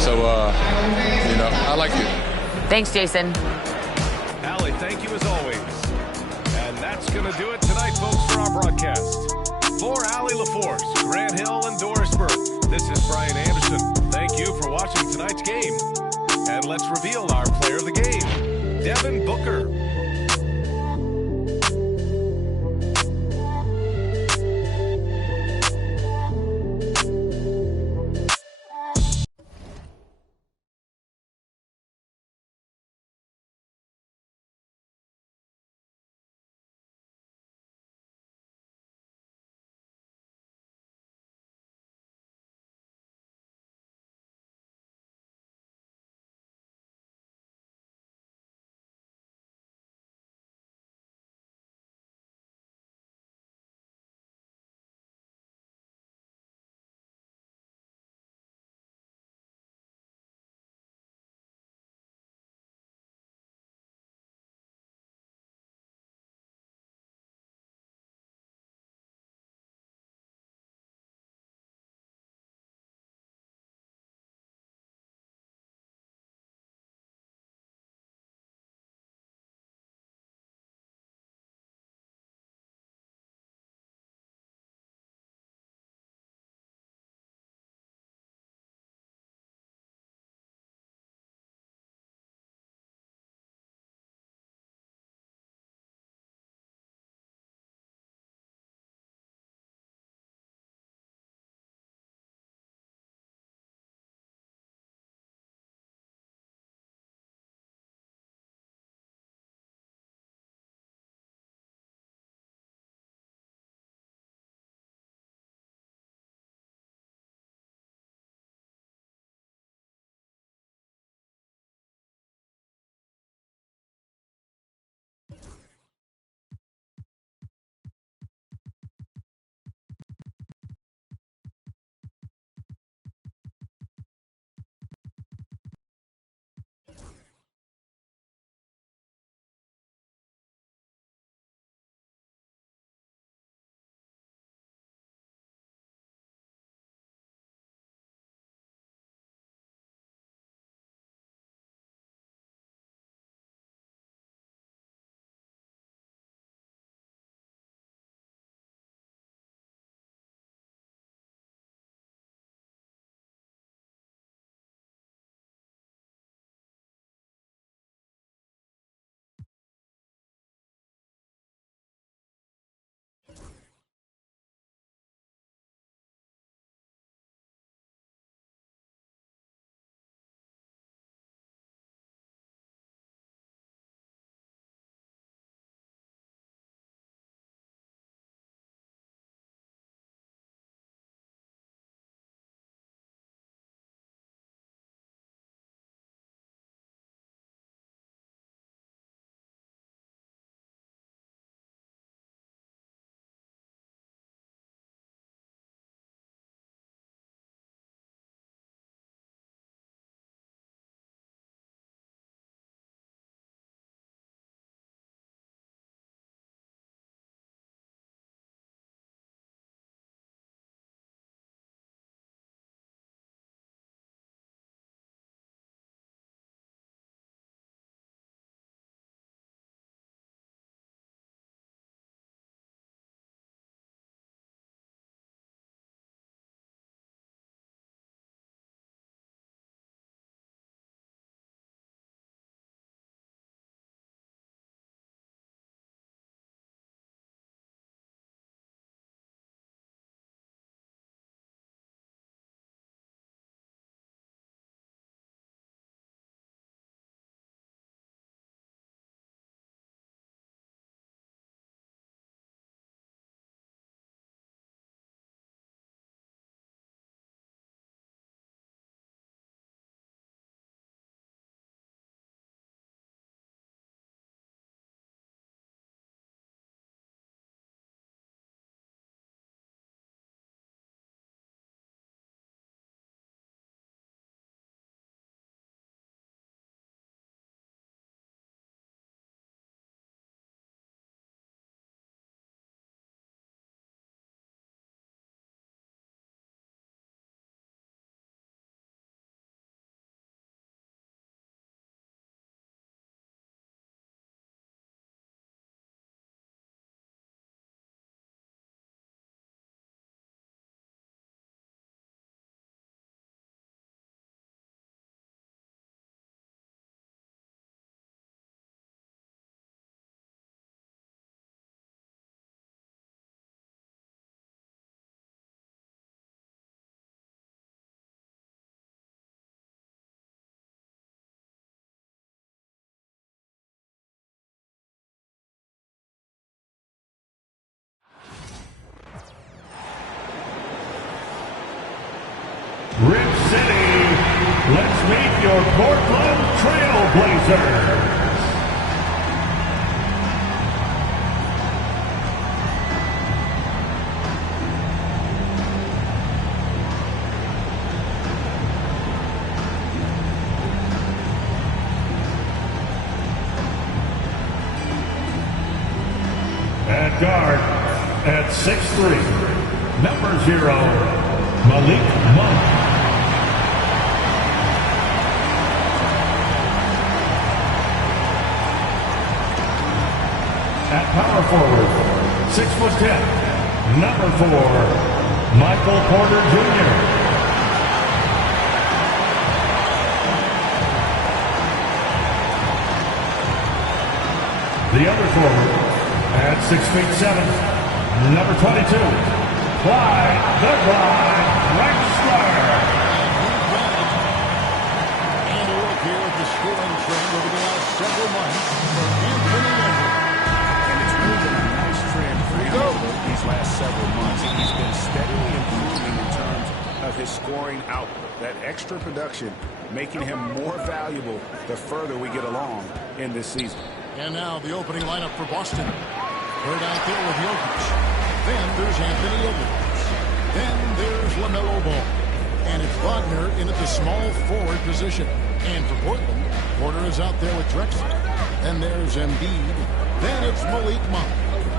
So, you know, I liked it. Thanks, Jason. Allie, thank you as always. And that's going to do it tonight, folks, for our broadcast. For Allie LaForce, Grant Hill, and Doris Burke, this is Brian Anderson. Thank you for watching tonight's game. And let's reveal our player of the game, Devin Booker. meet your Portland Trail Blazers. At guard, at 6'3", number 0, Malik Monk. At power forward, 6'10", number 4, Michael Porter Jr. The other forward, at 6'7", number 22, Clyde the Glide Drexler. And a look here at the scoring trend over the last several months for Anthony Edwards. And it's really been a nice trend for him over these last several months. He's been steadily improving in terms of his scoring output. That extra production making him more valuable the further we get along in this season. And now the opening lineup for Boston. Bird out there with Jokic. Then there's Anthony Edwards. Then there's LaMelo Ball. And it's Wagner in at the small forward position. And for Portland, Porter is out there with Drexler. Then there's Embiid. Then it's Malik Monk.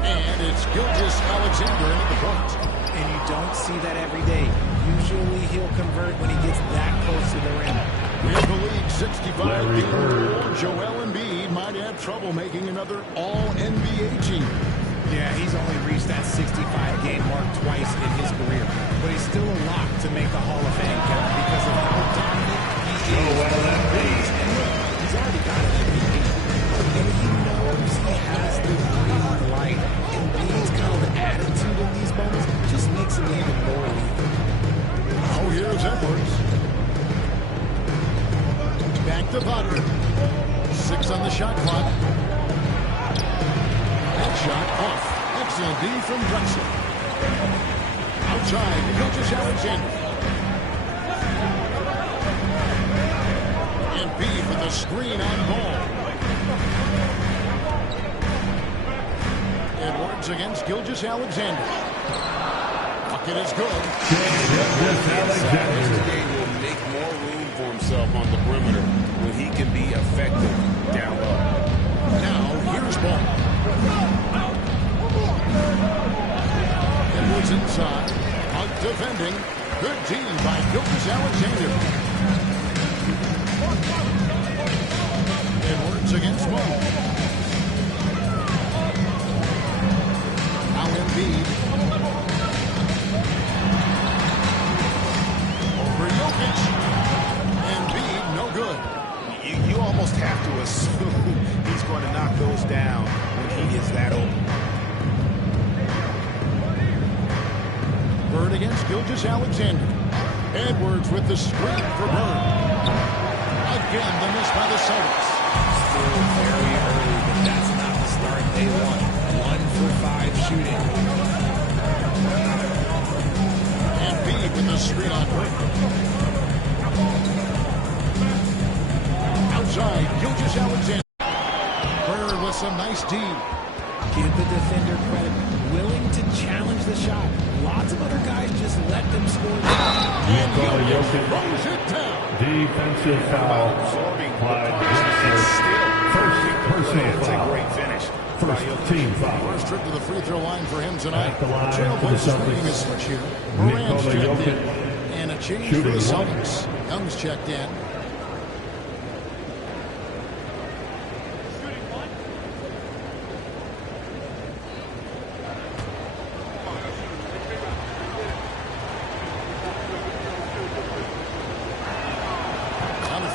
And it's Gilgeous-Alexander in at the point. And you don't see that every day. Usually he'll convert when he gets that close to the rim. With the league 65-game total, Joel Embiid might have trouble making another All-NBA team. Yeah, he's only reached that 65-game mark twice in his career. But he's still a lock to make the Hall of Fame count because of how dominant he is. And look, he's already got an MVP. And he knows he has the green light. Embiid's kind of attitude in these moments just makes him even more lethal. Oh, here's Edwards. Back to Wagner. 6 on the shot clock. That shot off. Excellent D from Drexler. Outside, Gilgeous-Alexander. Embiid with the screen on Ball. Edwards against Gilgeous-Alexander. Bucket is good. Gilgeous-Alexander will make more room for himself on the perimeter when he can be effective down low. Now, here's Ball. Edwards inside. Out defending. Good team by Gilgeous-Alexander. Edwards against Ball. Now Embiid. Over Jokic. Embiid, no good. You almost have to assume he's going to knock those down when he is that open. Bird against Gilgeous-Alexander. Edwards with the screen for Bird. Again, the miss by the Celtics. Still very early, but that's not the start they want. 1 for 5 shooting. Embiid with the screen on Bird. Outside, Gilgeous-Alexander. Bird with some nice D. Give the defender credit. Willing to challenge the shot. Lots of other guys just let them score. And Jokic runs it down. Defensive foul. Clyde Drexler. First personal foul. It's a great finish. First team foul. First trip to the free throw line for him tonight. At the line for the Trailblazers making a Celtics. switch here. Moran's checked Jokic. in. And a change for the Celtics. Young's checked in.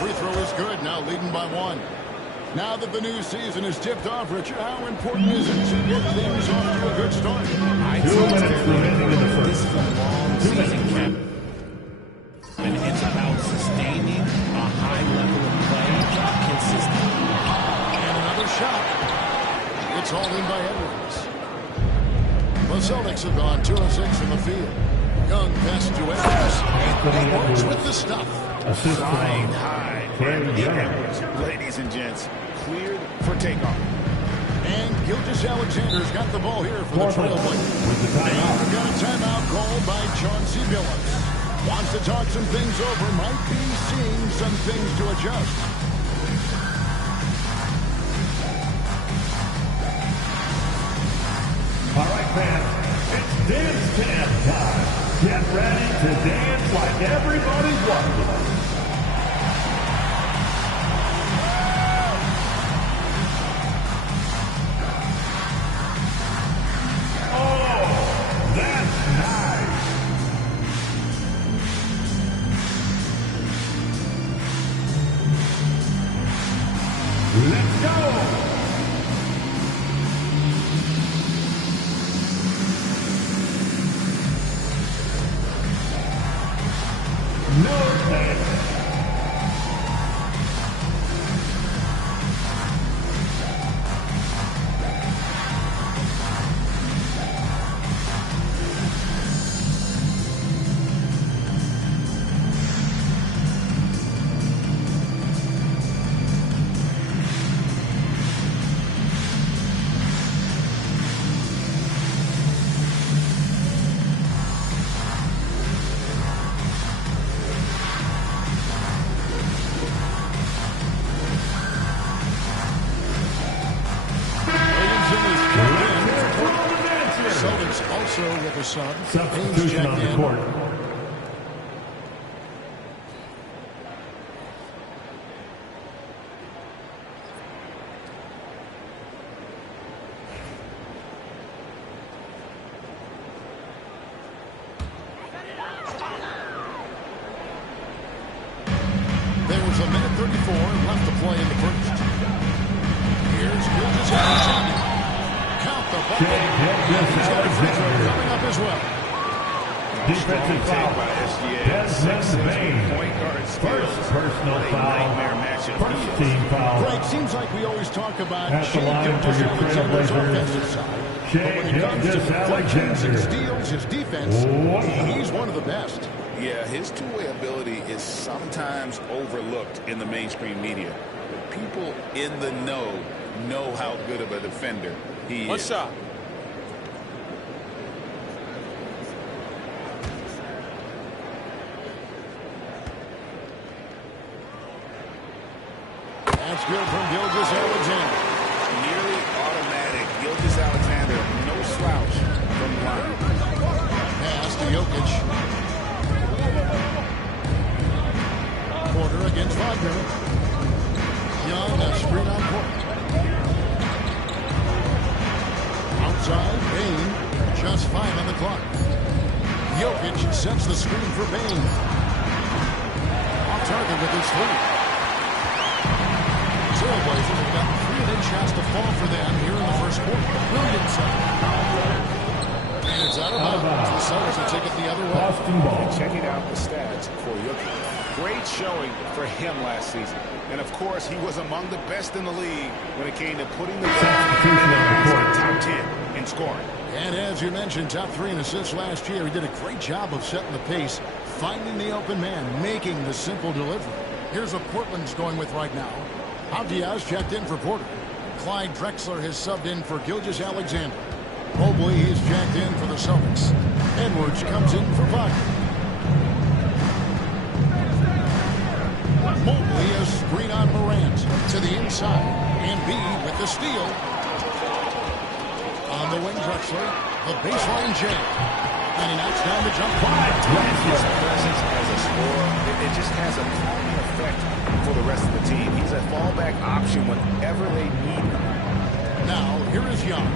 Free throw is good, now leading by 1. Now that the new season is tipped off, Richard, how important is it to get things off to a good start? 2 minutes remaining in the first. This is a long season, Kevin. And it's about sustaining a high level of play consistently. And another shot. It's all in by Edwards. The Celtics have gone 2 of 6 from the field. Young pass to Edwards. Edwards with the stuff. Assist Flying to high. Trey And the Young. Edwards, ladies and gents, cleared for takeoff. And Gilgeous Alexander's got the ball here for the Trailblazers. With the And timeout. we've got a timeout called by Chauncey Billups. Wants to talk some things over, might be seeing some things to adjust. All right, fans, it's dance time. Get ready to dance like everybody's watching. Oh, that's nice. Let's go. No thanks. Celtics also with a sub. Substitution on the court. There was a minute 34 left to play in the first. Here's Gilgeous Alexander. Count the ball. He's got a free throw coming up as well. Defensive foul. Desmond Bain. First personal foul. First team foul. Greg, seems like we always talk about At the Shea line for Gilgeous your Alexander's Trailblazers, offensive side. But Shea when it comes to Gilgeous deflections and Alexander. steals, his defense, he's one of the best. Yeah, his two-way ability is sometimes overlooked in the mainstream media. But people in the know how good of a defender he is. One shot. That's good from Gilgeous Alexander. Nearly automatic. Gilgeous Alexander, no slouch from the line. Pass to Jokic. Porter against Wagner. Young, a screen on court. Outside, Bain. Just 5 on the clock. Jokic sets the screen for Bain. Off target with his three. Trailblazers have gotten 3 chance to fall for them here in the first quarter. Williamson. And it's out of bounds. The Celtics will take it the other way. Boston ball. Checking out the stats for Jokic. Great showing for him last season. And of course, he was among the best in the league when it came to putting the top 10 in scoring. And as you mentioned, top 3 in assists last year. He did a great job of setting the pace, finding the open man, making the simple delivery. Here's what Portland's going with right now. Diaz checked in for Porter. Clyde Drexler has subbed in for Gilgeous Alexander. Mobley is checked in for the Celtics. Edwards comes in for Wagner. Mobley is screen on Morant to the inside. Embiid with the steal. On the wing, Drexler. The baseline jam. And he knocks down the jump ball. His presence as a scorer, it just has a calming effect for the rest of the team. He's a fallback option whenever they need him. Now, here is Young.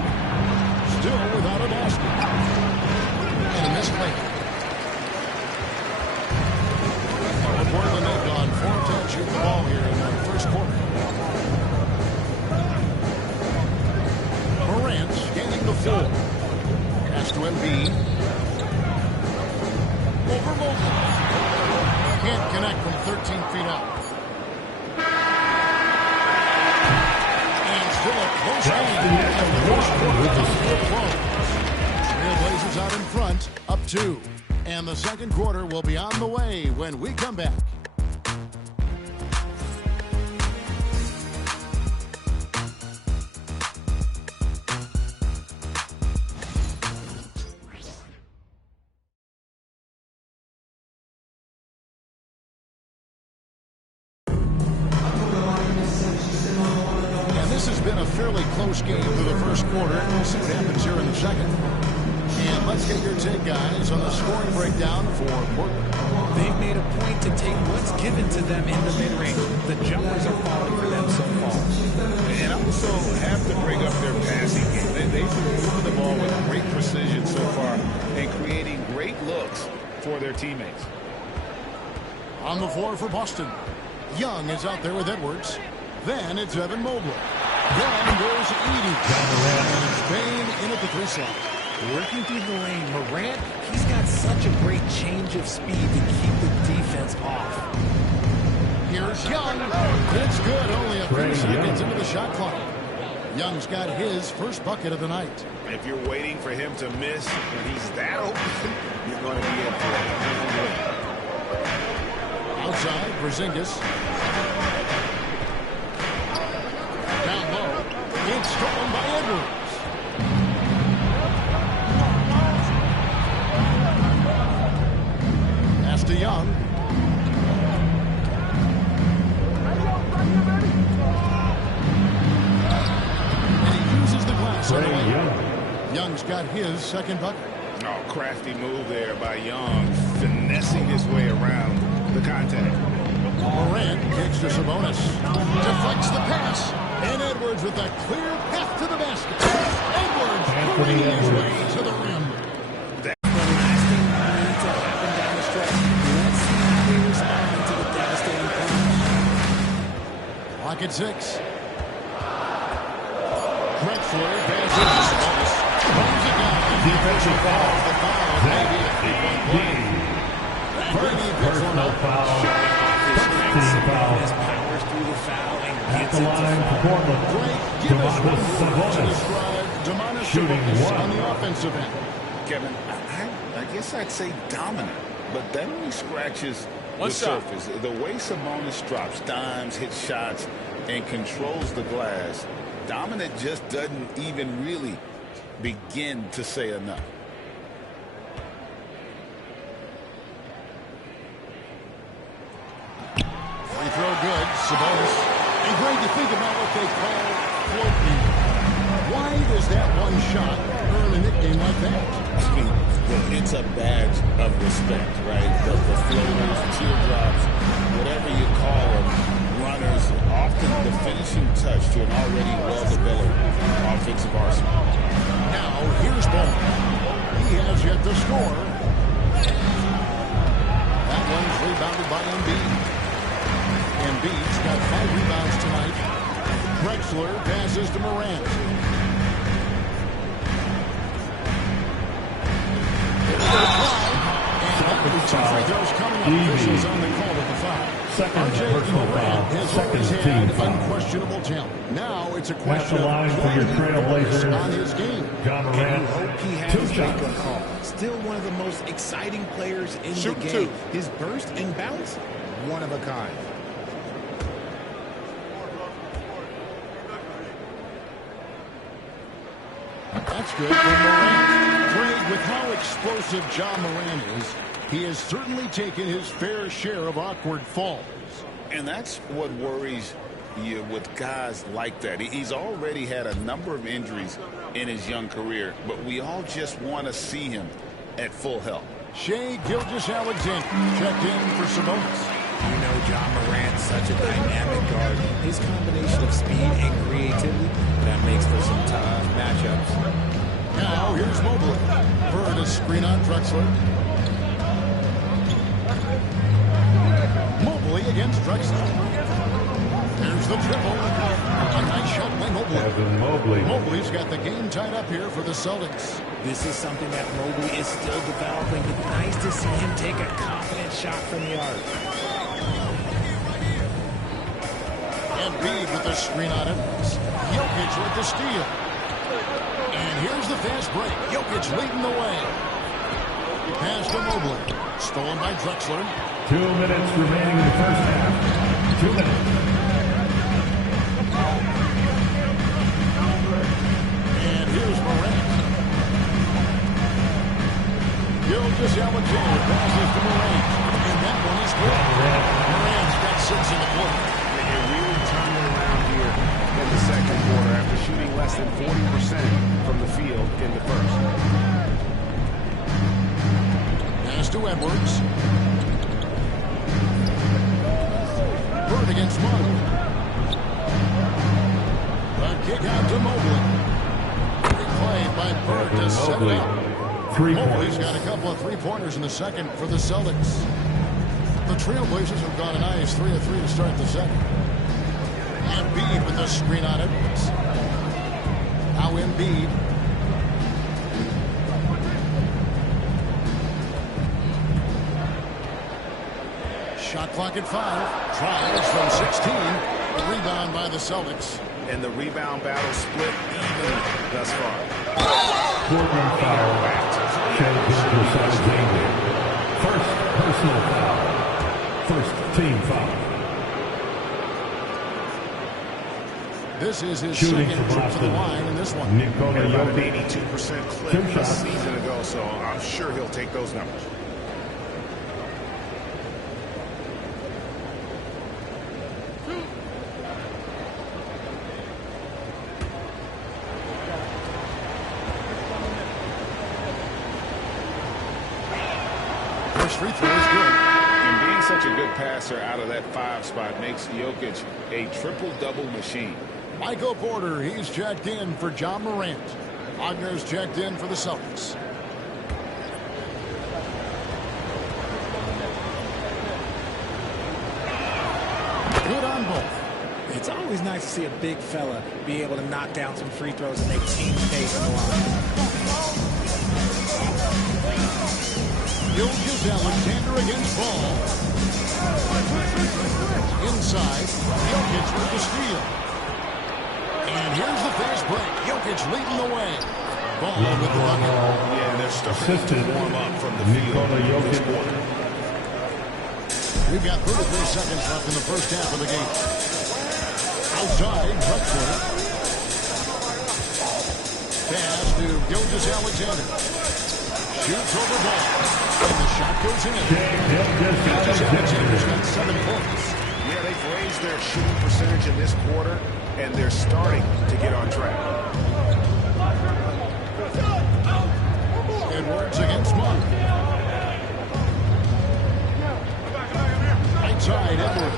Still without a basket. And a missed layup. Portland have gone 4 of 10 shooting the ball here in the first quarter. Morant gaining the 4. Pass to Embiid. Over Mobley. Can't connect from 13 feet out. And still a close game as the first quarter comes to a close. Trailblazers out in front, up 2. And the second quarter will be on the way when we come back. close game through the first quarter. We'll see what happens here in the second. And let's get your take, guys, on the scoring breakdown for Portland. They've made a point to take what's given to them in the mid-range. The jumpers are falling for them so far. And also have to bring up their passing game. They've been moving the ball with great precision so far and creating great looks for their teammates. On the floor for Boston, Young is out there with Edwards. Then it's Evan Mobley. Then there's Edey. And it's Payne in at the 3 slot. Working through the lane, Morant, he's got such a great change of speed to keep the defense off. Here's Young. It's good. Only a few seconds into the shot clock. Young's got his first bucket of the night. If you're waiting for him to miss when he's that open, you're going to be in for it. Outside, Porzingis. Down low. It's stolen by Edwards. Pass to Young. And he uses the glass on the way. Young's got his second bucket. Oh, crafty move there by Young, finessing his way around the contact. Morant kicks to Sabonis. Deflects the pass. And Edwards with a clear path to the basket. Edwards carrying his way to the rim. The last thing we need to happen down the stretch. Let's see how they respond to the devastating plunge. Clock at 6. Drexler passes to Sabonis. Runs it down. Defensive foul. The foul. Maybe a 3-point play. Personal foul. His powers through the foul and At gets the it line to for fall. Portland. Domantas Sabonis. Shooting one. On the offensive end. Kevin, I guess I'd say dominant, but that only scratches One the shot. surface. The way Sabonis drops dimes, hits shots, and controls the glass, dominant just doesn't even really begin to say enough. Free throw good. Sabonis. And great to think about what they call floating. Why does that one shot earn a nickname like that? I mean, well, it's a badge of respect, right? The floaters, teardrops, whatever you call them, runners, often the finishing touch to an already well-developed offensive arsenal. Now, here's Bowman. He has yet to score. That one's rebounded by Embiid. Embiid's got 5 rebounds tonight. Drexler passes to Morant. Officials on the call of the foul. Second personal foul. Has Second always team had foul. unquestionable talent. Now it's a At question the line of for your Trailblazers, on his game. John And you Morant. hope he has 2 his shots. wake-up call. Still one of the most exciting players in Shoot the game. His burst and bounce, one of a kind. That's good for Morant. Craig, with how explosive John Morant is, he has certainly taken his fair share of awkward falls. And that's what worries you with guys like that. He's already had a number of injuries in his young career, but we all just want to see him at full health. Shai Gilgeous-Alexander checked in for Sabonis. You know John Morant, such a dynamic guard. His combination of speed and creativity, that makes for some tough matchups. Now here's Mobley. Bird a screen on Drexler. Mobley against Drexler. There's the triple. A nice shot by Mobley. Evan Mobley. Mobley's got the game tied up here for the Celtics. This is something that Mobley is still developing. It's nice to see him take a confident shot from the arc. Embiid with the screen on him. Jokic with the steal. And here's the fast break. Jokic leading the way. Pass to Mobley. Stolen by Drexler. 2 minutes remaining in the first half. 2 minutes. And here's Morant. Gilgeous-Alexander passes to Morant. And that one is good. Morant's got 6 in the quarter. And you're really turning around here in the second quarter after after shooting less than 40% from the field in the first. Pass to Edwards. Bird against Martin. The kick out to Mobley. Great play by Bird to set it up. Mobley's got a couple of three-pointers in the second for the Celtics. The Trailblazers have gone a nice 3 of 3 to start the second. Embiid with the screen on Edwards. Now Embiid. Shot clock at 5. Tries from 16. A rebound by the Celtics. And the rebound battle split evenly thus far. Portland foul. First personal foul. First team foul. This is his second trip to the line in this one. At about an 82% clip a season ago, so I'm sure he'll take those numbers. First free throw is good. And being such a good passer out of that 5 spot makes Jokic a triple-double machine. Michael Porter, he's checked in for John Morant. Wagner's checked in for the Celtics. Good on both. It's always nice to see a big fella be able to knock down some free throws and make teams pay for the line. Gilgeous Alexander against Ball. Inside, Jokic with the steal. And here's the fast break. Jokic leading the way. Ball with the bucket. Yeah, they're starting to warm up from the field this quarter. We've got 33 seconds left in the first half of the game. Outside, Drexler. Pass to Gilgeous Alexander. Shoots over Ball. And the shot goes in. Gilgeous Alexander's got 7 points. Yeah, they've raised their shooting percentage in this quarter, and they're starting to get on track. Edwards against Monk. Right side, Edwards.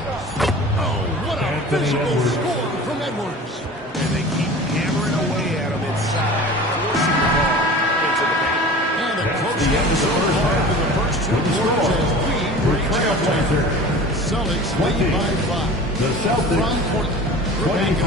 Oh, what a physical score from Edwards. And they keep hammering away at him inside, forcing the ball into the paint. And a close game so far in the first 2 quarters as we break halftime. Celtics lead by 5. The Celtics, From Portland, we're back in the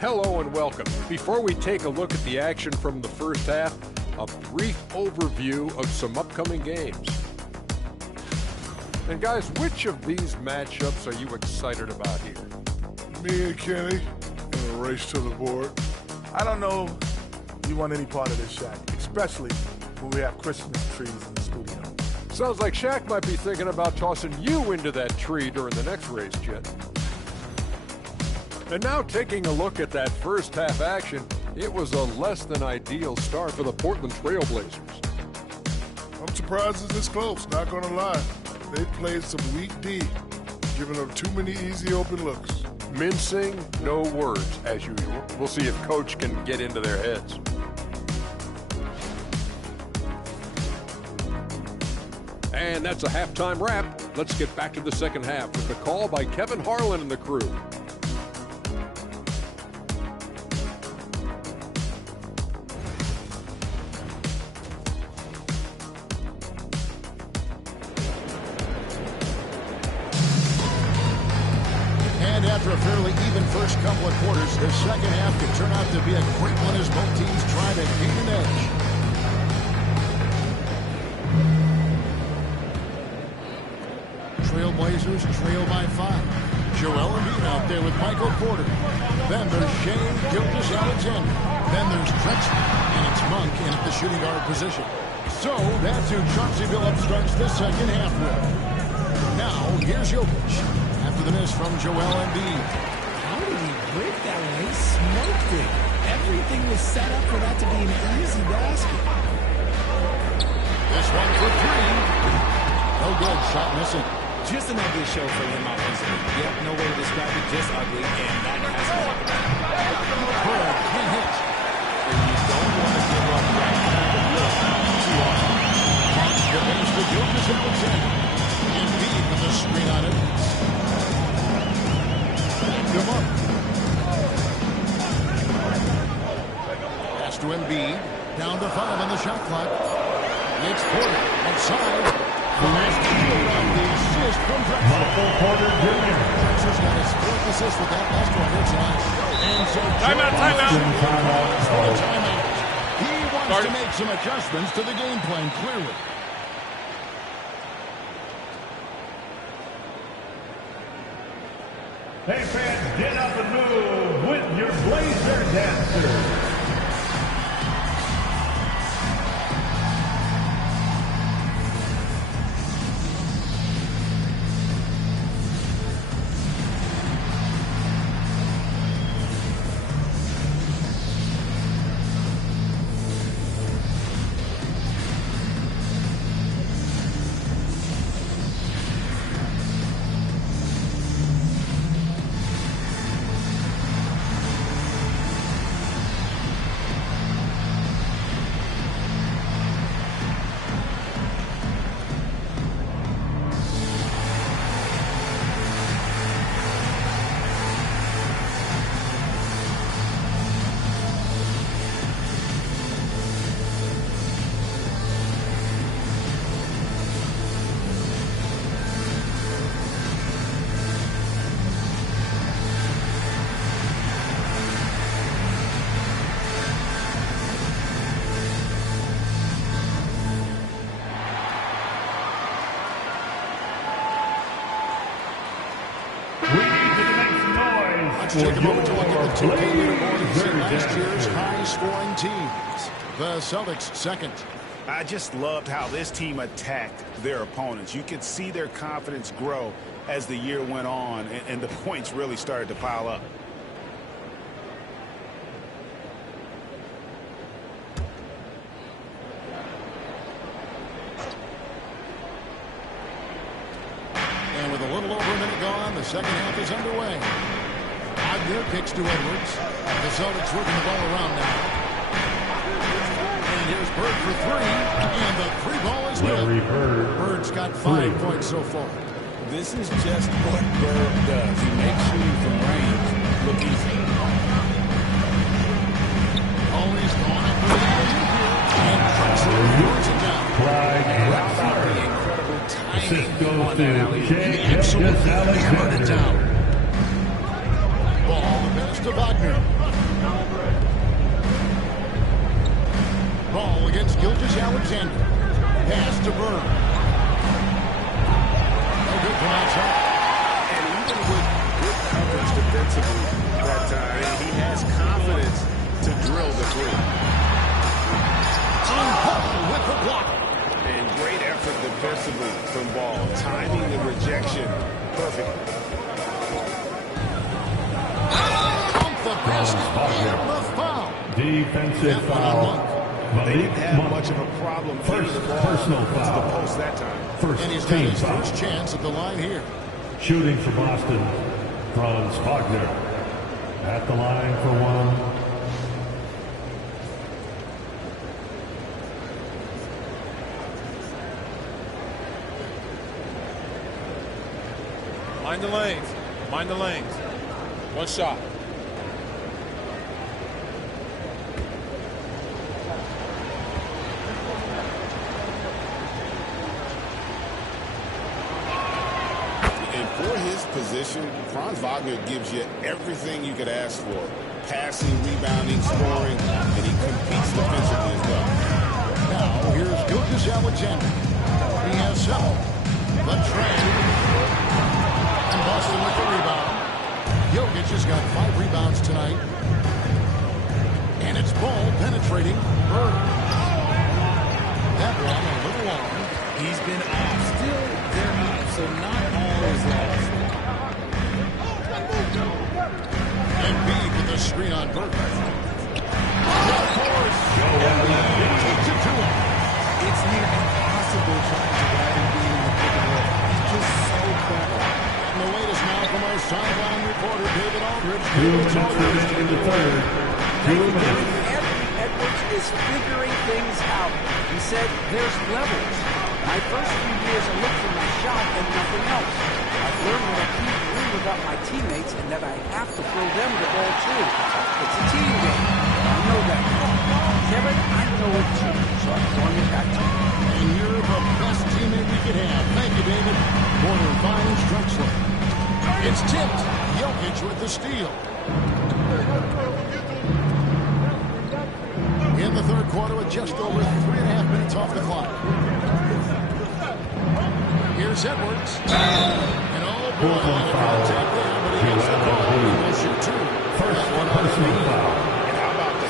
Hello and welcome. Before we take a look at the action from the first half, a brief overview of some upcoming games. And guys, which of these matchups are you excited about here? Me and Kenny in a race to the board. I don't know you want any part of this, Shaq, especially when we have Christmas trees in the studio. Sounds like Shaq might be thinking about tossing you into that tree during the next race, Jet. And now taking a look at that first half action, it was a less than ideal start for the Portland Trailblazers. I'm surprised it's this close, not going to lie. They played some weak D, giving up too many easy open looks. Mincing, no words, as usual. We'll see if Coach can get into their heads. And that's a halftime wrap. Let's get back to the second half with the call by Kevin Harlan and the crew. And after a fairly even first couple of quarters, the second half could turn out to be a quick one as both teams try to gain an edge. Trailblazers trail by 5. Joel Embiid out there with Michael Porter. Then there's Shea Gilgeous-Alexander. Then there's Drexler, and it's Monk in at the shooting guard position. So that's who Chauncey Billups starts the second half with. Now, here's Jokic. After after the miss from Joel Embiid. How did he break that one? He smoked it. Everything was set up for that to be an easy basket. This one for three. No good. Shot missing. Just an ugly show for him offensively. Yep, no way to describe it. Just ugly, and that has to happen. Bird can hit. And you don't want to give up that kind of look too often. Marks the pace to Gilgis Alexander. Embiid with the screen on it. Come up. Pass to Embiid. Down to 5 on the shot clock. It's Porter outside. The last deal on the assist from Drexler. Michael Porter Jr. Drexler's got his 4th assist with that last one here tonight. And so Timeout. He wants to make some adjustments to the game plan, clearly. Hey fans, get up and move with your Blazer dancers. Let's take a moment to look at the 2K leaderboards in last year's high-scoring teams. The Celtics second. I just loved how this team attacked their opponents. You could see their confidence grow as the year went on, and the points really started to pile up. And with a little over a minute gone, the second half is underway. Wagner kicks to Edwards. The Celtics working the ball around now. And here's Bird for three. And the three ball is good. Bird's got 5 points so far. This is just what Bird does. He makes shooting from range look easy. Oh, he's gone up with it. And Drexler throws it down. Clyde Incredible Assist timing goes on that alley. to He absolutely hammered it down. Ball, the pass to Wagner. Ball against Gilgis Alexander. Pass to Bird. No good from outside. And even with good coverage defensively that time, he has confidence to drill the three. On Paul with the block. And great effort defensively from Ball, timing the rejection perfectly. The best and the foul. Defensive foul. They didn't have much of a problem getting the ball personal to the foul. post that time. And he's got his first chance at the line here. Shooting for Boston, Franz Wagner. At the line for one. Mind the lanes. Mind the lanes. One shot. For his position, Franz Wagner gives you everything you could ask for. Passing, rebounding, scoring, and he competes defensively as well. Now, here's Gilgis Alexander. He has 7. The trade. And Boston with the rebound. Jokic has got 5 rebounds tonight. And it's Ball penetrating Bird. That one a little long. He's been off. Still, they're not, so not all is lost. screen on Burke. It's near impossible trying to guard him being in the pick and roll. He's just so clever. And the latest now from our sideline reporter, David Aldridge. 2 minutes in the third. 2 minutes. Anthony Edwards is figuring things out. He said, there's levels. My first few years, I looked for my shot and nothing else. I've learned that I can't dream about my teammates and that I have to throw them the ball too. It's a team game. I know that. Kevin, I know it too, so I'm throwing it back to you. And you're the best teammate we could have. Thank you, David. Porter finds Drexler. It's tipped. Jokic with the steal. In the third quarter with just over 3.5 minutes off the clock. Here's Edwards. And oh boy, a lot of contact there, but he gets the ball. He will shoot two. First one personal foul.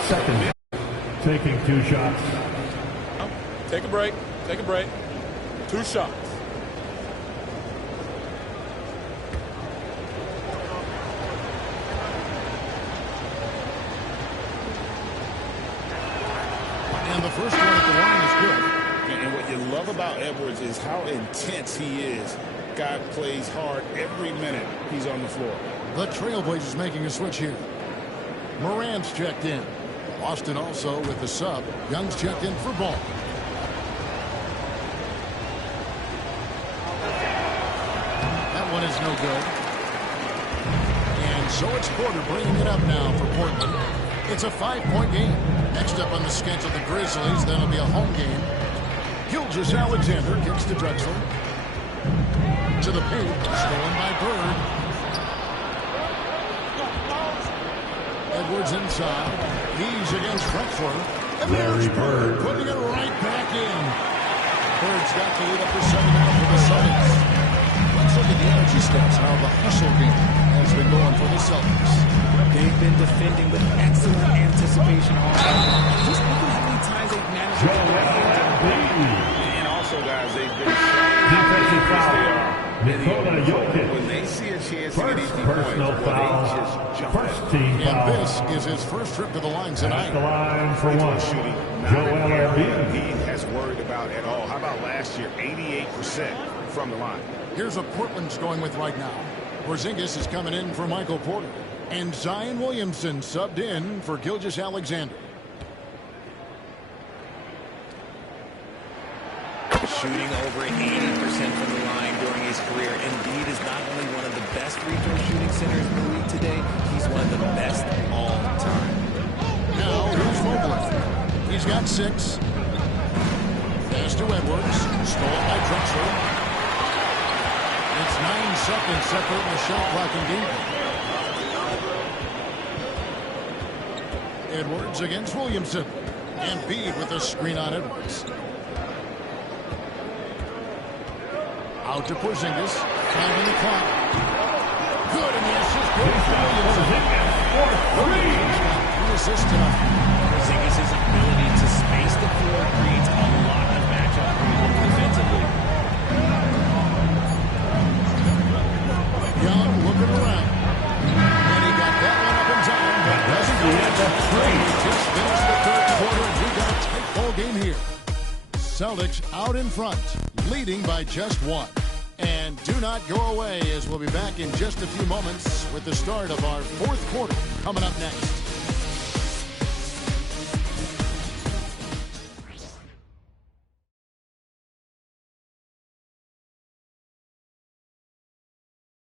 Second, taking 2 shots. Take a break. Take a break. 2 shots. And the first one at the line is good. And what you love about Edwards is how intense he is. Guy plays hard every minute he's on the floor. The Trailblazers making a switch here. Morant's checked in. Boston also with the sub. Young's checked in for Ball. That one is no good. And so it's Porter bringing it up now for Portland. It's a 5-point game. Next up on the schedule, the Grizzlies. That'll be a home game. Gilgeous-Alexander kicks to Drexler. To the paint. Stolen by Bird. Edwards inside. He's against Drexler. And there's Bird putting it right back in. Bird's got the lead up to 7 now for the Celtics. Let's look at the energy stats, how the hustle game has been going for the Celtics. They've been defending with excellent anticipation all night. Just look at how many times they've managed to get And also, guys, they've been defensive foul. Nikola Jokic. When they see a chance first to get 80 personal points, foul. they just jump First out. team foul. And this is his first trip to the line tonight. At the line for one. Shooting Joel not an area Embiid. he has worried about at all. How about last year? 88% from the line. Here's what Portland's going with right now. Porzingis is coming in for Michael Porter. And Zion Williamson subbed in for Gilgeous-Alexander. shooting over 80% from the line during his career. Embiid is not only one of the best free throw shooting centers in the league today, he's one of the best all time. Now, here's Mobley. He's got 6. Pass to Edwards. Stolen by Drexler. It's 9 seconds separating the shot clock and game. Edwards against Williamson. Embiid with a screen on Edwards. Out to Porzingis. 5 on the clock. Good, and the assist goes for Williamson. 3 assists tonight. Porzingis' ability to space the floor creates a lot of matchup problems defensively. Young looking around. And he got that one up in time, but doesn't go in. Just finished the third quarter, and we got a tight ball game here. Celtics out in front, leading by just 1. And do not go away, as we'll be back in just a few moments with the start of our 4th quarter coming up next.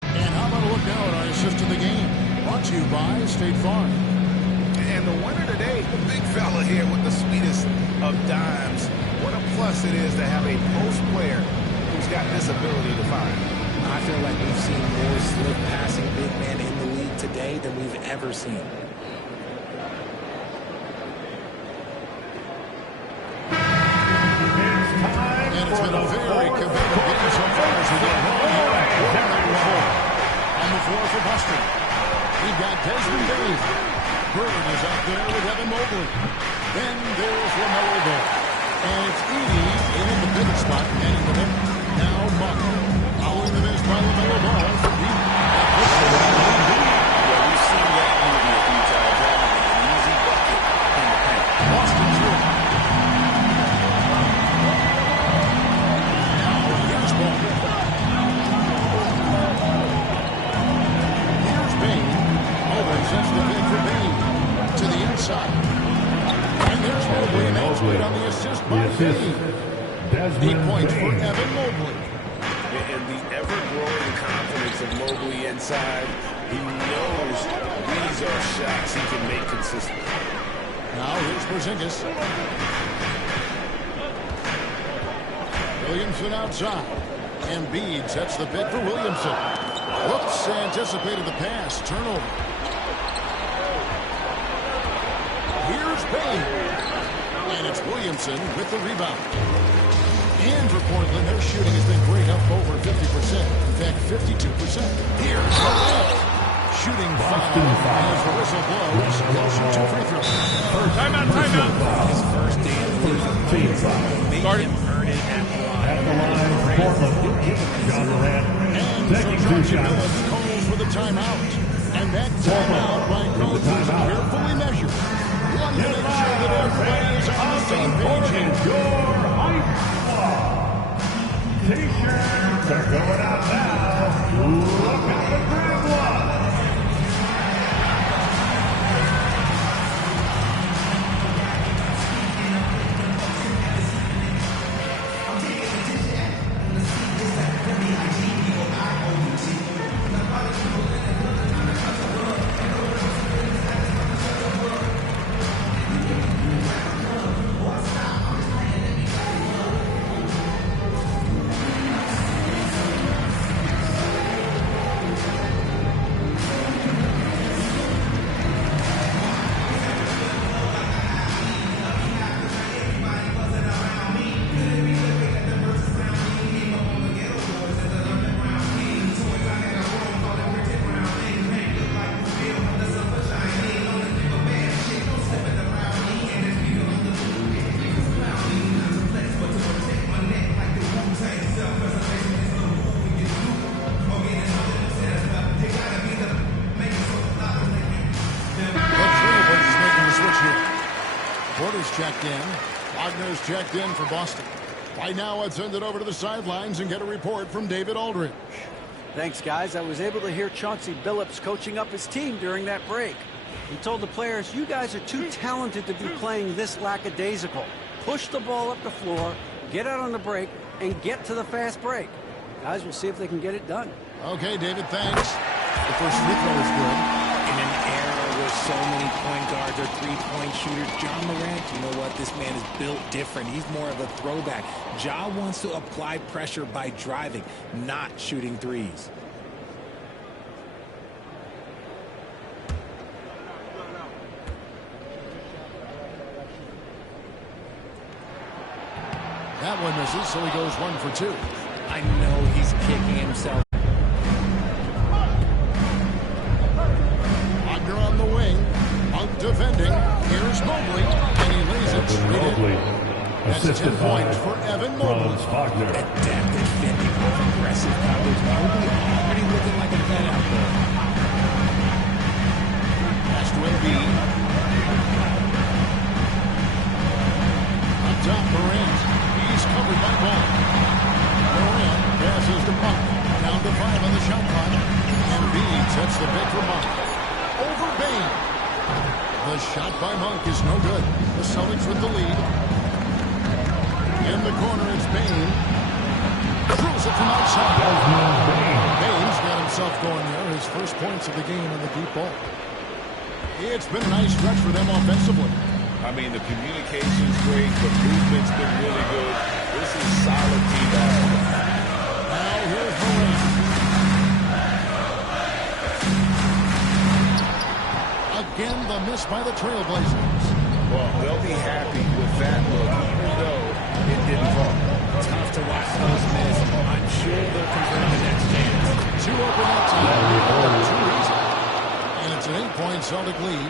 And how about a look now at our assist of the game, brought to you by State Farm. And the winner today, the big fella here with the sweetest of dimes. What a plus it is to have a post player who's got this ability to find. I feel like we've seen more slick passing big men in the league today than we've ever seen. And it's been a very competitive game so far as we get home here at quarter number 4. On the floor for Boston, we've got Desmond Bain. Bird is out there with Evan Mobley. Then there's LaMelo Ball. And it's Edey in at the pivot spot, manning the net. Now Monk. Following the miss by LaMelo Ball for Edey. Yeah, we've seen that movie a few times Here's Mobley, and that's good on the assist by Bain. 8 points for Evan Mobley. And the ever-growing confidence of Mobley inside, he knows these are shots he can make consistently. Now here's Porzingis. Williamson outside. Embiid sets the pick for Williamson. Whoops, anticipated the pass. Turnover. Here's Bain. And it's Williamson with the rebound. And for Portland, their shooting has been great, up over 50%. In fact, 52%. Here's Durant. Shooting foul as the whistle blows. He'll shoot 2 free throws. Timeout. His first day in the league. Make him earn it at the line. Portland, John Morant taking 2 shots. Calls for the timeout. And that timeout by coach is carefully measured. One to make sure that everybody is on the same page. Your hype T-shirts are going out now. Look out to grab one. Checked in. Wagner's checked in for Boston. Right now, I'd send it over to the sidelines and get a report from David Aldridge. Thanks, guys. I was able to hear Chauncey Billups coaching up his team during that break. He told the players, you guys are too talented to be playing this lackadaisical. Push the ball up the floor, get out on the break, and get to the fast break. Guys, we'll see if they can get it done. Okay, David, thanks. The first free throw is good. In an era where so many point guards are three-point shooters, John Morant, you know what? This man is built different. He's more of a throwback. Ja wants to apply pressure by driving, not shooting threes. That one misses, so he goes 1 for 2. I know he's kicking himself. Wagner on the wing, out defending. Here's Mobley, and he lays it straight in. That's 10 points for Evan Mobley. Adept at fending off aggressive coverage. Mobley already looking like a vet out there. Pass to Embiid. On top, Morant. He's covered by Ball. Morant passes to Monk. Down to 5 on the shot clock. Embiid sets the pick for Monk. Over Bain. The shot by Monk is no good. The Celtics with the lead. In the corner, it's Bain. Throws it from outside. Bain's got himself going there. His first points of the game in the deep ball. It's been a nice stretch for them offensively. I mean, the communication's great. The movement's been really good. This is solid team basketball. Now here's Morant. Again, the miss by the Trailblazers. Well, they'll be happy with that look, even though it didn't fall. Tough to watch those miss. I'm sure they'll convert the next chance. 2 open that time. 2 easy. And it's an 8-point Celtic lead.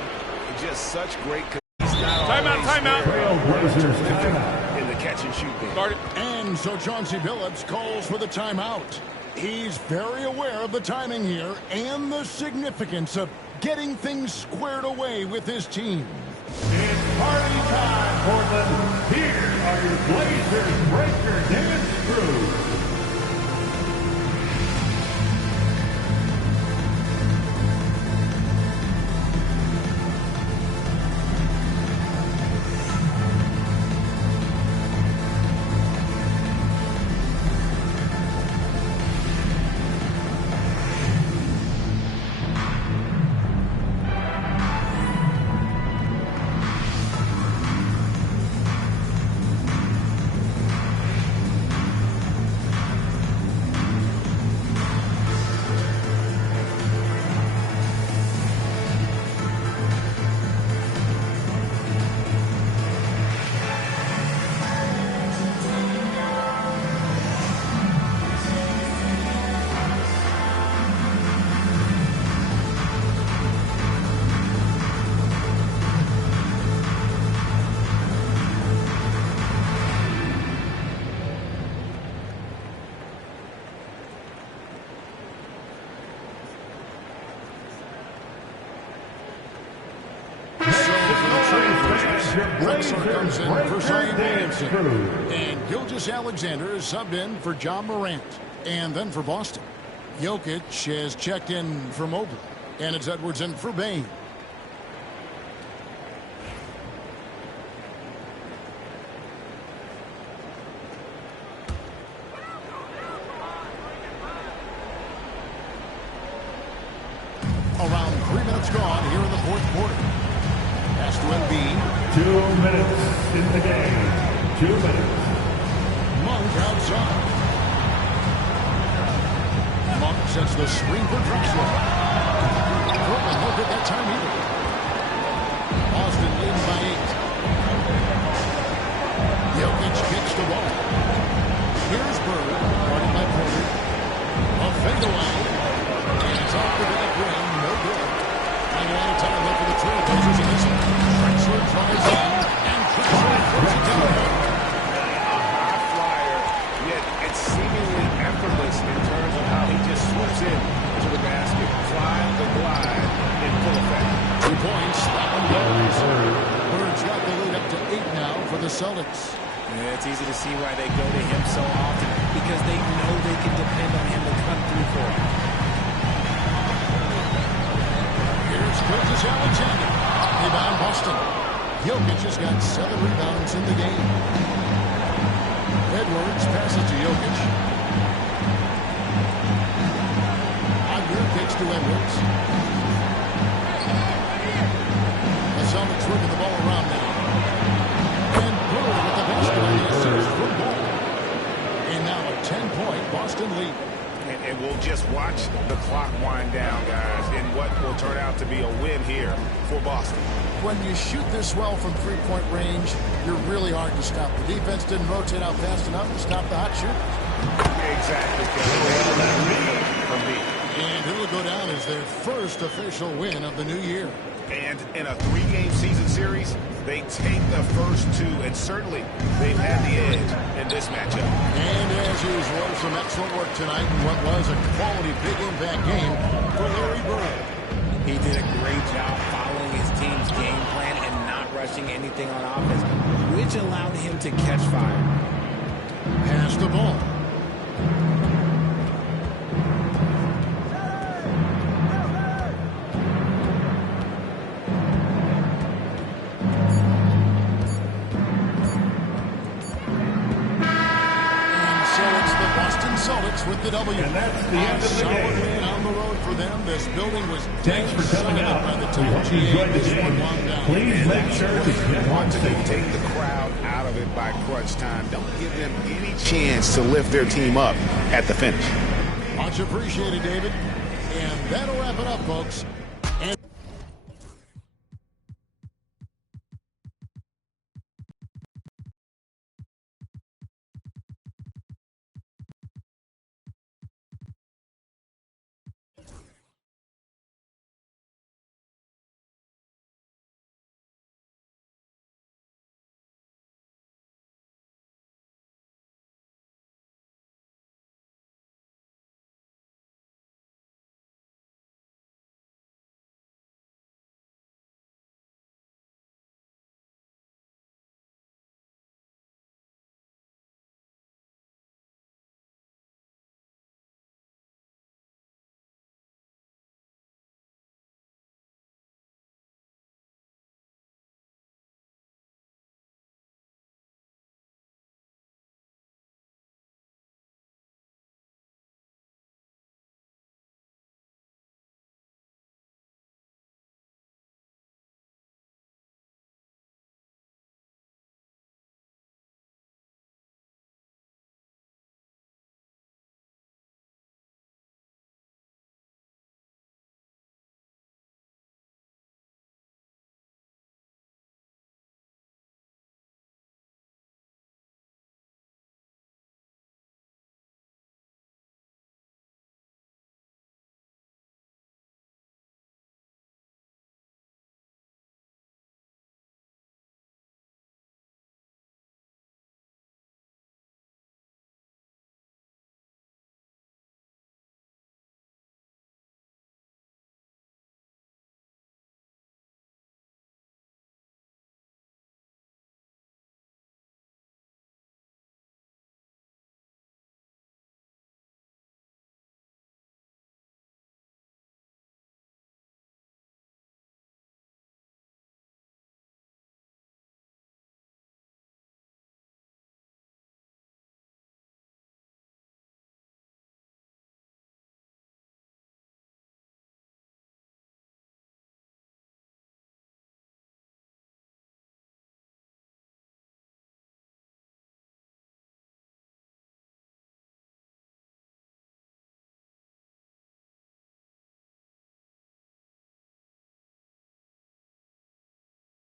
Just such great. Timeout. Trailblazers timeout. In the catch and shoot game. And so Chauncey Billups calls for the timeout. He's very aware of the timing here and the significance of getting things squared away with his team. It's party time, Portland. Here are your Blazers breaker dance crew. Drexler comes in for Zion Williamson. And Gilgeous-Alexander is subbed in for John Morant. And then for Boston, Jokic has checked in for Mobley. And it's Edwards in for Bain. Around 3 minutes gone here in the fourth quarter. Pass to Embiid. 2 minutes in the game. 2 minutes. Monk outside. Monk sets the screen for Drexler. Brooklyn no good that time either. Boston leads by 8. Jokic kicks the ball. Here's Bird, guarded by Porter. A fadeaway. And it's off the back rim. No good. And a lot of time left for the Trailblazers in this one. Drexler tries in. And Drexler throws it down. A high flyer, yet it's seemingly effortless in terms of how he just swoops in to the basket. Climb the glide in full effect. 2 points. That one goes. Bird's got the lead up to 8 now for the Celtics. Yeah, it's easy to see why they go to him so often, because they know they can depend on him to come through for them. Here's Gilgeous-Alexander. Rebound Boston. Jokic has got 7 rebounds in the game. Edwards passes to Jokic. Agger kicks to Edwards. The Celtics working the ball around now. And Bird with the basket on the assist for ball. And now a 10-point Boston lead. And we'll just watch the clock wind down, guys, in what will turn out to be a win here for Boston. When you shoot this well from three-point range, you're really hard to stop. The defense didn't rotate out fast enough to stop the hot shooters. Exactly, Kevin. And it'll go down as their first official win of the new year. And in a 3-game season series, they take the first 2, and certainly they've had the edge in this matchup. And as usual, some excellent work tonight in what was a quality big impact game for Larry Bird. He did a great job following his team's game plan and not rushing anything on offense, which allowed him to catch fire. Pass the ball. Celtics with the W. And that's the end of the game. Win on the road for them. This building was Thanks for coming out. by the We time hope you enjoyed the game. Please make sure to hit Want to take the crowd out of it by crunch time. Don't give them any chance to lift their team up at the finish. Much appreciated, David. And that'll wrap it up, folks.